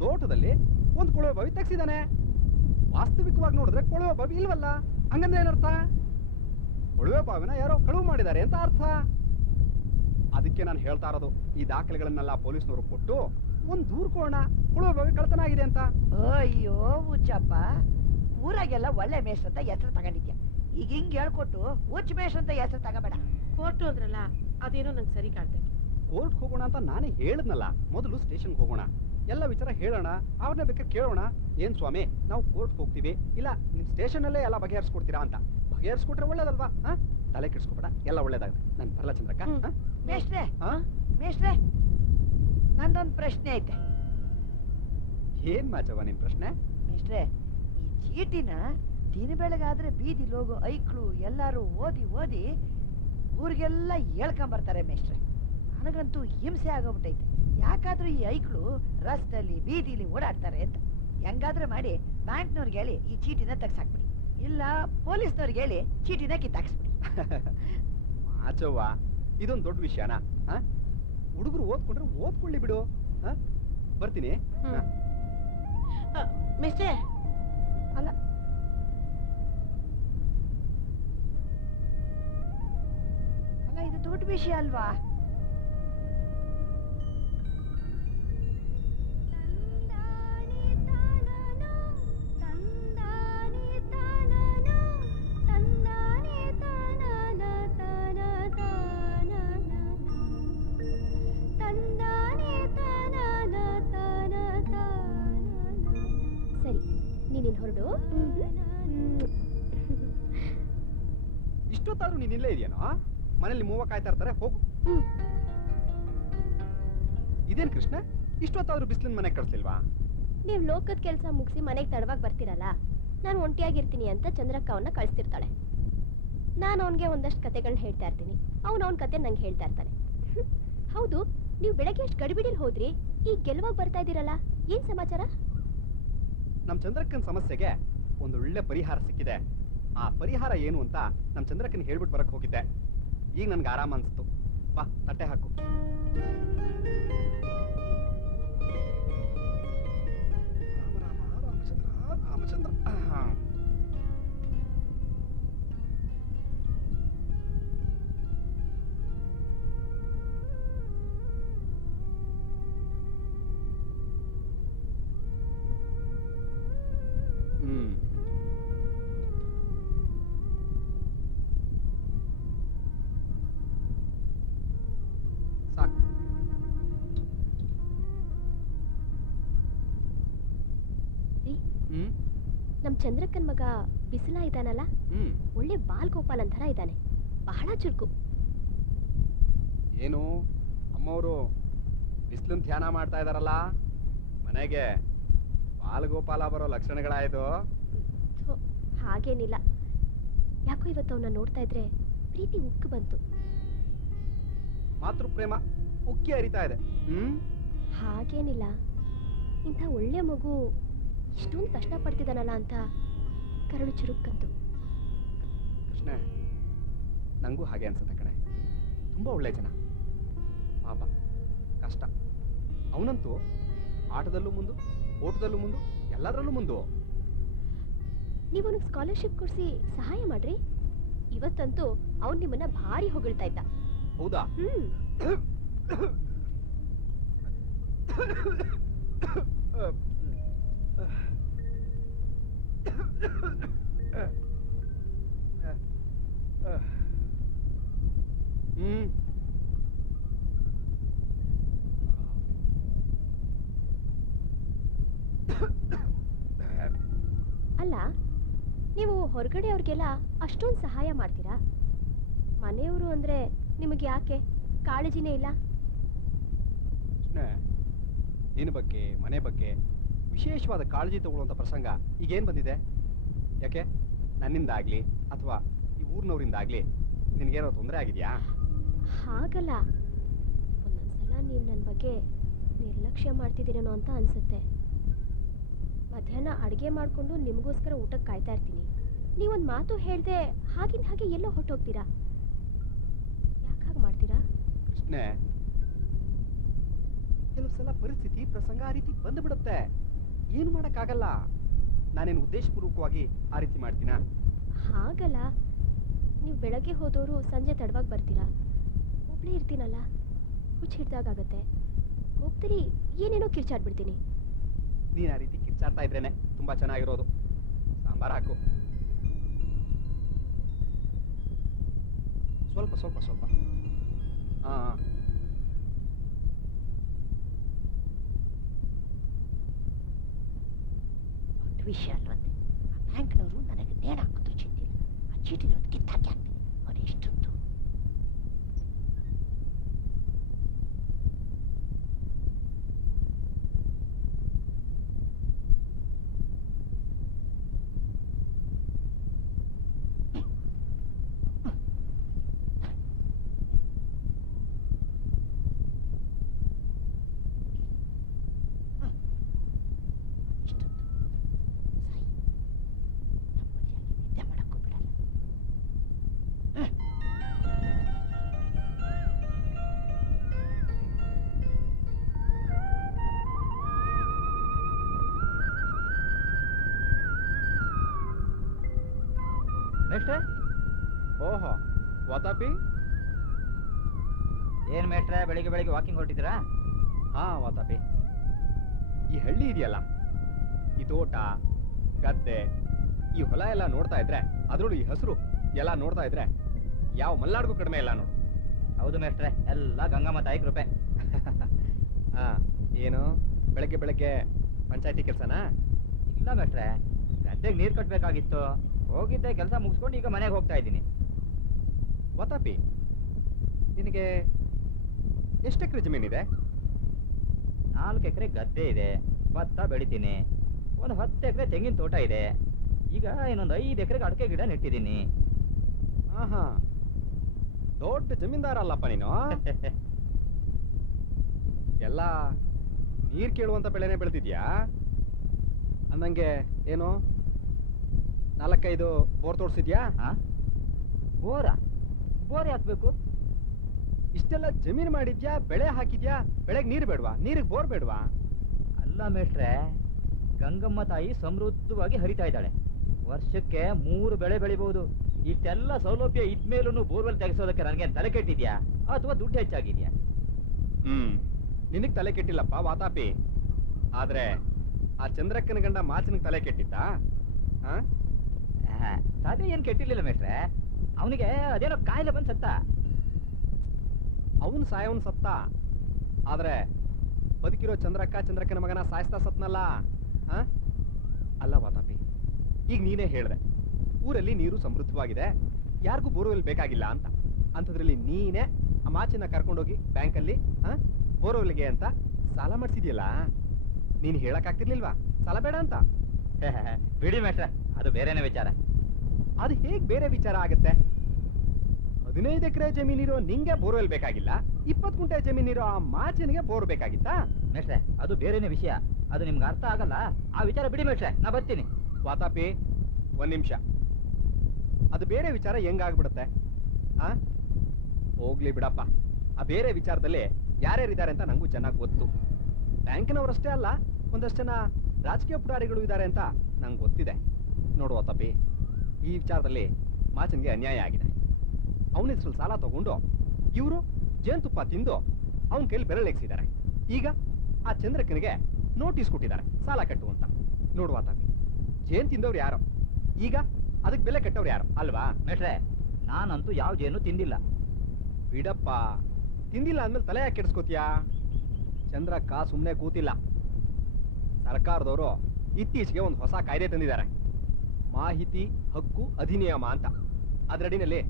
ತೋಟದಲ್ಲಿ ಒಂದು ಕೊಳವೆ ಬಾವಿ ತೆಗ್ಸಿದಾನೆ. ವಾಸ್ತವಿಕವಾಗಿ ನೋಡಿದ್ರೆ ಕೊಳವೆ ಬಾವಿ ಇಲ್ವಲ್ಲ. ಹಂಗಂದ್ರೆ ಏನರ್ಥ? ಕೊಳವೆ ಬಾವಿನ ಯಾರೋ ಕಳುವು ಮಾಡಿದ್ದಾರೆ ಅಂತ ಅರ್ಥ. ಅದಕ್ಕೆ ನಾನು ಹೇಳ್ತಾ ಇರೋದು, ಈ ದಾಖಲೆಗಳನ್ನೆಲ್ಲ ಪೊಲೀಸ್ನವರು ಕೊಟ್ಟು ಒಂದು ದೂರು ಕೊಡೋಣ, ಕೊಳವೆ ಬಾವಿ ಕಳ್ತನ ಆಗಿದೆ ಅಂತ. ಅಯ್ಯೋ ಹುಚ್ಚಪ್ಪ, ಊರಾಗೆಲ್ಲ ಒಳ್ಳೆ ಮೇಷ್ ಅಂತ ಹೆಸರು ತಗೊಂಡಿದ್ಯಾ. ಈಗ ಹಿಂಗ್ ಹೇಳ್ಕೊಟ್ಟು ಹುಚ್ಚ ಮೇಷ್ ಅಂತ ಹೆಸರು ತಗೋಬೇಡ. ಕೋರ್ಟು ಅಂದ್ರಲ್ಲ, ಅದೇನೋ ನಂಗೆ ಸರಿ ಕಾಣ್ತೈತೆ. ಕೋರ್ಟ್ ಹೋಗೋಣ ಅಂತ ನಾನೇ ಹೇಳಿದ್ನಲ್ಲ. ಮೊದಲು ಸ್ಟೇಷನ್ಗೆ ಹೋಗೋಣ, ಎಲ್ಲ ವಿಚಾರ ಹೇಳೋಣ, ಅವ್ರನ್ನ ಬೇಕಾದ್ರೆ ಕೇಳೋಣ. ಏನ್ ಸ್ವಾಮಿ, ನಾವು ಕೋರ್ಟ್ ಹೋಗ್ತೀವಿ, ಇಲ್ಲ ನಿಮ್ ಸ್ಟೇಷನಲ್ಲೇ ಎಲ್ಲ ಬಗೆಹರಿಸ್ಕೊಡ್ತೀರಾ ಅಂತ. ಬಗೆಹರಿಸ್ಕೊಟ್ರೆ ಒಳ್ಳೇದಲ್ವಾ? ತಲೆ ಕೆಡ್ಸ್ಕೊಬೇಡ, ಎಲ್ಲ ಒಳ್ಳೇದಾಗುತ್ತೆ. ನಾನು ಬರಲ್ಲ ಚಂದ್ರಕ್ಕ. ಮೇಷ್ಟ್ರೆ, ಮೇಷ್ಟ್ರೆ, ನಂದೊಂದು ಪ್ರಶ್ನೆ ಐತೆ. ಏನ್ ಮಾಚವ್ವ ನಿನ್ ಪ್ರಶ್ನೆ? ಮೇಷ್ಟ್ರೆ, ಈ ಚೀಟಿನ ದಿನ ಬೆಳಗಾದ್ರೆ ಬೀದಿಲಿ ಹೋಗೋ ಐಕ್ಳು ಎಲ್ಲಾರು ಓದಿ ಓದಿ ಊರಿಗೆಲ್ಲ ಹೇಳ್ಕೊಂಬರ್ತಾರೆ ಮೇಷ್ಟ್ರೆ. ನನಗಂತೂ ಹಿಂಸೆ ಆಗೋಗ್ಬಿಟ್ಟೈತೆ. ಯಾಕಾದ್ರೂ ಈ ಐಕ್ಳು ರಸ್ತೆಯಲ್ಲಿ ಬೀದಿಲಿ ಓಡಾಡ್ತಾರೆ ಅಂತ. ಹೆಂಗಾದ್ರೆ ಮಾಡಿ ಬ್ಯಾಂಕ್ನವ್ರಿಗೆ ಹೇಳಿ ಈ ಚೀಟಿನ ತೆಗ್ಸಾಕ್ಬಿಡಿ, ಇಲ್ಲ ಪೊಲೀಸ್ನವ್ರಿಗೆ ಹೇಳಿ ಚೀಟಿನ ಕಿತ್ತಾಕ್ಸ್ಬಿಡಿ. ಮಾಚವ್ವ, ಇದೊಂದು ದೊಡ್ಡ ವಿಷಯನಾ? ಹುಡುಗರು ಓದ್ಕೊಂಡ್ರೆ ಓದ್ಕೊಳ್ಳಿ ಬಿಡು. ಬರ್ತೀನಿ. ಮೇಷ್ಟ್ರೆ, ಅಲ್ಲ, ಅಲ್ಲ ಇದು ದೊಡ್ಡ ವಿಷಯ ಅಲ್ವಾ? ಇಷ್ಟೊತ್ತಾದ್ರೂ ನೀನ್ ಇಲ್ಲೇ ಇದೆಯೇನೋ? ಮನೇಲಿ ಮೂವ ಕಾಯ್ತಾ ಇರ್ತಾರೆ, ಹೋಗು. ಹ್ಮ್. ಇದೇನ್ ಕೃಷ್ಣ, ಇಷ್ಟೊತ್ತಾದ್ರೂ ಬಿಸಿಲಿನ ಮನೆಗೆ ಕಳಿಸ್ಲಿಲ್ವಾ? ನೀವ್ ಲೋಕದ ಕೆಲಸ ಮುಗಿಸಿ ಮನೆಗೆ ತಡವಾಗಿ ಬರ್ತೀರಲ್ಲ, ನಾನು ಒಂಟಿಯಾಗಿರ್ತೀನಿ ಅಂತ ಚಂದ್ರಕ್ಕ ಅವನ್ನ ಕಳಿಸ್ತಿರ್ತಾಳೆ. ನಾನು ಅವನಿಗೆ ಒಂದಷ್ಟು ಕತೆಗಳನ್ನ ಹೇಳ್ತಾ ಇರ್ತೀನಿ, ಅವನ ಕತೆ ನಂಗೆ ಹೇಳ್ತಾ ಇರ್ತಾನೆ. ಹೌದು, ನೀವು ಬೆಳಗ್ಗೆ ಅಷ್ಟು ಗಡಿಬಿಡಿಲ್ ಹೋದ್ರಿ, ಈಗ ಗೆಲುವಾಗಿ ಬರ್ತಾ ಇದ್ದೀರಲ್ಲ, ಏನ್ ಸಮಾಚಾರ? ನಮ್ ಚಂದ್ರಕ್ಕನ ಸಮಸ್ಯೆಗೆ ಒಂದೊಳ್ಳೆ ಪರಿಹಾರ ಸಿಕ್ಕಿದೆ. ಆ ಪರಿಹಾರ ಏನು ಅಂತ ನಮ್ ಚಂದ್ರಕ್ಕನ್ ಹೇಳ್ಬಿಟ್ಟು ಬರಕ್ ಹೋಗಿದ್ದೆ. ಈಗ ನನ್ಗೆ ಆರಾಮ ಅನ್ಸ್ತು. ಬಾ, ತಟ್ಟೆ ಹಾಕು. ರಾಮಚಂದ್ರ. ಸಾಕು. ಹ್ಮ್ ನಮ್ ಚಂದ್ರಕ್ಕನ್ ಮಗ ಬಿಸಿಲ ಇದಾನಲ್ಲ, ಹ್ಮ್ ಒಳ್ಳೆ ಬಾಲ್ ಗೋಪಾಲ್ ಅಂತರ ಇದ್ದಾನೆ, ಬಹಳ ಚುರುಕು. ಏನು ಅಮ್ಮವರು ಬಿಸಿಲನ್ ಧ್ಯಾನ ಮಾಡ್ತಾ ಇದಾರಲ್ಲ, ಮನೆಗೆ ಬಾಲಗೋಪಾಲ ಬರೋ ಲಕ್ಷಣಗಳಾಯ್ತು. ಥು, ಹಾಗೇನಿಲ್ಲ. ಯಾಕೋ ಇವತ್ತು ಅವನ್ನ ನೋಡ್ತಾ ಇದ್ರೆ ಪ್ರೀತಿ ಉಕ್ಕು ಬಂತು. ಮಾತೃ ಪ್ರೇಮ ಉಕ್ಕಿ ಹರಿತಾ ಇದೆ. ಹಾಗೇನಿಲ್ಲ, ಇಂಥ ಒಳ್ಳೆ ಮಗು ಇಷ್ಟೊಂದು ಕಷ್ಟ ಪಡ್ತಿದ್ದಾನಲ್ಲ ಅಂತ ಕರಳು ಚುರುಕ್ಕಂತು. ಕೃಷ್ಣ, ನಂಗೂ ಹಾಗೆ ಅನ್ಸುತ್ತೆ ಕಣೆ. ತುಂಬಾ ಒಳ್ಳೆ ಜನ, ಪಾಪ ಕಷ್ಟ. ಅವನಂತೂ ಆಟದಲ್ಲೂ ಮುಂದು, ಓಟದಲ್ಲೂ ಮುಂದು, ಎಲ್ಲದರಲ್ಲೂ ಮುಂದು. ನೀವು ಅವನಿಗೆ ಸ್ಕಾಲರ್ಶಿಪ್ ಕೊಡಿಸಿ ಸಹಾಯ ಮಾಡ್ರಿ. ಇವತ್ತಂತೂ ಅವನ್ ನಿಮ್ಮನ್ನ ಭಾರಿ ಹೊಗಳ್ತಾ ಇದ್ದ. ಹೌದಾ? ಅಲ್ಲ, ನೀವು ಹೊರಗಡೆ ಅವ್ರಿಗೆಲ್ಲ ಅಷ್ಟೊಂದು ಸಹಾಯ ಮಾಡ್ತೀರಾ? ಮನೆಯವರು ಅಂದ್ರೆ ನಿಮಗೆ ಯಾಕೆ ಕಾಳಜಿನೇ ಇಲ್ಲ? ಕೃಷ್ಣ, ನಿನ್ನ ಬಗ್ಗೆ, ಮನೆ ಬಗ್ಗೆ ವಿಶೇಷವಾದ ಕಾಳಜಿ ತಗೊಳ್ಳುವಂತ ಪ್ರಸಂಗ ಈಗೇನ್ ಬಂದಿದೆ? ಯಾಕೆ ನನ್ನಿಂದಾಗ್ಲಿ ಅಥವಾ ಈ ಊರಿನವರಿಂದಾಗ್ಲಿ ನಿನ್ಗೇನೋ ತೊಂದರೆ ಆಗಿದ್ಯಾ? ಹಾಗಲ್ಲ, ಒಂದೊಂದ್ಸಲ ನೀವು ನನ್ನ ಬಗ್ಗೆ ನಿರ್ಲಕ್ಷ್ಯ ಮಾಡ್ತಿದ್ದೀರೇನೋ ಅಂತ ಅನ್ಸುತ್ತೆ. ಮಧ್ಯಾಹ್ನ ಅಡುಗೆ ಮಾಡಿಕೊಂಡು ನಿಮಗೋಸ್ಕರ ಊಟಕ್ಕೆ ಕಾಯ್ತಾ ಇರ್ತೀನಿ. ನೀವೊಂದು ಮಾತು ಹೇಳ್ದೆ ಹಾಗಿಂದ ಹಾಗೆ ಎಲ್ಲೋ ಹೊಟ್ಟೋಗ್ತೀರಾ. ಯಾಕೆ ಹಾಗೆ ಮಾಡ್ತೀರಾ? ಕೃಷ್ಣ, ಕೆಲವು ಸಲ ಪರಿಸ್ಥಿತಿ ಪ್ರಸಂಗ ಆ ರೀತಿ ಬಂದುಬಿಡುತ್ತೆ, ಏನು ಮಾಡೋಕ್ಕಾಗಲ್ಲ. ನಾನೇನು ಉದ್ದೇಶಪೂರ್ವಕವಾಗಿ ಆ ರೀತಿ ಮಾಡ್ತೀನಾ? ಹಾಗಲ್ಲ, ನೀವು ಬೆಳಗ್ಗೆ ಹೋದವರು ಸಂಜೆ ತಡವಾಗಿ ಬರ್ತೀರಾ. ಒಬ್ಳೇ ಇರ್ತೀನಲ್ಲ, ಹುಚ್ಚ ಹಿಡ್ದಾಗತ್ತೆ. ಹೋಗ್ತೀರಿ, ಏನೇನೋ ಕಿರ್ಚಾಡ್ಬಿಡ್ತೀನಿ. ನೀನು ಆ ರೀತಿ ಕಿರ್ಚಾಡ್ತಾ ಇದ್ರೇನೆ ತುಂಬಾ ಚೆನ್ನಾಗಿರೋದು. ಸಾಂಬಾರ್ ಹಾಕು. ಸ್ವಲ್ಪ ಸ್ವಲ್ಪ ಸ್ವಲ್ಪ. ಹಾ, ದೊಡ್ಡ ವಿಷಯ ಅಲ್ವಂತೆ. ಆ ಬ್ಯಾಂಕ್ನವರು ನನಗೆ ನೇಣು ಹಾಕಿದ್ರು ಚಿಂತಿಲ್ಲ. ಆ ಚೀಟಿನ ಕಿತ್ತಾಕಿ ಹಾಕ್ತೀನಿ. ಅವನು ಎಷ್ಟೊತ್ತು ನಿದ್ದೆ ಮಾಡಕ್ಕೂ ಬಿಡಲ್ಲ. ಮೇಷ್ಟ್ರೆ, ಓಹೋ ವಾತಾಪಿ. ಏನ್ ಮೇಷ್ಟ್ರೆ ಬೆಳಿಗ್ಗೆ ಬೆಳಿಗ್ಗೆ ವಾಕಿಂಗ್ ಹೊರಟಿದ್ದೀರಾ? ಹಾ ವಾತಾಪಿ, ಈ ಹಳ್ಳಿ ಇದೆಯಲ್ಲ, ಈ ತೋಟ ಗದ್ದೆ, ಈ ಹೊಲ ಎಲ್ಲ ನೋಡ್ತಾ ಇದ್ರೆ, ಅದ್ರಲ್ಲೂ ಈ ಹಸಿರು ಎಲ್ಲ ನೋಡ್ತಾ ಇದ್ರೆ ಯಾವ ಮಲ್ನಾಡ್ಗೂ ಕಡಿಮೆ ಇಲ್ಲ ನೋಡು. ಹೌದು ಮೇಷ್ಟ್ರೆ, ಎಲ್ಲ ಗಂಗಮ್ಮ ತಾಯಿ ಕೃಪೆ. ಹಾ, ಏನು ಬೆಳಗ್ಗೆ ಬೆಳಗ್ಗೆ ಪಂಚಾಯತಿ ಕೆಲಸನಾ? ಇಲ್ಲ ಮೇಷ್ಟ್ರೆ, ಗದ್ದೆಗೆ ನೀರು ಕಟ್ಟಬೇಕಾಗಿತ್ತು, ಹೋಗಿದ್ದೆ, ಕೆಲಸ ಮುಗಿಸ್ಕೊಂಡು ಈಗ ಮನೆಗೆ ಹೋಗ್ತಾ ಇದ್ದೀನಿ. ವಾತಾಪಿ, ನಿನಗೆ ಎಷ್ಟು ಎಕರೆ ಜಮೀನಿದೆ? 4 ಎಕರೆ ಗದ್ದೆ ಇದೆ, ಭತ್ತ ಬೆಳಿತೀನಿ. ಒಂದು 10 ಎಕರೆ ತೆಂಗಿನ ತೋಟ ಇದೆ. ಈಗ ಇನ್ನೊಂದು 5 ಎಕರೆಗೆ ಅಡಿಕೆ ಗಿಡ ನೆಟ್ಟಿದ್ದೀನಿ. ಹಾ, ದೊಡ್ಡ ಜಮೀನ್ದಾರ ಅಲ್ಲಪ್ಪ ನೀನು. ಎಲ್ಲ ನೀರ್ ಕೇಳುವಂತ ಬೆಳೆನೇ ಬೆಳೆದಿದ್ಯಾ ಅಂದಂಗೆ? ಏನು 4-5 ಬೋರ್ ತೋಡ್ಸಿದ್ಯಾ? ಬೋರ್ ಹಾಕ್ಬೇಕು? ಇಷ್ಟೆಲ್ಲ ಜಮೀನ್ ಮಾಡಿದ್ಯಾ, ಬೆಳೆ ಹಾಕಿದ್ಯಾ, ಬೆಳೆಗೆ ನೀರು ಬೇಡವಾ? ನೀರಿಗೆ ಬೋರ್ ಬೇಡವಾ? ಅಲ್ಲ ಮೇಷ್ಟ್ರೆ, ಗಂಗಮ್ಮ ತಾಯಿ ಸಮೃದ್ಧವಾಗಿ ಹರಿತಾ ಇದ್ದಾಳೆ. ವರ್ಷಕ್ಕೆ 3 ಬೆಳೆ ಬೆಳಿಬಹುದು. ಇಷ್ಟೆಲ್ಲ ಸೌಲಭ್ಯ ಇದ್ಮೇಲೂ ಬೋರ್ವೆಲ್ ತೆಗೆಸೋದಕ್ಕೆ ನನಗೆ ತಲೆ ಕೆಟ್ಟಿದ್ಯಾ ಅಥವಾ ದುಡ್ಡು ಹೆಚ್ಚಾಗಿದ್ಯಾ? ನಿನಗ್ ತಲೆ ಕೆಟ್ಟಿಲ್ಲಪ್ಪ ವಾತಾಪಿ, ಆದ್ರೆ ಆ ಚಂದ್ರಕ್ಕನ ಗಂಡ ಮಾಚಿನಿಗೆ ತಲೆ ಕೆಟ್ಟಿದ್ದ? ತಲೆ ಏನ್ ಕೆಟ್ಟಿರ್ಲಿಲ್ಲ ಮೇಷ್ಟ್ರೆ, ಅವನಿಗೆ ಅದೇನೋ ಕಾಯಿಲೆ ಬಂದ್ ಸತ್ತ. ಅವನು ಸಾಯವನ್ ಸತ್ತ, ಆದ್ರೆ ಬದುಕಿರೋ ಚಂದ್ರಕ್ಕನ ಮಗನ ಸಾಯಿಸ್ತಾ ಸತ್ನಲ್ಲ. ಅಲ್ಲ ವಾತಾಪಿ, ಈಗ ನೀನೇ ಹೇಳ್ದೆ ಊರಲ್ಲಿ ನೀರು ಸಮೃದ್ಧವಾಗಿದೆ, ಯಾರಿಗೂ ಬೋರ್ವೆಲ್ ಬೇಕಾಗಿಲ್ಲ ಅಂತ. ಅಂಥದ್ರಲ್ಲಿ ನೀನೇ ಆ ಮಾಚಿನ ಕರ್ಕೊಂಡೋಗಿ ಬ್ಯಾಂಕಲ್ಲಿ ಬೋರ್ವೆಲ್ಗೆ ಅಂತ ಸಾಲ ಮಾಡಿಸಿದ್ಯಲ್ಲ. ನೀನು ಹೇಳಕ್ಕಾಗ್ತಿರ್ಲಿಲ್ವಾ ಸಾಲ ಬೇಡ ಅಂತ? ಬಿಡಿ ಮೇಷ್ಟ್ರೆ, ಅದು ಬೇರೆನೇ ವಿಚಾರ. ಅದು ಹೇಗ್ ಬೇರೆ ವಿಚಾರ ಆಗತ್ತೆ? 15 ಎಕರೆ ಜಮೀನಿರೋ ನಿಂಗೆ ಬೋರ್ವೆಲ್ ಬೇಕಾಗಿಲ್ಲ, 20 ಗುಂಟೆ ಜಮೀನಿರೋ ಆ ಮಾಚಿನಿಗೆ ಬೋರ್ ಬೇಕಾಗಿತ್ತಾ? ಮೇಷ್ಟ್ರೆ, ಅದು ಬೇರೆನೇ ವಿಷಯ. ಅದು ನಿಮ್ಗೆ ಅರ್ಥ ಆಗಲ್ಲ. ಆ ವಿಚಾರ ಬಿಡಿ ಮೇಷ್ಟ್ರೆ, ನಾ ಬರ್ತೀನಿ. ವಾತಾಪಿ, 1 ನಿಮಿಷ. ಅದು ಬೇರೆ ವಿಚಾರ ಹೆಂಗಾಗ್ಬಿಡುತ್ತೆ? ಹೋಗ್ಲಿ ಬಿಡಪ್ಪ. ಆ ಬೇರೆ ವಿಚಾರದಲ್ಲಿ ಯಾರ್ಯಾರಿದ್ದಾರೆ ಅಂತ ನಂಗೂ ಚೆನ್ನಾಗಿ ಗೊತ್ತು. ಬ್ಯಾಂಕಿನವರಷ್ಟೇ ಅಲ್ಲ, ಒಂದಷ್ಟು ಜನ ರಾಜಕೀಯ ಪುಡಾರಿಗಳು ಇದ್ದಾರೆ ಅಂತ ನಂಗೆ ಗೊತ್ತಿದೆ. ನೋಡು ವಾತಾಪಿ, ಈ ವಿಚಾರದಲ್ಲಿ ಮಾಚನ್ಗೆ ಅನ್ಯಾಯ ಆಗಿದೆ. ಅವನ ಹೆಸರು ಸಾಲ ತಗೊಂಡು ಇವರು ಜೇನುತುಪ್ಪ ತಿಂದು ಅವನ ಕೈಲಿ ಬೆರಳೆಗ್ಸಿದ್ದಾರೆ. ಈಗ ಆ ಚಂದ್ರಕ್ಕನಿಗೆ ನೋಟಿಸ್ ಕೊಟ್ಟಿದ್ದಾರೆ ಸಾಲ ಕಟ್ಟು ಅಂತ. ನೋಡು ವಾತಾಪಿ, ಜೇನು ತಿಂದವ್ರು ಯಾರೋ, ಈಗ ಅದಕ್ಕೆ ಬೆಲೆ ಕಟ್ಟವ್ರು ಯಾರು ಅಲ್ವಾ? ಮೇಷ್ಟ್ರೆ, ನಾನಂತೂ ಯಾವ ಜೇನು ತಿಂದಿಲ್ಲ. ಬಿಡಪ್ಪ, ತಿಂದಿಲ್ಲ ಅಂದ್ಮೇಲೆ ತಲೆ ಯಾಕೆ ಕೆಡಿಸ್ಕೋತೀಯಾ? ಚಂದ್ರಕ್ಕ ಸುಮ್ಮನೆ ಕೂತಿಲ್ಲ. ಸರ್ಕಾರದವರು ಇತ್ತೀಚೆಗೆ ಒಂದು ಹೊಸ ಕಾಯ್ದೆ ತಂದಿದ್ದಾರೆ, ಮಾಹಿತಿ ಹಕ್ಕು ಅಧಿನಿಯಮ ಅಂತ. ಅದರಡಿನಲ್ಲಿ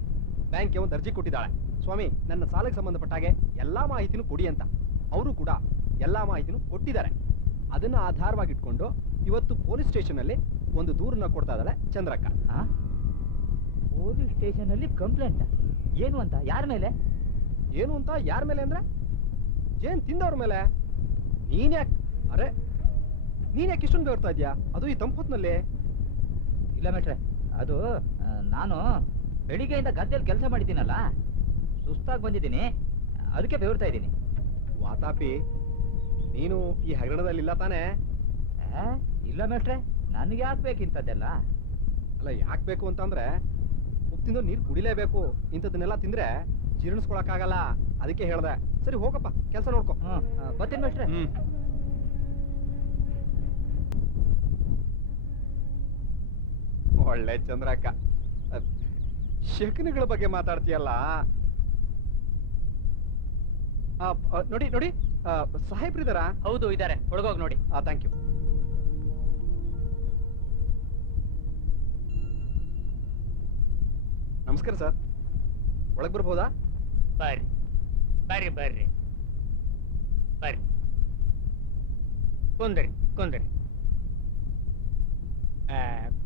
ಬ್ಯಾಂಕ್ಗೆ ಒಂದು ಅರ್ಜಿ ಕೊಟ್ಟಿದ್ದಾಳೆ, ಸ್ವಾಮಿ ನನ್ನ ಸಾಲಕ್ಕೆ ಸಂಬಂಧಪಟ್ಟ ಹಾಗೆ ಎಲ್ಲಾ ಮಾಹಿತಿನೂ ಕೊಡಿ ಅಂತ. ಅವರು ಕೂಡ ಎಲ್ಲಾ ಮಾಹಿತಿನೂ ಕೊಟ್ಟಿದ್ದಾರೆ. ಅದನ್ನ ಆಧಾರವಾಗಿಟ್ಕೊಂಡು ಇವತ್ತು ಪೊಲೀಸ್ ಸ್ಟೇಷನ್ ಅಲ್ಲಿ ಒಂದು ದೂರನ್ನ ಕೊಡ್ತಾ ಇದ್ದಾಳೆ ಚಂದ್ರಕ್ಕ. ಪೊಲೀಸ್ ಸ್ಟೇಷನ್ ಅಲ್ಲಿ ಕಂಪ್ಲೇಂಟ್? ಏನು ಅಂತ? ಯಾರ ಮೇಲೆ? ಏನು ಅಂತ ಯಾರ ಮೇಲೆ ಅಂದ್ರೆ ಜೇನ್ ತಿಂದವ್ರ ಮೇಲೆ. ನೀನ್ಯಾಕೆ ಇಷ್ಟೊಂದು ಬರ್ತಾ ಇದ್ಯಾ, ಅದು ಈ ತಂಪೊತ್ನಲ್ಲಿ? ಇಲ್ಲ ಮೇಷ್ಟ್ರೆ, ಅದು ನಾನು ಬೆಳಿಗ್ಗೆಯಿಂದ ಗದ್ದೆಯಲ್ಲಿ ಕೆಲಸ ಮಾಡಿದ್ದೀನಲ್ಲ, ಸುಸ್ತಾಗಿ ಬಂದಿದ್ದೀನಿ, ಅದಕ್ಕೆ ಬೆವರ್ತಾ ಇದ್ದೀನಿ. ವಾತಾಪಿ, ನೀನು ಈ ಹಗರಣದಲ್ಲಿ ಇಲ್ಲ ತಾನೇ? ಇಲ್ಲ ಮೇಷ್ಟ್ರೆ, ನನಗೆ ಯಾಕೆ ಬೇಕಿಂತದ್ದೆಲ್ಲ? ಅಲ್ಲ, ಯಾಕೆ ಬೇಕು ಅಂತಂದ್ರೆ ಉಪ್ಪು ತಿಂದು ನೀರು ಕುಡಿಲೇಬೇಕು. ಇಂಥದನ್ನೆಲ್ಲ ತಿಂದ್ರೆ ಜೀರ್ಣಿಸ್ಕೊಳಕ್ಕಾಗಲ್ಲ, ಅದಕ್ಕೆ ಹೇಳ್ದೆ. ಸರಿ ಹೋಗಪ್ಪ, ಕೆಲಸ ನೋಡ್ಕೊ. ಬರ್ತೀನಿ ಮೇಷ್ಟ್ರೆ. ಒಳ್ಳೆ ಚಂದ್ರಕ್ಕ, ಶಕುನಿಗಳ ಬಗ್ಗೆ ಮಾತಾಡ್ತೀಯಲ್ಲ. ನೋಡಿ ನೋಡಿ, ಸಾಹೇಬ್ರಿದಾರಾ? ಹೌದು, ಇದ್ದಾರೆ. ಒಳಗೋಗಿ ನೋಡಿ. Thank you. ನಮಸ್ಕಾರ ಸರ್, ಒಳಗೆ ಬರ್ಬೋದಾ? ಬರ್ರಿ ಬರ್ರಿ ಬರ್ರಿ ಬರ್ರಿ, ಕುಂದ್ರಿ ಕುಂದ್ರಿ.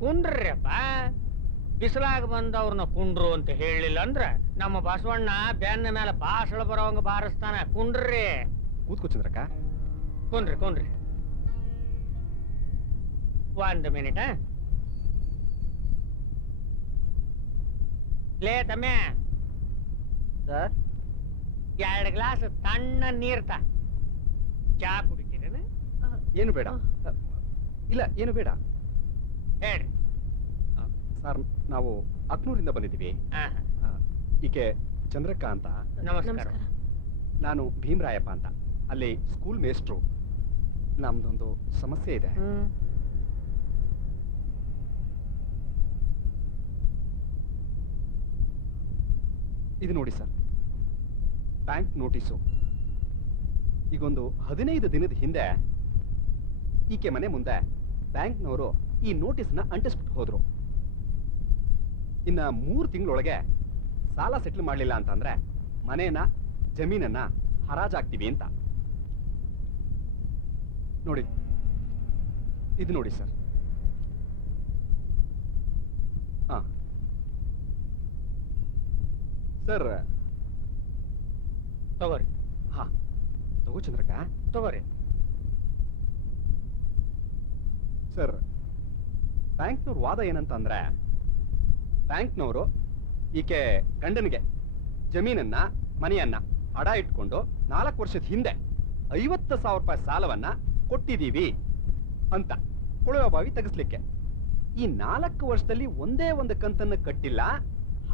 ಕುಂಡ್ರಪ್ಪ, ಬಿಸಿಲಾಗ ಬಂದವ್ರನ್ನ ಕುಂಡ್ರು ಅಂತ ಹೇಳಿಲ್ಲ ಅಂದ್ರ ನಮ್ಮ ಬಸವಣ್ಣ ಬೆನ್ನ ಮೇಲೆ ಬಾಸಳ ಬರೋವಂಗ ಬಾರಿಸ್ತಾನ. ಕುಂಡ್ರಿ. ಕೂತ್ಕೋ ಚಂದ್ರಕ್ಕ. ಕುಂಡ್ರಿ ಕುಂಡ್ರಿ. 1 ಮಿನಿಟ್. ಲೇ ತಮ್ಮೆ, ಸರ್, 2 ಗ್ಲಾಸ್ ತಣ್ಣ ನೀರ್ ತಾ. ಚಾ ಕುಡಿತೀರೇನ? ಏನು ಬೇಡ. ಇಲ್ಲ, ಏನು ಬೇಡ. ಹೇಳ್ರಿ. ಸರ್, ನಾವು ಅಕ್ನೂರಿಂದ ಬಂದಿದ್ದೀವಿ. ಈಕೆ ಚಂದ್ರಕ್ಕ ಅಂತ. ನಮಸ್ಕಾರ. ನಾನು ಭೀಮರಾಯಪ್ಪ ಅಂತ, ಅಲ್ಲಿ ಸ್ಕೂಲ್ ಮೇಸ್ಟ್ರು. ನಮ್ದೊಂದು ಸಮಸ್ಯೆ ಇದೆ. ಇದು ನೋಡಿ ಸರ್, ಬ್ಯಾಂಕ್ ನೋಟಿಸು. ಈಗೊಂದು 15 ದಿನದ ಹಿಂದೆ ಈಕೆ ಮನೆ ಮುಂದೆ ಬ್ಯಾಂಕ್ನವರು ಈ ನೋಟಿಸ್ನ ಅಂಟಿಸ್ಬಿಟ್ಟು ಹೋದ್ರು. ಇನ್ನ 3 ತಿಂಗಳೊಳಗೆ ಸಾಲ ಸೆಟ್ಲ್ ಮಾಡಲಿಲ್ಲ ಅಂತಂದ್ರೆ ಮನೇನ ಜಮೀನನ್ನ ಹರಾಜಾಗ್ತೀವಿ ಅಂತ. ನೋಡಿ, ಇದು ನೋಡಿ ಸರ್. ಹಾ ಸರ್. ತಗೋರಿ ಹಾ ತಗೋ ಚಂದ್ರಕ್ಕ. ತಗೋರಿ. ಸರ್, ಬ್ಯಾಂಕ್ನವ್ರ ವಾದ ಏನಂತ ಅಂದ್ರೆ, ಬ್ಯಾಂಕ್ನವರು ಈಕೆ ಗಂಡನಿಗೆ ಜಮೀನನ್ನ ಮನೆಯನ್ನ ಅಡ ಇಟ್ಕೊಂಡು 4 ವರ್ಷದ ಹಿಂದೆ 50,000 ರೂಪಾಯಿ ಸಾಲವನ್ನ ಕೊಟ್ಟಿದ್ದೀವಿ ಅಂತ ಕೊಳವೆ ಬಾವಿ ತೆಗೆಸ್ಲಿಕ್ಕೆ. ಈ 4 ವರ್ಷದಲ್ಲಿ ಒಂದೇ ಒಂದು ಕಂತನ್ನು ಕಟ್ಟಿಲ್ಲ,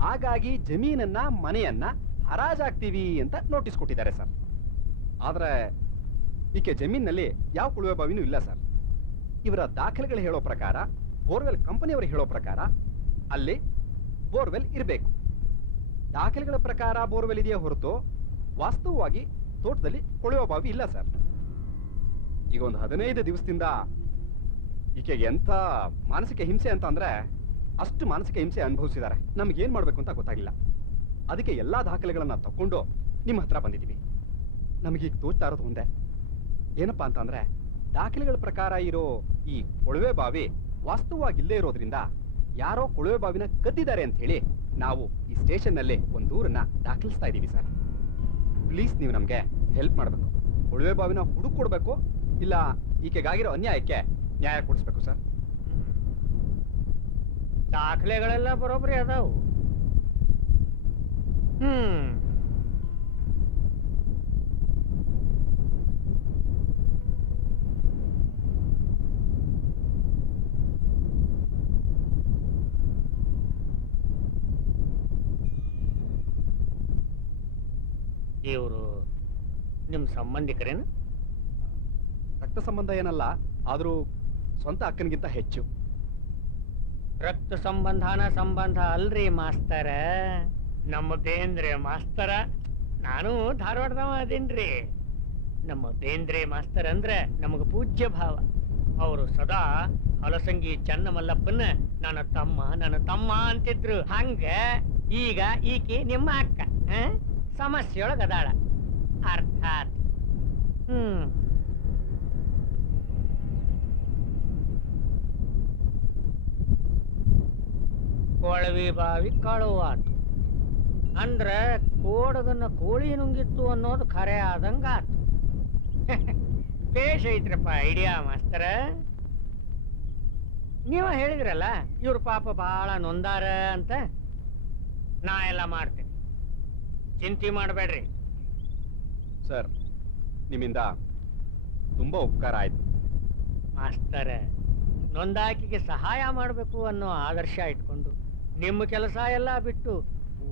ಹಾಗಾಗಿ ಜಮೀನನ್ನ ಮನೆಯನ್ನ ಹರಾಜಾಗ್ತೀವಿ ಅಂತ ನೋಟಿಸ್ ಕೊಟ್ಟಿದ್ದಾರೆ ಸರ್. ಆದ್ರೆ ಈಕೆ ಜಮೀನಿನಲ್ಲಿ ಯಾವ ಕೊಳವೆ ಬಾವಿನೂ ಇಲ್ಲ ಸರ್. ಇವರ ದಾಖಲೆಗಳು ಹೇಳೋ ಪ್ರಕಾರ, ಬೋರ್ವೆಲ್ ಕಂಪನಿಯವರು ಹೇಳೋ ಪ್ರಕಾರ ಅಲ್ಲಿ ಬೋರ್ವೆಲ್ ಇರಬೇಕು. ದಾಖಲೆಗಳ ಪ್ರಕಾರ ಬೋರ್ವೆಲ್ ಇದೆಯೇ ಹೊರತು ವಾಸ್ತವವಾಗಿ ತೋಟದಲ್ಲಿ ಕೊಳವೆ ಬಾವಿ ಇಲ್ಲ ಸರ್. ಈಗ ಒಂದು 15 ದಿವಸದಿಂದ ಈಕೆಗೆ ಎಂಥ ಮಾನಸಿಕ ಹಿಂಸೆ ಅಂತ ಅಂದ್ರೆ ಅಷ್ಟು ಮಾನಸಿಕ ಹಿಂಸೆ ಅನುಭವಿಸಿದ್ದಾರೆ. ನಮ್ಗೆ ಏನ್ ಮಾಡ್ಬೇಕು ಅಂತ ಗೊತ್ತಾಗಿಲ್ಲ. ಅದಕ್ಕೆ ಎಲ್ಲಾ ದಾಖಲೆಗಳನ್ನ ತಕೊಂಡು ನಿಮ್ಮ ಹತ್ರ ಬಂದಿದ್ದೀವಿ. ನಮಗೀಗ ತೋಚ್ತಾ ಇರೋದು ಒಂದೇ, ಏನಪ್ಪಾ ಅಂತಂದ್ರೆ ದಾಖಲೆಗಳ ಪ್ರಕಾರ ಇರೋ ಈ ಕೊಳವೆ ಬಾವಿ ವಾಸ್ತವವಾಗಿ ಇಲ್ಲದೆ ಇರೋದ್ರಿಂದ ಯಾರೋ ಕೊಳವೆ ಬಾವಿನ ಕದ್ದಿದ್ದಾರೆ ಅಂತ ಹೇಳಿ ನಾವು ಈ ಸ್ಟೇಷನ್ ನಲ್ಲಿ ಒಂದು ದೂರನ್ನ ದಾಖಲಿಸ್ತಾ ಇದ್ದೀವಿ ಸರ್. ಪ್ಲೀಸ್ ನೀವು ನಮ್ಗೆ ಹೆಲ್ಪ್ ಮಾಡಬೇಕು. ಕೊಳವೆ ಬಾವಿನ ಹುಡುಕ್ ಕೊಡ್ಬೇಕು, ಇಲ್ಲ ಈಕೆಗಾಗಿರೋ ಅನ್ಯಾಯಕ್ಕೆ ನ್ಯಾಯ ಕೊಡಿಸ್ಬೇಕು ಸರ್. ದಾಖಲೆಗಳೆಲ್ಲ ಬರೋಬ್ಬರಿ ಅದಾವು. ಇವರು ನಿಮ್ಮ ಸಂಬಂಧಿಕರೇನು? ರಕ್ತ ಸಂಬಂಧ ಏನಲ್ಲ, ಆದ್ರೂ ಸ್ವಂತ ಅಕ್ಕನಿಗಿಂತ ಹೆಚ್ಚು. ರಕ್ತ ಸಂಬಂಧನ ಸಂಬಂಧ ಅಲ್ರಿ ಮಾಸ್ತರ, ನಮ್ಮದೇಂದ್ರೆ ಮಾಸ್ತರ. ನಾನು ಧಾರವಾಡದವ ಅದೇನ್ರಿ. ನಮ್ಮ ದೇಂದ್ರೆ ಮಾಸ್ತರ್ ಅಂದ್ರೆ ನಮಗ ಪೂಜ್ಯ ಭಾವ. ಅವರು ಸದಾ ಹಲಸಂಗಿ ಚನ್ನಮಲ್ಲಪ್ಪನ ನನ್ನ ತಮ್ಮ ಅಂತಿದ್ರು. ಹಂಗ ಈಗ ಈಕೆ ನಿಮ್ಮ ಅಕ್ಕ ಸಮಸ್ಯೆಯೊಳಗ ಅದಾಳ. ಅರ್ಥಾತ್ ಕೊಳವಿ ಬಾವಿ ಕಳುವಾತು ಅಂದ್ರ ಕೋಡಗನ್ನ ಕೋಳಿ ನುಂಗಿತ್ತು ಅನ್ನೋದು ಖರೆ ಆದಂಗ ಆತು. ಬೇಷ್ ಐತ್ರಪ್ಪ ಐಡಿಯಾ ಮಾಸ್ತರ. ನೀವ ಹೇಳಿದ್ರಲ್ಲ ಇವ್ರ ಪಾಪ ಬಹಳ ನೊಂದಾರ ಅಂತ. ನಾ ಎಲ್ಲ ಮಾಡ್ತೇನೆ, ಚಿಂತೆ ಮಾಡಬೇಡ್ರಿ ಸರ್. ನಿಮ್ಮಿಂದ ತುಂಬಾ ಉಪಕಾರ ಆಯ್ತು ಮಾಸ್ತರ. ನೊಂದಾಕಿಗೆ ಸಹಾಯ ಮಾಡಬೇಕು ಅನ್ನೋ ಆದರ್ಶ ಇಟ್ಕೊಂಡು ನಿಮ್ಮ ಕೆಲಸ ಎಲ್ಲ ಬಿಟ್ಟು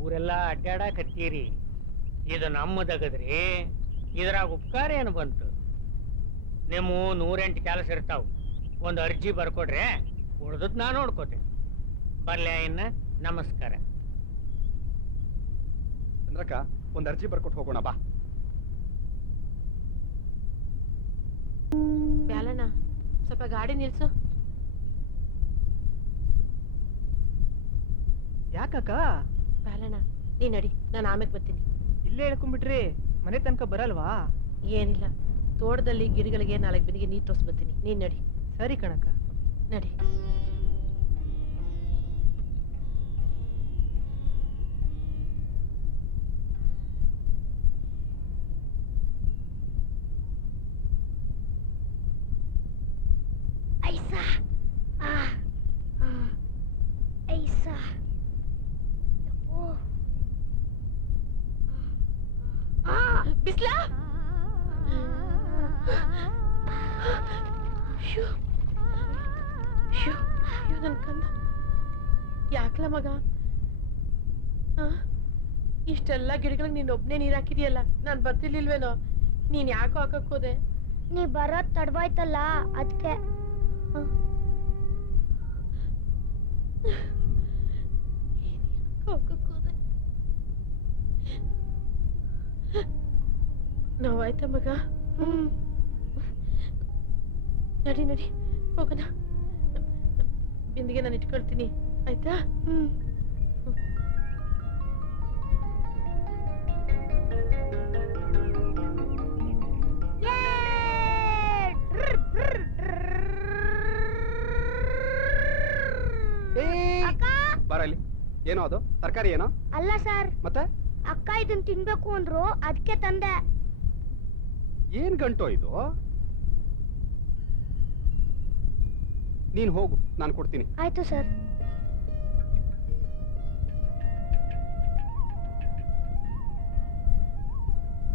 ಊರೆಲ್ಲ ಅಡ್ಡಾಡಕತ್ತೀರಿ. ಇದು ನಮ್ಮದಗದ್ರಿ, ಇದ್ರಾಗ ಉಪಕಾರ ಏನು ಬಂತು? ನಿಮ್ಮ 108 ಕೆಲಸ ಇರ್ತಾವ. ಒಂದು ಅರ್ಜಿ ಬರ್ಕೊಡ್ರೆ ಉಳ್ದದ್ ನಾ ನೋಡ್ಕೋತೇನೆ. ಬರ್ಲ್ಯಾ ಇನ್ನ? ನಮಸ್ಕಾರ. ಚಂದ್ರಕ್ಕ, ಒಂದು ಅರ್ಜಿ ಬರ್ಕೊಟ್ಟು ಹೋಗೋಣ ಬಾ. ಬ್ಯಾಲಣ್ಣ, ಸ್ವಲ್ಪ ಗಾಡಿ ನಿಲ್ಸು. ಯಾಕಕ್ಕ? ಬ್ಯಾಲಣ್ಣ, ನೀ ನಡಿ, ನಾನು ಆಮೇಲೆ ಬರ್ತೀನಿ. ಇಲ್ಲೇ ಹೇಳ್ಕೊಂಡ್ಬಿಟ್ರಿ, ಮನೆ ತನಕ ಬರಲ್ವಾ? ಏನಿಲ್ಲ, ತೋಟದಲ್ಲಿ ಗಿಡಗಳಿಗೆ 4 ಬಿಂದಿಗೆ ನೀರು ತೋರಿಸ್ ಬರ್ತೀನಿ. ನೀನ್ ನಡಿ. ಸರಿ ಕಣಕ್ಕ, ನಡಿ. ಐಸಾ ಐಸಾ ಬಿಸ್ಲಾ? ನನ್ ಕಂದ ಯಾಕ್ಲ ಮಗ? ಇಷ್ಟೆಲ್ಲ ಗಿಡಗಳಿಗೆ ನೀನ್ ಒಬ್ನೇ ನೀರ್ ಹಾಕಿದ್ಯಲ್ಲ, ನಾನ್ ಬರ್ತಿರ್ಲಿಲ್ವೇನೋ? ನೀನ್ ಯಾಕೋ ಹಾಕಕ್ ಹೋದೆ? ನೀ ಬರೋದ್ ತಡವಾಯ್ತಲ್ಲ ಅದಕ್ಕೆ. ನೋವಾಯ್ತ ಮಗ? ನಡಿ ನಡಿ ಹೋಗೋಣ. ಬಿಂದಿಗೆ ನಾನು ಇಟ್ಕೊಳ್ತೀನಿ, ಆಯ್ತಾ? ಏನೋ ಅದು ತರಕಾರಿ ಏನೋ ಅಲ್ಲ ಸರ್, ಮತ್ತೆ ಅಕ್ಕ ಇದನ್ ತಿನ್ಬೇಕು ಅಂದ್ರು ಅದಕ್ಕೆ ತಂದೆ. ಏನ್ ಗಂಟೋ ಇದು? ನೀನ್ ಹೋಗು, ನಾನು ಕೊಡ್ತೀನಿ. ಆಯ್ತು ಸರ್.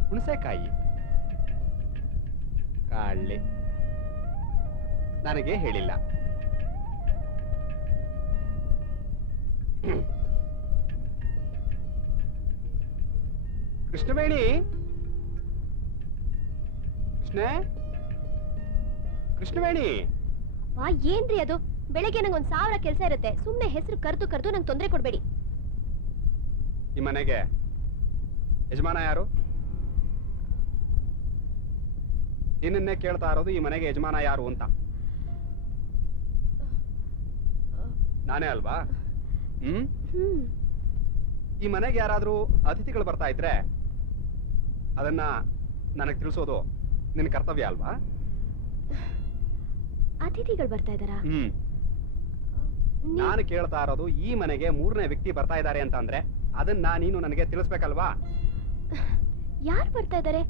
ಹುಣಸೆಕಾಯಿ ಕಾಳೆ ನನಗೆ ಹೇಳಿಲ್ಲ. ಕೃಷ್ಣವೇಣಿ, ಕೃಷ್ಣವೇಣಿ. ವಾ, ಏನ್ರಿ ಅದು? ಬೆಳಗ್ಗೆ ನಂಗೊಂದ್ 1000 ಕೆಲಸ ಇರುತ್ತೆ. ಸುಮ್ನೆ ಹೆಸರು ಕರೆದು ನಂಗೆ ತೊಂದರೆ ಕೊಡ್ಬೇಡಿ. ಈ ಮನೆಗೆ ಯಜಮಾನ ಯಾರು? ನಿನ್ನನ್ನೇ ಕೇಳ್ತಾ ಇರೋದು, ಈ ಮನೆಗೆ ಯಜಮಾನ ಯಾರು ಅಂತ. ನಾನೇ ಅಲ್ವಾ? ಈ ಮನೆಗೆ ಯಾರಾದ್ರೂ ಅತಿಥಿಗಳು ಬರ್ತಾ ಇದ್ರೆ ಅದನ್ನ ನನಗೆ ತಿಳಿಸೋದು ನಿನ್ನ ಕರ್ತವ್ಯ ಅಲ್ವಾ? ಅತಿಥಿಗಳು ಬರ್ತಾ ಇದ್ದಾರಾ? ನಾನು ಕೇಳ್ತಾ ಇರೋದು, ಈ ಮನೆಗೆ 3ನೇ ವ್ಯಕ್ತಿ ಬರ್ತಾ ಇದ್ದಾರೆ ಅಂತ ಅಂದ್ರೆ ಅದನ್ನ ನೀನು ನನಗೆ ತಿಳಿಸ್ಬೇಕಲ್ವಾ? ಯಾರು ಬರ್ತಾ ಇದ್ದಾರೆ?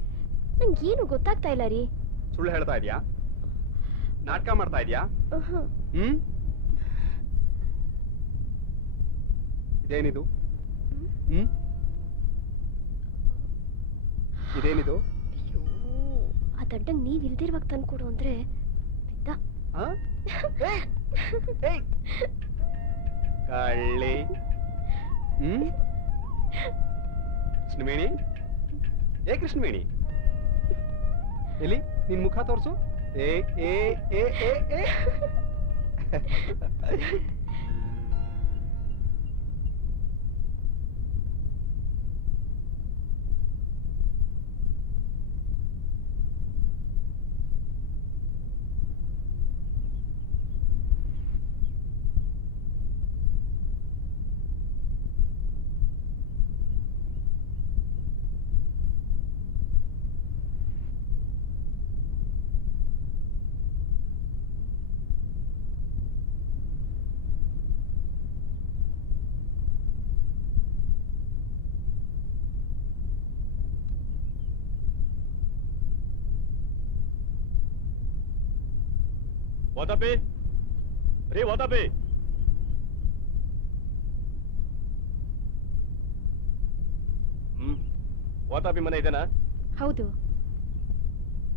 ನಂಗೇನು ಗೊತ್ತಾಗ್ತಾ ಇಲ್ಲ ರೀ. ಸುಳ್ಳು ಹೇಳ್ತಾ ಇದೀಯಾ? ನಾಟಕ ಮಾಡ್ತಾ ಇದೀಯಾ? ಇದೇನಿದು? ಇದೇನಿದು? ಅಯ್ಯೋ, ಆ ದಡ್ಡಂಗ್ ನೀವ್ ಇಲ್ದಿರುವಾಗ ತಂದ್ಕೊಡು ಅಂದ್ರೆ ಬಿದ್ದ. ಕಳ್ಳಿ. ಕೃಷ್ಣವೇಣಿ, ಏ ಕೃಷ್ಣವೇಣಿ, ಎಲ್ಲಿ ನಿನ್ ಮುಖ ತೋರ್ಸು. ಏ ಏ ಏ ಏ ಏ ವಾತಾಪಿ ರೀ, ವಾತಾಪಿ. ವಾತಾಪಿ ಮನೆ ಇದೆನಾ? ಹೌದು.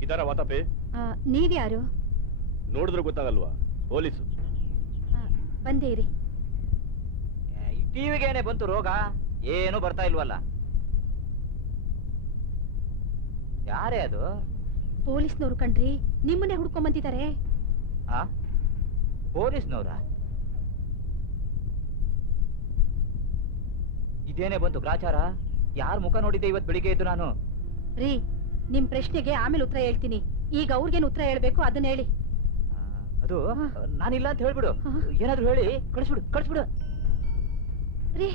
ಇದಾರ ವಾತಾಪಿ? ನೀವ್ಯಾರು? ನೋಡಿದ್ರು ಗೊತ್ತಾಗಲ್ವಾ? ಪೊಲೀಸು. ಬಂದೇ ಇರಿ. ಟಿವಿಗೇನೆ ಬಂತು ರೋಗ, ಏನು ಬರ್ತಾ ಇಲ್ವಲ್ಲ. ಯಾರೇ ಅದು? ಪೊಲೀಸ್ನವ್ರು ಕಣ್ರಿ, ನಿಮ್ಮನ್ನೇ ಹುಡ್ಕೊಂಡ್ ಬಂದಿದ್ದಾರೆ. ಪೊಲೀಸ್ನವ್ರ? ಇದೇನೆ ಬಂತು ಗ್ರಾಚಾರ? ಯಾರ ಮುಖ ನೋಡಿದ್ದೆ ಇವತ್ತು ಬೆಳಿಗ್ಗೆ ಎದ್ದು ನಾನು? ರೀ, ನಿಮ್ ಪ್ರಶ್ನೆಗೆ ಆಮೇಲೆ ಉತ್ತರ ಹೇಳ್ತೀನಿ. ಈಗ ಅವ್ರಿಗೇನು ಉತ್ತರ ಹೇಳ್ಬೇಕು ಅದನ್ನ ಹೇಳಿ. ಅದು ನಾನಿಲ್ಲ ಅಂತ ಹೇಳ್ಬಿಡು. ಏನಾದ್ರು ಹೇಳಿ ಕಳಿಸ್ಬಿಡು. ರೀ,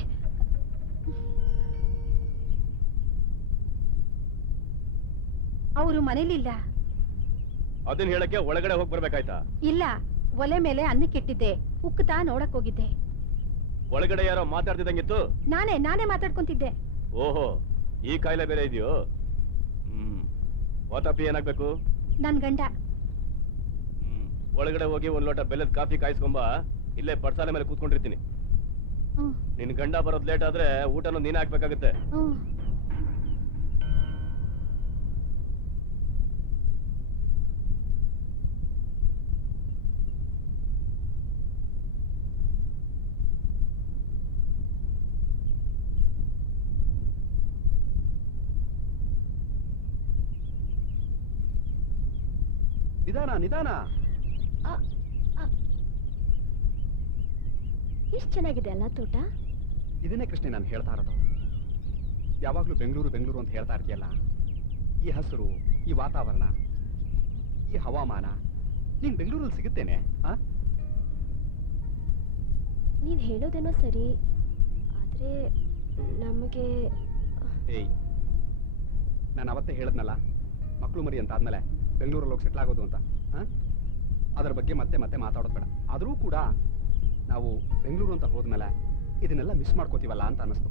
ಅವರು ಮನೇಲಿಲ್ಲ. ಅದನ್ನ ಹೇಳಕ್ಕೆ ಒಳಗಡೆ ಹೋಗಿ ಬರ್ಬೇಕಾಯ್ತಾ? ಇಲ್ಲ, ಒಲೆ ಮೇಲೆ ಅನ್ನಕ್ಕಿಟ್ಟಿದ್ದೆ, ಉಕ್ಕುತ್ತಾ ನೋಡಕ್ ಹೋಗಿದ್ದೆ. ಒಳಗಡೆ ಯಾರೋ ಮಾತಾಡ್ತಿದ್ದಂಗಿತ್ತು? ನಾನೇ ಮಾತಾಡ್ಕೊಂತಿದ್ದೆ. ಓಹೋ, ಈ ಕಾಯಿಲೆ ಬೇರೆ ಇದೆಯೋ? ವಾತಾಪಿ ಏನಾಗ್ಬೇಕು? ನನ್ ಗಂಡ. ಒಳಗಡೆ ಹೋಗಿ ಒಂದ್ ಲೋಟ ಬೆಲ್ಲದ ಕಾಫಿ ಕಾಯಿಸ್ಕೊಂಬ. ಇಲ್ಲೇ ಪಡ್ಸಾಲೆ ಮೇಲೆ ಕೂತ್ಕೊಂಡಿರ್ತೀನಿ. ನಿನ್ ಗಂಡ ಬರೋದ್ ಲೇಟ್ ಆದ್ರೆ ಊಟನೂ ನೀನ್ ಹಾಕ್ಬೇಕಾಗತ್ತೆ. ನಿಧಾನ. ಎಷ್ಟು ಚೆನ್ನಾಗಿದೆ ಅಲ್ಲ ತೋಟ? ಇದನ್ನೇ ಕೃಷ್ಣ ನಾನು ಹೇಳ್ತಾ ಇರೋದು. ಯಾವಾಗ್ಲೂ ಬೆಂಗಳೂರು ಅಂತ ಹೇಳ್ತಾ ಇರ್ತೀಯಲ್ಲ, ಈ ಹಸಿರು, ಈ ವಾತಾವರಣ, ಈ ಹವಾಮಾನ ನೀನ್ ಬೆಂಗಳೂರಲ್ಲಿ ಸಿಗುತ್ತೇನೆ? ನೀವ್ ಹೇಳೋದೇನೋ ಸರಿ, ಆದ್ರೆ ನಮಗೆ ನಾನು ಅವತ್ತೇ ಹೇಳದ್ನಲ್ಲ, ಮಕ್ಕಳು ಮರಿ ಅಂತ ಆದ್ಮೇಲೆ ಬೆಂಗಳೂರಲ್ಲಿ ಹೋಗಿ ಸೆಟ್ಲ್ ಆಗೋದು ಅಂತ. ಅದರ ಬಗ್ಗೆ ಮತ್ತೆ ಮಾತಾಡೋದು ಬೇಡ. ಆದರೂ ಕೂಡ ನಾವು ಬೆಂಗಳೂರು ಅಂತ ಹೋದ್ಮೇಲೆ ಇದನ್ನೆಲ್ಲ ಮಿಸ್ ಮಾಡ್ಕೋತೀವಲ್ಲ ಅಂತ ಅನ್ನಿಸ್ತು.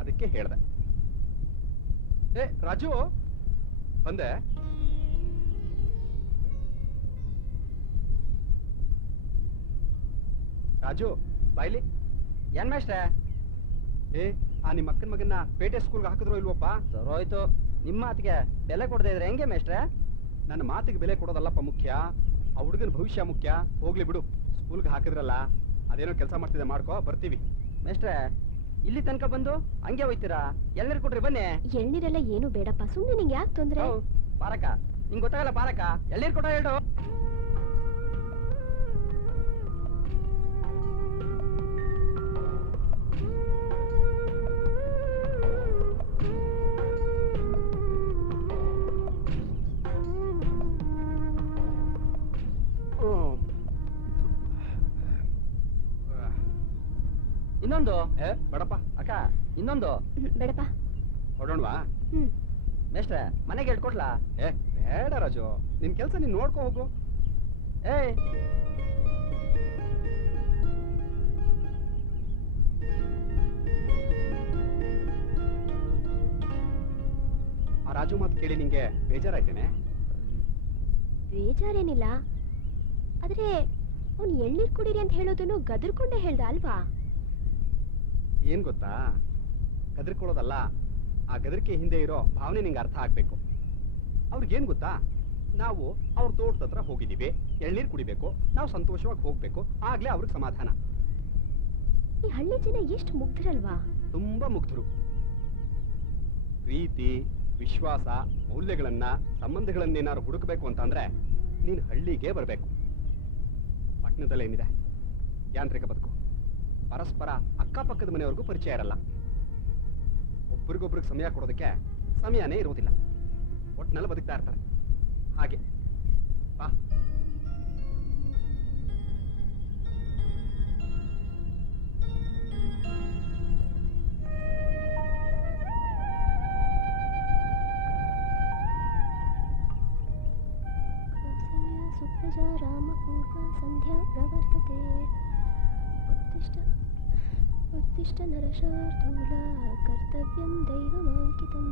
ಅದಕ್ಕೆ ಹೇಳ್ದೆ. ಏ ರಾಜು, ಬಂದೆ. ರಾಜು ಬಾಯ್ಲಿ. ಏನ್ ಮೇಷ್ಟ್ರೆ? ಏ ಆ ನಿಮ್ಮ ಅಕ್ಕನ ಮಗನ್ನ ಪೇಟೆ ಸ್ಕೂಲ್ಗೆ ಹಾಕಿದ್ರೋ ಇಲ್ವಪ್ಪ? ಸರೋಯ್ತು. ನಿಮ್ಮ ಮಾತಿಗೆ ಬೆಲೆ ಕೊಡದೇ ಇದ್ರೆ ಹೆಂಗೆ ಮೇಷ್ಟ್ರೆ? ನನ್ನ ಮಾತಿಗೆ ಬೆಲೆ ಕೊಡೋದಲ್ಲಪ್ಪ ಮುಖ್ಯ, ಆ ಹುಡುಗನ ಭವಿಷ್ಯ ಮುಖ್ಯ. ಹೋಗ್ಲಿ ಬಿಡು, ಸ್ಕೂಲ್ಗೆ ಹಾಕಿದ್ರಲ್ಲ, ಅದೇನೋ ಕೆಲಸ ಮಾಡ್ತಿದೆ, ಮಾಡ್ಕೋ, ಬರ್ತೀವಿ. ಮೇಷ್ಟ್ರೆ, ಇಲ್ಲಿ ತನಕ ಬಂದು ಹಂಗೆ ಹೋಯ್ತೀರಾ? ಎಳ್ನೀರು ಕೊಡ್ರಿ ಬನ್ನಿ. ಎಳ್ನೀರೆಲ್ಲ ಏನು ಬೇಡಪ್ಪ, ಸುಮ್ಮನೆ ನಿಂಗೆ ಯಾಕೆ ತೊಂದ್ರೆ? ಪಾರಕ, ನಿಂಗೆ ಗೊತ್ತಾಗಲ್ಲ ಪಾರಕ? ಎಳ್ನೀರು ಕೊಡೋ ಹೇಳು. ಇನ್ನೊಂದು. ಬೇಡಪ್ಪ. ಅಕ್ಕ, ಇನ್ನೊಂದು. ಬೇಡಪ್ಪ. ಹೊಡೋಣವಾ? ಮೇಷ್ಟ್ರೆ, ಮನೆಗೆ ಹೇಳ್ಕೊಡ್ಲಾ? ಏ ಬೇಡ ರಾಜು, ನಿನ್ ಕೆಲಸ ನೀನ್ ನೋಡ್ಕೋ ಹೋಗು. ಏಯ್, ಆ ರಾಜು ಮಾತು ಕೇಳಿ ನಿಂಗೆ ಬೇಜಾರಾಯ್ತೇನೆ? ಬೇಜಾರೇನಿಲ್ಲ, ಆದ್ರೆ ಅವ್ನು ಎಳ್ನೀರ್ ಕುಡೀರಿ ಅಂತ ಹೇಳೋದನ್ನು ಗದರ್ಕೊಂಡೇ ಹೇಳ್ದ ಅಲ್ವಾ? ಏನ್ ಗೊತ್ತಾ, ಗದರ್ಕೊಳ್ಳೋದಲ್ಲ, ಆ ಗದರಿಕೆ ಹಿಂದೆ ಇರೋ ಭಾವನೆ ನಿಂಗೆ ಅರ್ಥ ಆಗ್ಬೇಕು. ಅವ್ರಿಗೇನ್ ಗೊತ್ತಾ, ನಾವು ಅವ್ರ ತೋಟದ ಹತ್ರ ಹೋಗಿದ್ದೀವಿ, ಎಳ್ನೀರು ಕುಡಿಬೇಕು, ನಾವು ಸಂತೋಷವಾಗಿ ಹೋಗ್ಬೇಕು, ಆಗ್ಲೇ ಅವ್ರಿಗೆ ಸಮಾಧಾನ. ಈ ಹಳ್ಳಿ ಜನ ಎಷ್ಟು ಮುಗ್ಧರಲ್ವಾ? ತುಂಬಾ ಮುಗ್ಧರು. ಪ್ರೀತಿ, ವಿಶ್ವಾಸ, ಮೌಲ್ಯಗಳನ್ನ, ಸಂಬಂಧಗಳನ್ನೇನಾದ್ರು ಹುಡುಕಬೇಕು ಅಂತಂದ್ರೆ ನೀನ್ ಹಳ್ಳಿಗೆ ಬರಬೇಕು. ಪಟ್ಟಣದಲ್ಲೇನಿದೆ ಯಾಂತ್ರಿಕ ಬದುಕು, ಪರಸ್ಪರ ಅಕ್ಕಪಕ್ಕದ ಮನೆಯವ್ರಿಗೂ ಪರಿಚಯ ಇರಲ್ಲ, ಒಬ್ರಿಗೊಬ್ರಿಗೆ ಸಮಯ ಕೊಡೋದಕ್ಕೆ ಸಮಯನೇ ಇರೋದಿಲ್ಲ, ಒಟ್ಟಿನೆಲ್ಲ ಬದುಕ್ತಾ ಇರ್ತಾರೆ. ಹಾಗೆ ಬಾ. ಸುಪ್ರಜಾ ರಾಮ ಪೂರ್ವ ಸಂಧ್ಯಾ ಪ್ರವರ್ತತೆ ಉತ್ತಿಷ್ಟ ಉತ್ತಿಷ್ಟ ನರಶಾರ್ದೂಲ ಕರ್ತವ್ಯಂ ದೈವಮಾಂಕಿತಂ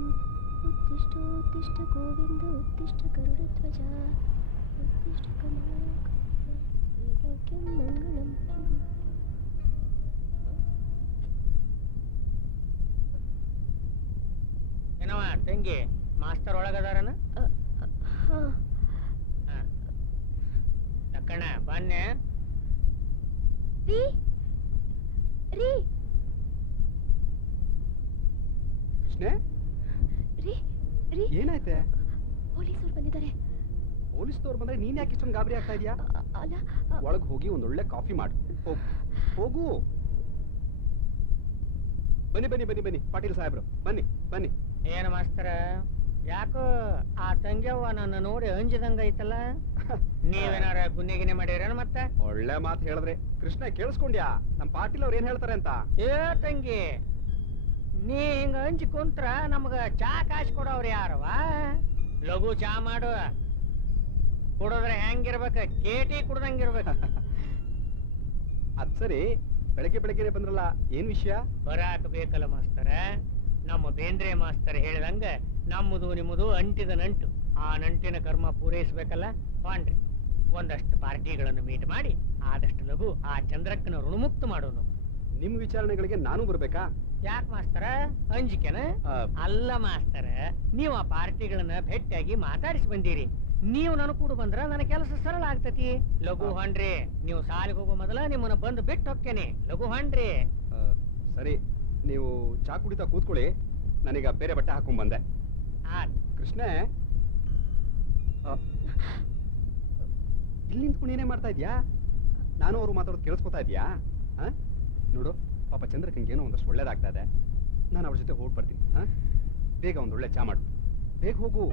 ಉತ್ತಿಷ್ಟೋತ್ತಿಷ್ಟ ಗೋವಿಂದ ಉತ್ತಿಷ್ಟ ಗರುಡಧ್ವಜ ಉತ್ತಿಷ್ಟ ಕಮಲಾಕೌಕ್ಯಂ ಮಂಗಳಂ ಕುರು. ಏನವ ತಂಗಿ, ಮಾಸ್ತರ್ ಒಳಗದಾರನ? ಹಾ, ಲಕ್ಕಣ ಬನ್ನೆ. ರೀ ರೀ ಕೃಷ್ಣೆ, ರೀ ರೀ, ಏನಾಯ್ತೆ? ಪೊಲೀಸರು ಬಂದಿದ್ದಾರೆ. ಪೊಲೀಸ್ನವ್ರು ಬಂದ್ರೆ ನೀನ್ ಯಾಕೆ ಇಷ್ಟೊಂದು ಗಾಬರಿ ಆಗ್ತಾ ಇದೀಯಾ? ಅಲ್ಲ, ಒಳಗ್ ಹೋಗಿ ಒಂದೊಳ್ಳೆ ಕಾಫಿ ಮಾಡು. ಹೋಗು. ಬನ್ನಿ ಬನ್ನಿ ಬನ್ನಿ ಬನ್ನಿ, ಪಾಟೀಲ್ ಸಾಹೇಬ್ರು ಬನ್ನಿ ಬನ್ನಿ. ಏನು ಮಾಸ್ತರ, ಯಾಕೋ ಆ ತಂಗ್ಯವ್ವ ನನ್ನ ನೋಡಿ ಅಂಜದಂಗ ಐತಲ್ಲ? ನೀವೇನಾರ ಗುನ್ನೆಗಿನೆ ಮಾಡಿರೇನ ಮತ್ತೆ? ಒಳ್ಳೆ ಮಾತು ಹೇಳಿದ್ರೆ. ಕೃಷ್ಣ, ಕೇಳಿಸ್ಕೊಂಡ್ಯಾ ನಮ್ ಪಾಟೀಲ್ ಅವ್ರು ಏನ್ ಹೇಳ್ತಾರೆ ಅಂತ? ಏ ತಂಗಿ, ನೀ ಹಿಂಗ ಅಂಜಿ ಕುಂತ್ರ ನಮ್ಗ ಚಾ ಕಾಸು ಕೊಡೋರು ಯಾರವ? ಲಘು ಚಾ ಮಾಡು. ಕುಡಿದ್ರೆ ಹೆಂಗಿರ್ಬೇಕ? ಕೇಟಿ ಕುಡ್ದಂಗಿರ್ಬೇಕು. ಅದ್ ಸರಿ, ಬೆಳಗ್ಗೆ ಬೆಳಗ್ಗೆನೆ ಬಂದ್ರಲ್ಲ, ಏನ್ ವಿಷಯ? ಬರಾಕ ಬೇಕಲ್ಲ ಮಾಸ್ತರ. ನಮ್ಮ ಬೇಂದ್ರೆ ಮಾಸ್ತರ್ ಹೇಳಿದಂಗ ನಮ್ಮದು ನಿಮ್ಮದು ಅಂಟಿದ ನಂಟು. ಆ ನಂಟಿನ ಕರ್ಮ ಪೂರೈಸ್ಬೇಕಲ್ಲ. ಪಾಂಡ್ರಿ, ಒಂದಷ್ಟು ಪಾರ್ಟಿಗಳನ್ನು ಮೀಟ್ ಮಾಡಿ ಆದಷ್ಟು ಲಘು ಆ ಚಂದ್ರಕ್ಕನ ಋಣಮುಕ್ತ ಮಾಡೋನು. ನಿಮ್ ವಿಚಾರಣೆಗಳಿಗೆ ನಾನು ಬರ್ಬೇಕಾ? ಯಾಕೆ ಮಾಸ್ತರ, ಅಂಜಿಕೆನ? ಅಲ್ಲ ಮಾಸ್ತರ, ನೀವು ಆ ಪಾರ್ಟಿಗಳನ್ನ ಭೇಟಿಯಾಗಿ ಮಾತಾಡಿಸಿ ಬಂದೀರಿ. ನೀವು ನನ್ನ ಕೂಡ ಬಂದ್ರ ನನ್ನ ಕೆಲಸ ಸರಳ ಆಗ್ತತಿ. ಲಘು ಹೊಂಡ್ರಿ, ನೀವು ಸಾಲಿಗೆ ಹೋಗೋ ಮೊದಲ ನಿಮ್ಮನ್ನ ಬಂದು ಬಿಟ್ಟು ಹೋಗ್ತೇನೆ. ಲಘು ಹೊಂಡ್ರಿ. ಸರಿ, ನೀವು ಚಾ ಕುಡಿತಾ ಕೂತ್ಕೊಳ್ಳಿ, ನಾನೀಗ ಬೇರೆ ಬಟ್ಟೆ ಹಾಕೊಂಡ್ ಬಂದೆ. ಕೃಷ್ಣೆ, ಇಲ್ಲಿ ನಿಂತ್ಕೊಂಡು ಏನೇ ಮಾಡ್ತಾ ಇದ್ಯಾ? ನಾನು ಅವರು ಮಾತಾಡೋದು ಕೇಳಿಸ್ಕೊತಾ ಇದ್ಯಾ? ನೋಡು, ಪಾಪ ಚಂದ್ರಕಂಗೆ ಏನೋ ಒಂದಷ್ಟು ಒಳ್ಳೇದಾಗ್ತಾ ಇದೆ, ನಾನು ಅವ್ರ ಜೊತೆ ಹೋಗಿ ಬರ್ತೀನಿ. ಬೇಗ ಒಂದೊಳ್ಳೆ ಚಾ ಮಾಡು, ಬೇಗ ಹೋಗು.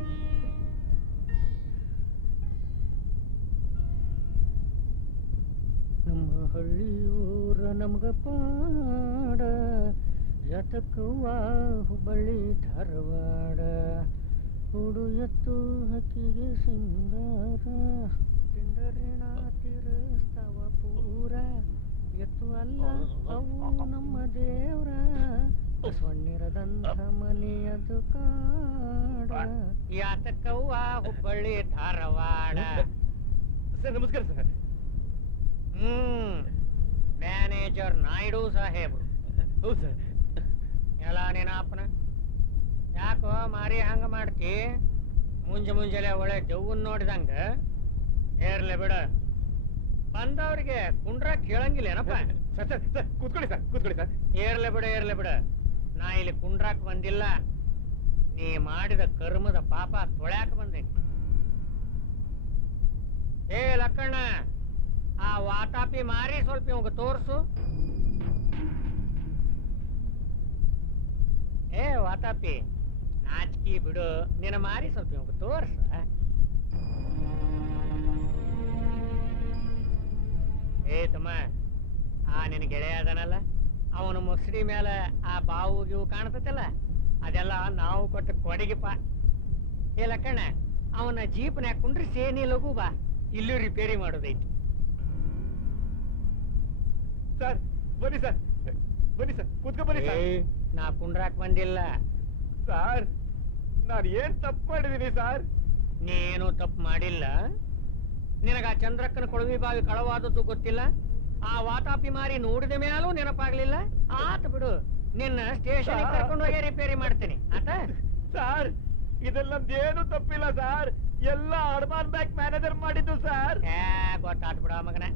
ನಮ್ಮ ಹಳ್ಳಿಯೂರ ನಮ್ಗ ಪಾಡ, ಯತಕವ್ವ ಹುಬ್ಬಳ್ಳಿ ಧಾರವಾಡ, ಹುಡು ಎತ್ತು ಹಕ್ಕಿಗೆ ಸಿಂಗಾರ, ತಿಂದರಿಣ ತೀರಸ್ತವ ಪೂರ, ಎತ್ತು ಅಲ್ಲ ಅವು ನಮ್ಮ ದೇವ್ರ ಸೊನ್ನಿರದಂಥ ಮನೆಯದು ಕಾಡ ಯಾತಕವ್ವ ಹುಬ್ಬಳ್ಳಿ ಧಾರವಾಡ. ಸರ್ ನಮಸ್ಕಾರ ಸರ್. ಮ್ಯಾನೇಜರ್ ನಾಯ್ಡು ಸಾಹೇಬ್ರು. ಹೌದು ಸರ್. ಎಲ್ಲ ನೀನಪ್ಪನ ಯಾಕೋ ಮಾರಿ ಹಂಗ ಮಾಡ್ತಿ? ಮುಂಜಾನೆ ಒಳ್ಳೆ ದೆವ್ವನ್ ನೋಡಿದಂಗ ಏರ್ಲೆ ಬಿಡ. ಬಂದವ್ರಿಗೆ ಕುಂಡ್ರ ಕೇಳಂಗಿಲ್ಲ ಏನಪ್ಪ? ಸರ್ ಸರ್ ಸರ್ ಕೂತ್ಕೊಳ್ಳಿ ಸರ್. ಏರ್ಲೆ ಬಿಡ. ನಾ ಇಲ್ಲಿ ಕುಂಡ್ರಾಕ್ ಬಂದಿಲ್ಲ, ನೀ ಮಾಡಿದ ಕರ್ಮದ ಪಾಪ ತೊಳ್ಯಾಕ ಬಂದೇನಿ. ಏ ಲಕ್ಕಣ್ಣ, ಆ ವಾತಾಪಿ ಮಾರಿ ಸ್ವಲ್ಪ ಇವಾಗ ತೋರ್ಸು. ಏ ವಾತಾಪಿ, ನಾಚಿಕೆ ಬಿಡು, ನಿನ್ನ ಮಾರಿ ಸ್ವಲ್ಪ ಇವಾಗ ತೋರ್ಸ. ಏ ತಮ್ಮ, ಆ ನಿನ್ನ ಗೆಳೆಯ ಅದನಲ್ಲ, ಅವನ ಮುಸ್ಡಿ ಮೇಲೆ ಆ ಬಾವು ಗಿವು ಕಾಣ್ತತಲ್ಲ, ಅದೆಲ್ಲ ನಾವು ಕೊಟ್ಟ ಕೊಡುಗೆಪ್ಪ. ಏ ಲಕ್ಕಣ್ಣ, ಅವನ ಜೀಪ್ನ್ಯಾಗ ಕುಂಡ್ರಿಸಿ ನೀ ಲಘು ಬಾ, ಇಲ್ಲೂ ರಿಪೇರಿ ಮಾಡೋದೈತಿ. ಸರ್ ಬನ್ನಿ ಸರ್ ಕೂತ್ಕೊ ಬನ್ನಿ ಸರ್. ನಾ ಕುಂಡ್ರಾಕ್ ಬಂದಿಲ್ಲ ಸರ್. ನಾನು ಏನ್ ತಪ್ಪು ಮಾಡಿದೀನಿ ಸರ್? ನೀನು ತಪ್ಪು ಮಾಡಿಲ್ಲ. ನಿನಗ ಆ ಚಂದ್ರಕ್ಕನ ಕೊಳವಿ ಬಾವಿ ಕಳವಾದದ್ದು ಗೊತ್ತಿಲ್ಲ, ಆ ವಾತಾಪಿ ಮಾರಿ ನೋಡಿದ ಮೇಲೂ ನೆನಪಾಗ್ಲಿಲ್ಲ. ಆತ ಬಿಡು, ನಿನ್ನ ಸ್ಟೇಷನ್ ಕರ್ಕೊಂಡು ಹೋಗಿ ರಿಪೇರಿ ಮಾಡ್ತೀನಿ ಆತ. ಸರ್ ಇದೆಲ್ಲದೇನು ತಪ್ಪಿಲ್ಲ ಸರ್, ಎಲ್ಲ ಅರ್ಮಾನ್ ಬ್ಯಾಂಕ್ ಮ್ಯಾನೇಜರ್ ಮಾಡಿದ್ದು ಸರ್. ಗೊತ್ತಾತ್ ಬಿಡ ಮಗನ,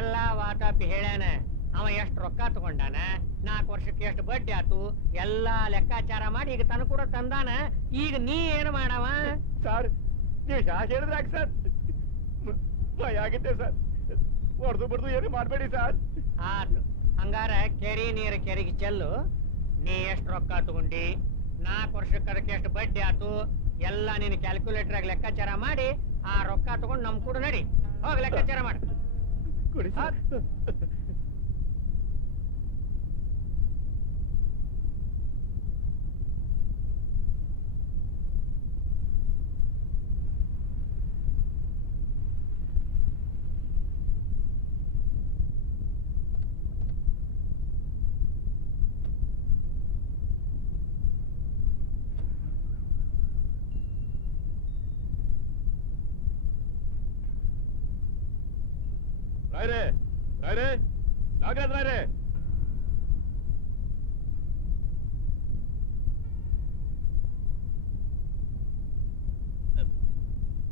ಎಲ್ಲ ವಾತಾಪಿ ಹೇಳ್ಯಾನ. ಅವ ಎಷ್ಟು ರೊಕ್ಕ ತಗೊಂಡಾನ, 4 ವರ್ಷಕ್ಕೆ ಎಷ್ಟು ಬಡ್ಡಿ ಆತು, ಎಲ್ಲಾ ಲೆಕ್ಕಾಚಾರ ಮಾಡಿ ಈಗ ತನ ಕೂಡ ತಂದಾನ. ಈಗ ನೀ ಏನು ಮಾಡವ? ಸರ್ ನೀವು ಯಾಕೆ ಹೇಳಿದ್ರಾಗ ಸರ್, ಭಯ ಆಗಿದ್ದೆ ಸರ್. ಹೊಡೆದು ಬಡ್ದು ಏನು ಮಾಡ್ಬೇಡಿ ಸರ್. ಆತು, ಹಂಗಾರ ಕೆರಿ ನೀರು ಕೆರೆಗೆ ಚೆಲ್ಲು. ನೀ ಎಷ್ಟು ರೊಕ್ಕ ತಗೊಂಡಿ, 4 ವರ್ಷಕ್ಕೆ ಅದಕ್ಕೆ ಎಷ್ಟು ಬಡ್ಡಿ ಆತು, ಎಲ್ಲ ನೀನು ಕ್ಯಾಲ್ಕುಲೇಟರ್ ಆಗಿ ಲೆಕ್ಕಾಚಾರ ಮಾಡಿ ಆ ರೊಕ್ಕ ತಗೊಂಡು ನಮ್ ಕೂಡ ನಡಿ. ಹೋಗಿ ಲೆಕ್ಕಾಚಾರ ಮಾಡು. ಕೊಡಿ ಸರ್. ರಾಯ್ರೆ ನಾಗರಾಜ್ ರಾಯ್ರೆ,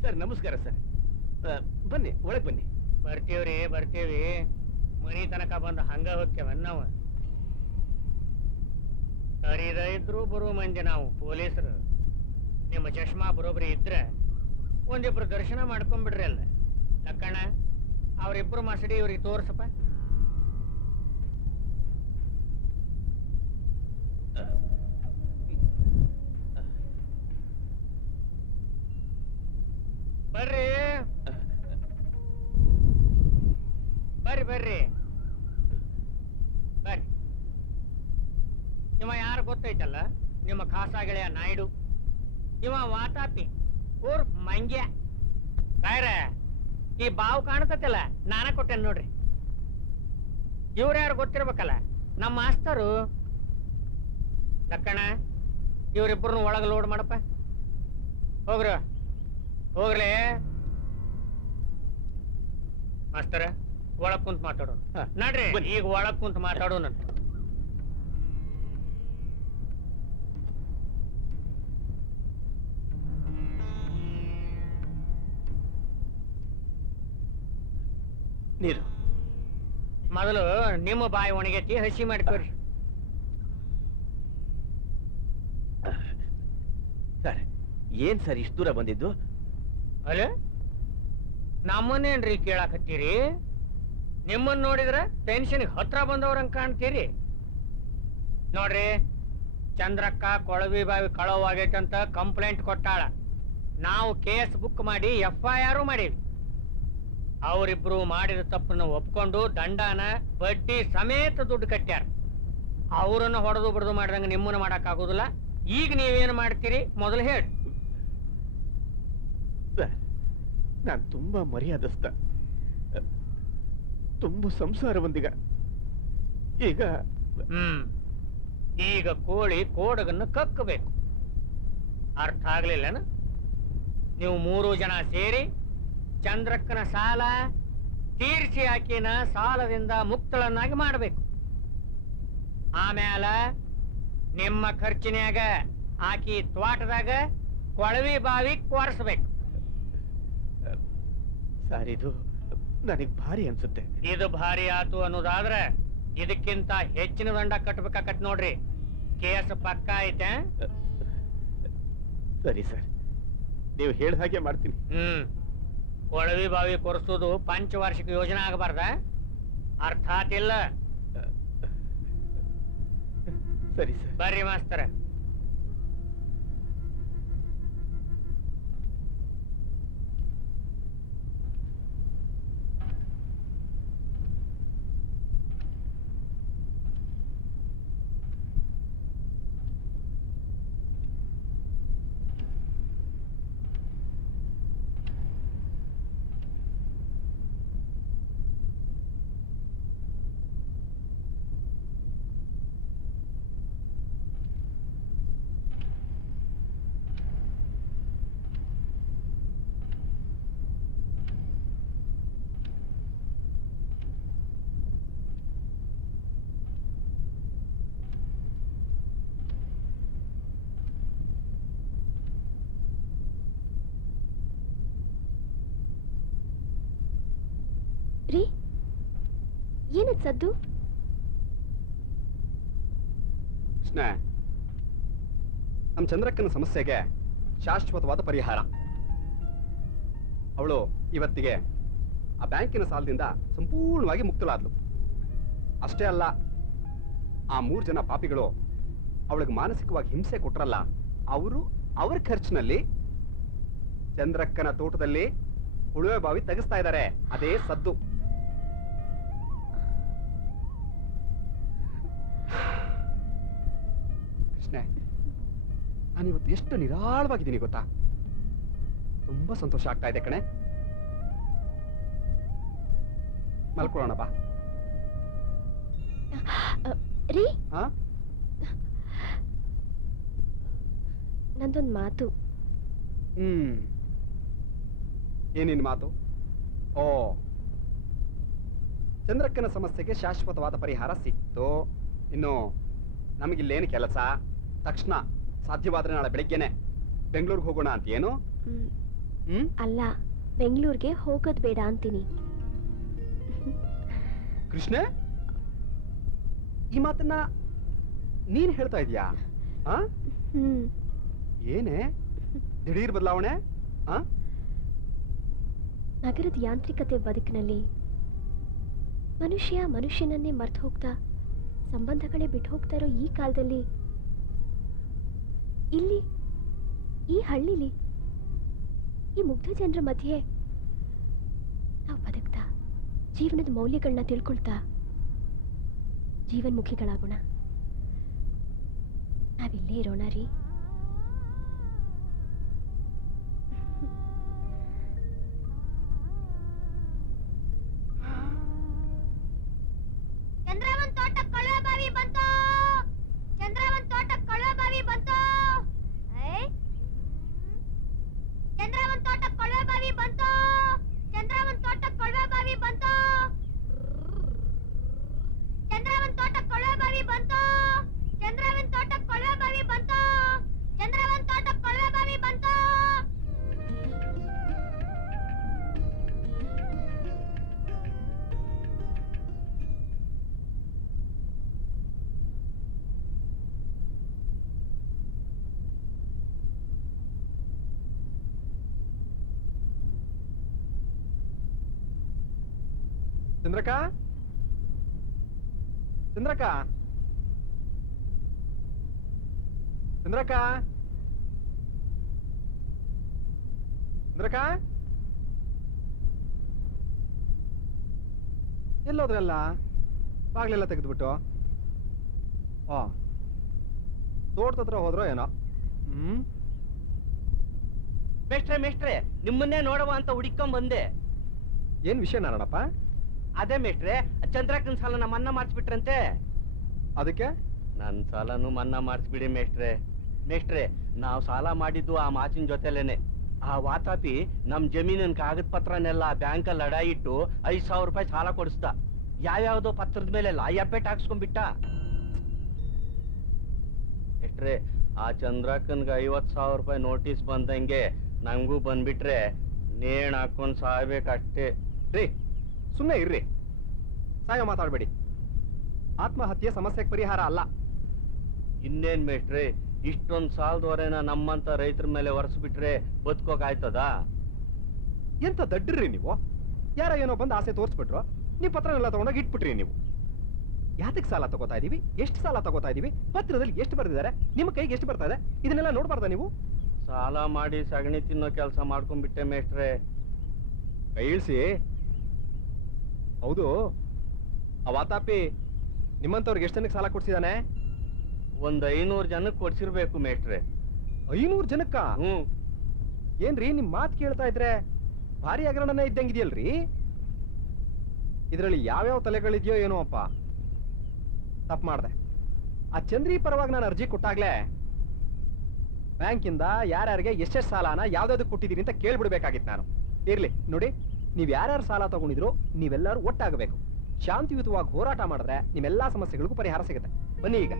ಸರ್ ನಮಸ್ಕಾರ ಸರ್. ಬನ್ನಿ ಒಳಗ್ ಬನ್ನಿ. ಬರ್ತೀವಿ. ಮನಿ ತನಕ ಬಂದು ಹಂಗ ಹೋಗ್ತೇವನ್ ನಾವು. ಕರೀದ ಇದ್ರು ಬರೋ ಮಂದಿ ನಾವು ಪೊಲೀಸರು. ನಿಮ್ಮ ಚಶ್ಮಾ ಬರೋಬ್ರಿ ಇದ್ರೆ ಒಂದಿಬ್ರು ದರ್ಶನ ಮಾಡ್ಕೊಂಡ್ಬಿಡ್ರಿ ಅಲ್ಲ. ಲಕ್ಕಣ್ಣ, ಅವ್ರಿಬ್ರು ಮಸಡಿ ಇವ್ರಿಗೆ ತೋರ್ಸಪ್ಪ. ಬರ್ರಿ ಇವ ಯಾರು ಗೊತ್ತೈತಲ್ಲ, ನಿಮ್ಮ ಖಾಸ ಗೆಳೆಯ ನಾಯ್ಡು. ಇವ ವಾತಾಪಿ ಊರ್ ಮಂಗ್ಯ. ರಾಯ್ರೆ, ಈ ಬಾವು ಕಾಣ್ತತಿಲ್ಲ, ನಾನ ಕೊಟ್ಟೇನ್ ನೋಡ್ರಿ. ಇವ್ರ್ಯಾರು ಗೊತ್ತಿರ್ಬೇಕಲ್ಲ, ನಮ್ಮ ಮಾಸ್ತರು. ಲಕ್ಕಣ್ಣ, ಇವ್ರಿಬ್ರು ಒಳಗ ಲೋಡ್ ಮಾಡಪ್ಪ. ಹೋಗ್ರಿ ಮಾಸ್ತರ, ಒಳಗ್ ಕುಂತ್ ಮಾತಾಡೋಣ. ನಡ್ರಿ, ಈಗ ಒಳಗ್ ಕುಂತ್ ಮಾತಾಡೋಣ. ನೀರು ಮೊದಲು ನಿಮ್ಮ ಬಾಯಿ ಒಣಗೈತಿ, ಹಸಿ ಮಾಡ್ಕೊರಿ. ಸರ್ ಏನ್ ಸರ್ ಇಷ್ಟು ದೂರ ಬಂದಿದ್ದು? ಅಲ್ಲ, ನಮ್ಮನ್ನೇನ್ರಿ ಕೇಳಾಕತ್ತೀರಿ? ನಿಮ್ಮನ್ನ ನೋಡಿದ್ರ ಟೆನ್ಷನ್ ಹತ್ರ ಬಂದವ್ರಂಗ್ ಕಾಣ್ತೀರಿ. ನೋಡ್ರಿ, ಚಂದ್ರಕ್ಕ ಕೊಳವಿ ಬಾವಿ ಕಳವಾಗೈತಂತ ಕಂಪ್ಲೇಂಟ್ ಕೊಟ್ಟಾಳ. ನಾವು ಕೇಸ್ ಬುಕ್ ಮಾಡಿ FIR ಮಾಡೀವಿ. ಅವರಿಬ್ರು ಮಾಡಿದ ತಪ್ಪನ್ನು ಒಪ್ಕೊಂಡು ದಂಡನ ಬಡ್ಡಿ ಸಮೇತ ದುಡ್ಡು ಕಟ್ಟ್ಯಾರ. ಅವರನ್ನ ಹೊಡೆದು ಬಡ್ದು ಮಾಡಿದಂಗ ನಿಮ್ಮನ್ನ ಮಾಡಕ್ ಆಗುದಿಲ್ಲ. ಈಗ ನೀವೇನು ಮಾಡ್ತೀರಿ ಮೊದಲು ಹೇಳಿ. ಸರ್, ನಾನು ತುಂಬಾ ಮರ್ಯಾದಸ್ಥ. ತುಂಬ ಸಂಸಾರ ಒಂದೀಗ. ಈಗ ಈಗ ಕೋಳಿ ಕೋಡಗನ್ನು ಕಕ್ಕಬೇಕು. ಅರ್ಥ ಆಗ್ಲಿಲ್ಲನ? ನೀವು 3 ಜನ ಸೇರಿ ಚಂದ್ರಕ್ಕನ ಸಾಲ ತೀರ್ಸಿ ಆಕಿನ ಸಾಲದಿಂದ ಮುಕ್ತಳನ್ನಾಗಿ ಮಾಡಬೇಕು. ಆಮೇಲೆ ನಿಮ್ಮ ಖರ್ಚಿನ್ಯಾಗ ಆಕಿ ತ್ವಾಟದಾಗ ಕೊಳವಿ ಬಾವಿ ಕೊರೆಸ್ಬೇಕು. ಸರ್, ಇದು ನನಗ್ ಭಾರಿ ಅನ್ಸುತ್ತೆ. ಇದು ಭಾರಿ ಆತು ಅನ್ನೋದಾದ್ರೆ ಇದಕ್ಕಿಂತ ಹೆಚ್ಚಿನ ದಂಡ ಕಟ್ಬೇಕಾಕತ್ ನೋಡ್ರಿ. ಕೇಸ್ ಪಕ್ಕ ಐತೆ. ಸರಿ ಸರ್, ನೀವು ಹೇಳ್ದ ಹಾಗೆ ಮಾಡ್ತೀನಿ. ಕೊಳವಿ ಬಾವಿ ಕೊರೆಸೋದು ಪಂಚವಾರ್ಷಿಕ ಯೋಜನೆ ಆಗಬಾರ್ದ? ಅರ್ಥ ಆತಿಲ್ಲ? ಸರಿ ಸರ್. ಬರ್ರಿ ಮಾಸ್ತರ. ರೀ, ಏನದ್ ಸದ್ದು? ಕೃಷ್ಣ, ನಮ್ಮ ಚಂದ್ರಕ್ಕನ ಸಮಸ್ಯೆಗೆ ಶಾಶ್ವತವಾದ ಪರಿಹಾರ. ಅವಳು ಇವತ್ತಿಗೆ ಆ ಬ್ಯಾಂಕಿನ ಸಾಲದಿಂದ ಸಂಪೂರ್ಣವಾಗಿ ಮುಕ್ತಳಾದ್ಲು. ಅಷ್ಟೇ ಅಲ್ಲ, ಆ 3 ಜನ ಪಾಪಿಗಳು ಅವಳಿಗೆ ಮಾನಸಿಕವಾಗಿ ಹಿಂಸೆ ಕೊಟ್ರಲ್ಲ, ಅವರು ಅವ್ರ ಖರ್ಚಿನಲ್ಲಿ ಚಂದ್ರಕ್ಕನ ತೋಟದಲ್ಲಿ ಉಳುವೆ ಬಾವಿ ತೆಗೆಸ್ತಾ ಇದ್ದಾರೆ. ಅದೇ ಸದ್ದು. ಕೃಷ್ಣ, ನಾನಿವತ್ತು ಎಷ್ಟು ನಿರಾಳವಾಗಿದ್ದೀನಿ ಗೊತ್ತಾ? ತುಂಬಾ ಸಂತೋಷ ಆಗ್ತಾ ಇದೆ ಕಣೆ. ಮಲ್ಕೊಳ್ಳೋಣ ಬಾ. ರೀ, ಹಾ, ನಂದೊಂದು ಮಾತು. ಏನಿನ್ ಮಾತು? ಓ, ಚಂದ್ರಕ್ಕನ ಸಮಸ್ಯೆಗೆ ಶಾಶ್ವತವಾದ ಪರಿಹಾರ ಸಿಕ್ತು. ಇನ್ನು ನಮಗಿಲ್ಲೇನು ಕೆಲಸ? ತಕ್ಷಣ ಸಾಧ್ಯವಾದ್ರೆ ನಾಳೆ ಬೆಳಿಗ್ಗೆನೆ ಬೆಂಗಳೂರಿಗೆ ಹೋಗೋಣ ಅಂತ. ಏನು? ಅಲ್ಲ, ಬೆಂಗಳೂರಿಗೆ ಹೋಗೋದ್ ಬೇಡ ಅಂತೀನಿ. ಕೃಷ್ಣ, ಈ ಮಾತನ್ನ ನೀನ್ ಹೇಳ್ತಾ ಇದೀಯಾ? ಏನೇ ದಿಢೀರ್ ಬದಲಾವಣೆ? ನಗರದ ಯಾಂತ್ರಿಕತೆ ಬದುಕಿನಲ್ಲಿ ಮನುಷ್ಯ ಮನುಷ್ಯನನ್ನೇ ಮರ್ತು ಹೋಗ್ತಾ, ಸಂಬಂಧಗಳೇ ಬಿಟ್ಟು ಹೋಗ್ತಾ ಇರೋ ಈ ಕಾಲದಲ್ಲಿ, ಇಲ್ಲಿ ಈ ಹಳ್ಳಿಲಿ ಈ ಮುಗ್ಧ ಜನರ ಮಧ್ಯೆ ನಾವು ಬದುಕ್ತಾ ಜೀವನದ ಮೌಲ್ಯಗಳನ್ನ ತಿಳ್ಕೊಳ್ತಾ ಜೀವನ್ಮುಖಿಗಳಾಗೋಣ. ನಾವಿಲ್ಲೇ ಇರೋಣ ರೀ. ಚಂದ್ರವನ್ ತೋಟ ಕೊಳವೆ ಬಾವಿ ಬಂತು. ಚಂದ್ರವನ್ ತೋಟ ಕೊಳವೆ ಬಾವಿ ಬಂತು. ಚಂದ್ರವನ್ ತೋಟ ಕೊಳವೆ ಬಾವಿ ಬಂತು. ಚಂದ್ರವನ್ ತೋಟ ಕೊಳವೆ ಬಾವಿ ಬಂತು. ಚಂದ್ರವನ್ ತೋಟ ಕೊಳವೆ ಬಾವಿ ಬಂತು. ಚಂದ್ರವನ್ ತೋಟ ಕೊಳವೆ ಬಾವಿ ಬಂತು. ಚಂದ್ರವನ್ ತೋಟ ಕೊಳವೆ ಬಾವಿ ಬಂತು. ಚಂದ್ರಕ್ಕ, ಚಂದ್ರಕ್ಕ, ಚಂದ್ರಕ್ಕ, ಚಂದ್ರಕ್ಕ, ಎಲ್ಲೋದ್ರಲ್ಲ? ಬಾಗ್ಲೆಲ್ಲ ತೆಗೆದ್ಬಿಟ್ಟು ತೋಟದ ಹತ್ರ ಹೋದ್ರೋ ಏನೋ? ಮೇಷ್ಟ್ರೆ, ನಿಮ್ಮನ್ನೇ ನೋಡುವ ಅಂತ ಹುಡುಕೊಂಡ್ ಬಂದೆ. ಏನ್ ವಿಷಯ ನಾರಾಯಣಪ್ಪ? ಅದೇ ಮೇಷ್ಟ್ರೆ ಚಂದ್ರಕ್ಕನ್ ಸಾಲನ ಮನ್ನಾ ಮಾಡಿಸ್ಬಿಟ್ರಂತೆ. ಅದಕ್ಕೆ ನನ್ ಸಾಲನು ಮನ್ನಾ ಮಾಡಿಸ್ಬಿಡಿ ಮೇಷ್ಟ್ರೆ. ಮೇಷ್ಟ್ರೆ, ನಾವ್ ಸಾಲ ಮಾಡಿದ್ದು ಆ ಮಾಚಿನ ಜೊತೆಲೇನೆ. ಆ ವಾತಾಪಿ ನಮ್ ಜಮೀನಿನ ಕಾಗದ ಪತ್ರನೆಲ್ಲ ಬ್ಯಾಂಕಲ್ಲಿ ಅಡ ಇಟ್ಟು 5,000 ರೂಪಾಯಿ ಸಾಲ ಕೊಡಿಸ್ದ. ಯಾವ್ಯಾವ್ದೋ ಪತ್ರದ ಮೇಲೆಲ್ಲ ಎಪ್ಪೆಟ್ ಹಾಕ್ಸ್ಕೊಂಡ್ಬಿಟ್ಟ. ಮೇಷ್ಟ್ರೆ, ಆ ಚಂದ್ರಕ್ಕನ್ಗೆ 50,000 ರೂಪಾಯಿ ನೋಟಿಸ್ ಬಂದಂಗೆ ನಂಗೂ ಬಂದ್ಬಿಟ್ರೆ ನೇಣ್ ಹಾಕೊಂಡ್ ಸಾಯ್ಬೇಕಷ್ಟೇ. ರೀ ಸುಮ್ಮನೆ ಇರ್ರಿ, ಸಾಯ ಮಾತಾಡ್ಬೇಡಿ. ಆತ್ಮಹತ್ಯೆ ಸಮಸ್ಯೆಗೆ ಪರಿಹಾರ ಅಲ್ಲ. ಇನ್ನೇನ್ ಮೇಷ್ಟ್ರೆ, ಇಷ್ಟೊಂದ್ ಸಾಲದವರೆನ ನಮ್ಮಂತ ರೈತರ ಮೇಲೆ ಒರೆಸ್ಬಿಟ್ರೆ ಬದುಕೋಕಾಯ್ತದ? ಎಂತ ದಡ್ಡ್ರಿ ನೀವು. ಯಾರ ಏನೋ ಬಂದು ಆಸೆ ತೋರಿಸ್ಬಿಟ್ರು, ನೀವು ಪತ್ರನೆಲ್ಲ ತಗೊಂಡೋಗಿ ಇಟ್ಬಿಟ್ರಿ. ನೀವು ಯಾತಕ್ಕೆ ಸಾಲ ತಗೋತಾ ಇದೀವಿ, ಎಷ್ಟು ಸಾಲ ತಗೋತಾ ಇದೀವಿ, ಪತ್ರದಲ್ಲಿ ಎಷ್ಟು ಬರ್ದಿದ್ದಾರೆ, ನಿಮ್ಮ ಕೈಗೆ ಎಷ್ಟು ಬರ್ತಾ ಇದೆ, ಇದನ್ನೆಲ್ಲ ನೋಡ್ಬಾರ್ದ ನೀವು? ಸಾಲ ಮಾಡಿ ಸಗಣಿ ತಿನ್ನೋ ಕೆಲಸ ಮಾಡ್ಕೊಂಡ್ಬಿಟ್ಟೆ ಮೇಷ್ಟ್ರೆ. ಕೈ ಇಳಿಸಿ. ಹೌದು, ಆ ವಾತಾಪಿ ನಿಮ್ಮಂತವ್ರಿಗೆ ಎಷ್ಟು ಜನಕ್ಕೆ ಸಾಲ ಕೊಡ್ಸಿದಾನೆ? ಒಂದ್ 500 ಜನಕ್ಕೆ ಕೊಡ್ಸಿರ್ಬೇಕು ಮೇಷ್ಟ್ರೆ. 500 ಜನಕ್ಕ? ಹ್ಮ್. ಏನ್ರಿ ನಿಮ್ ಮಾತು ಕೇಳ್ತಾ ಇದ್ರೆ ಭಾರಿ ಹಗರಣನೇ ಇದ್ದಂಗಿದೆಯಲ್ರಿ. ಇದರಲ್ಲಿ ಯಾವ್ಯಾವ ತಲೆಗಳಿದೆಯೋ ಏನೋ ಅಪ್ಪ. ತಪ್ಪು ಮಾಡ್ದೆ. ಆ ಚಂದ್ರಿ ಪರವಾಗಿ ನಾನು ಅರ್ಜಿ ಕೊಟ್ಟಾಗ್ಲೇ ಬ್ಯಾಂಕಿಂದ ಯಾರ್ಯಾರಿಗೆ ಎಷ್ಟೆಷ್ಟು ಸಾಲನ ಯಾವ್ದಾವ್ದಕ್ಕೆ ಕೊಟ್ಟಿದ್ದೀರಿ ಅಂತ ಕೇಳ್ಬಿಡ್ಬೇಕಾಗಿತ್ತು ನಾನು. ಇರ್ಲಿ ನೋಡಿ, ನೀವ್ ಯಾರ್ಯಾರು ಸಾಲ ತಗೊಂಡಿದ್ರು ನೀವೆಲ್ಲರೂ ಒಟ್ಟಾಗಬೇಕು. ಶಾಂತಿಯುತವಾಗಿ ಹೋರಾಟ ಮಾಡಿದ್ರೆ ನಿಮ್ಮೆಲ್ಲಾ ಸಮಸ್ಯೆಗಳಿಗೂ ಪರಿಹಾರ ಸಿಗುತ್ತೆ. ಬನ್ನಿ ಈಗ.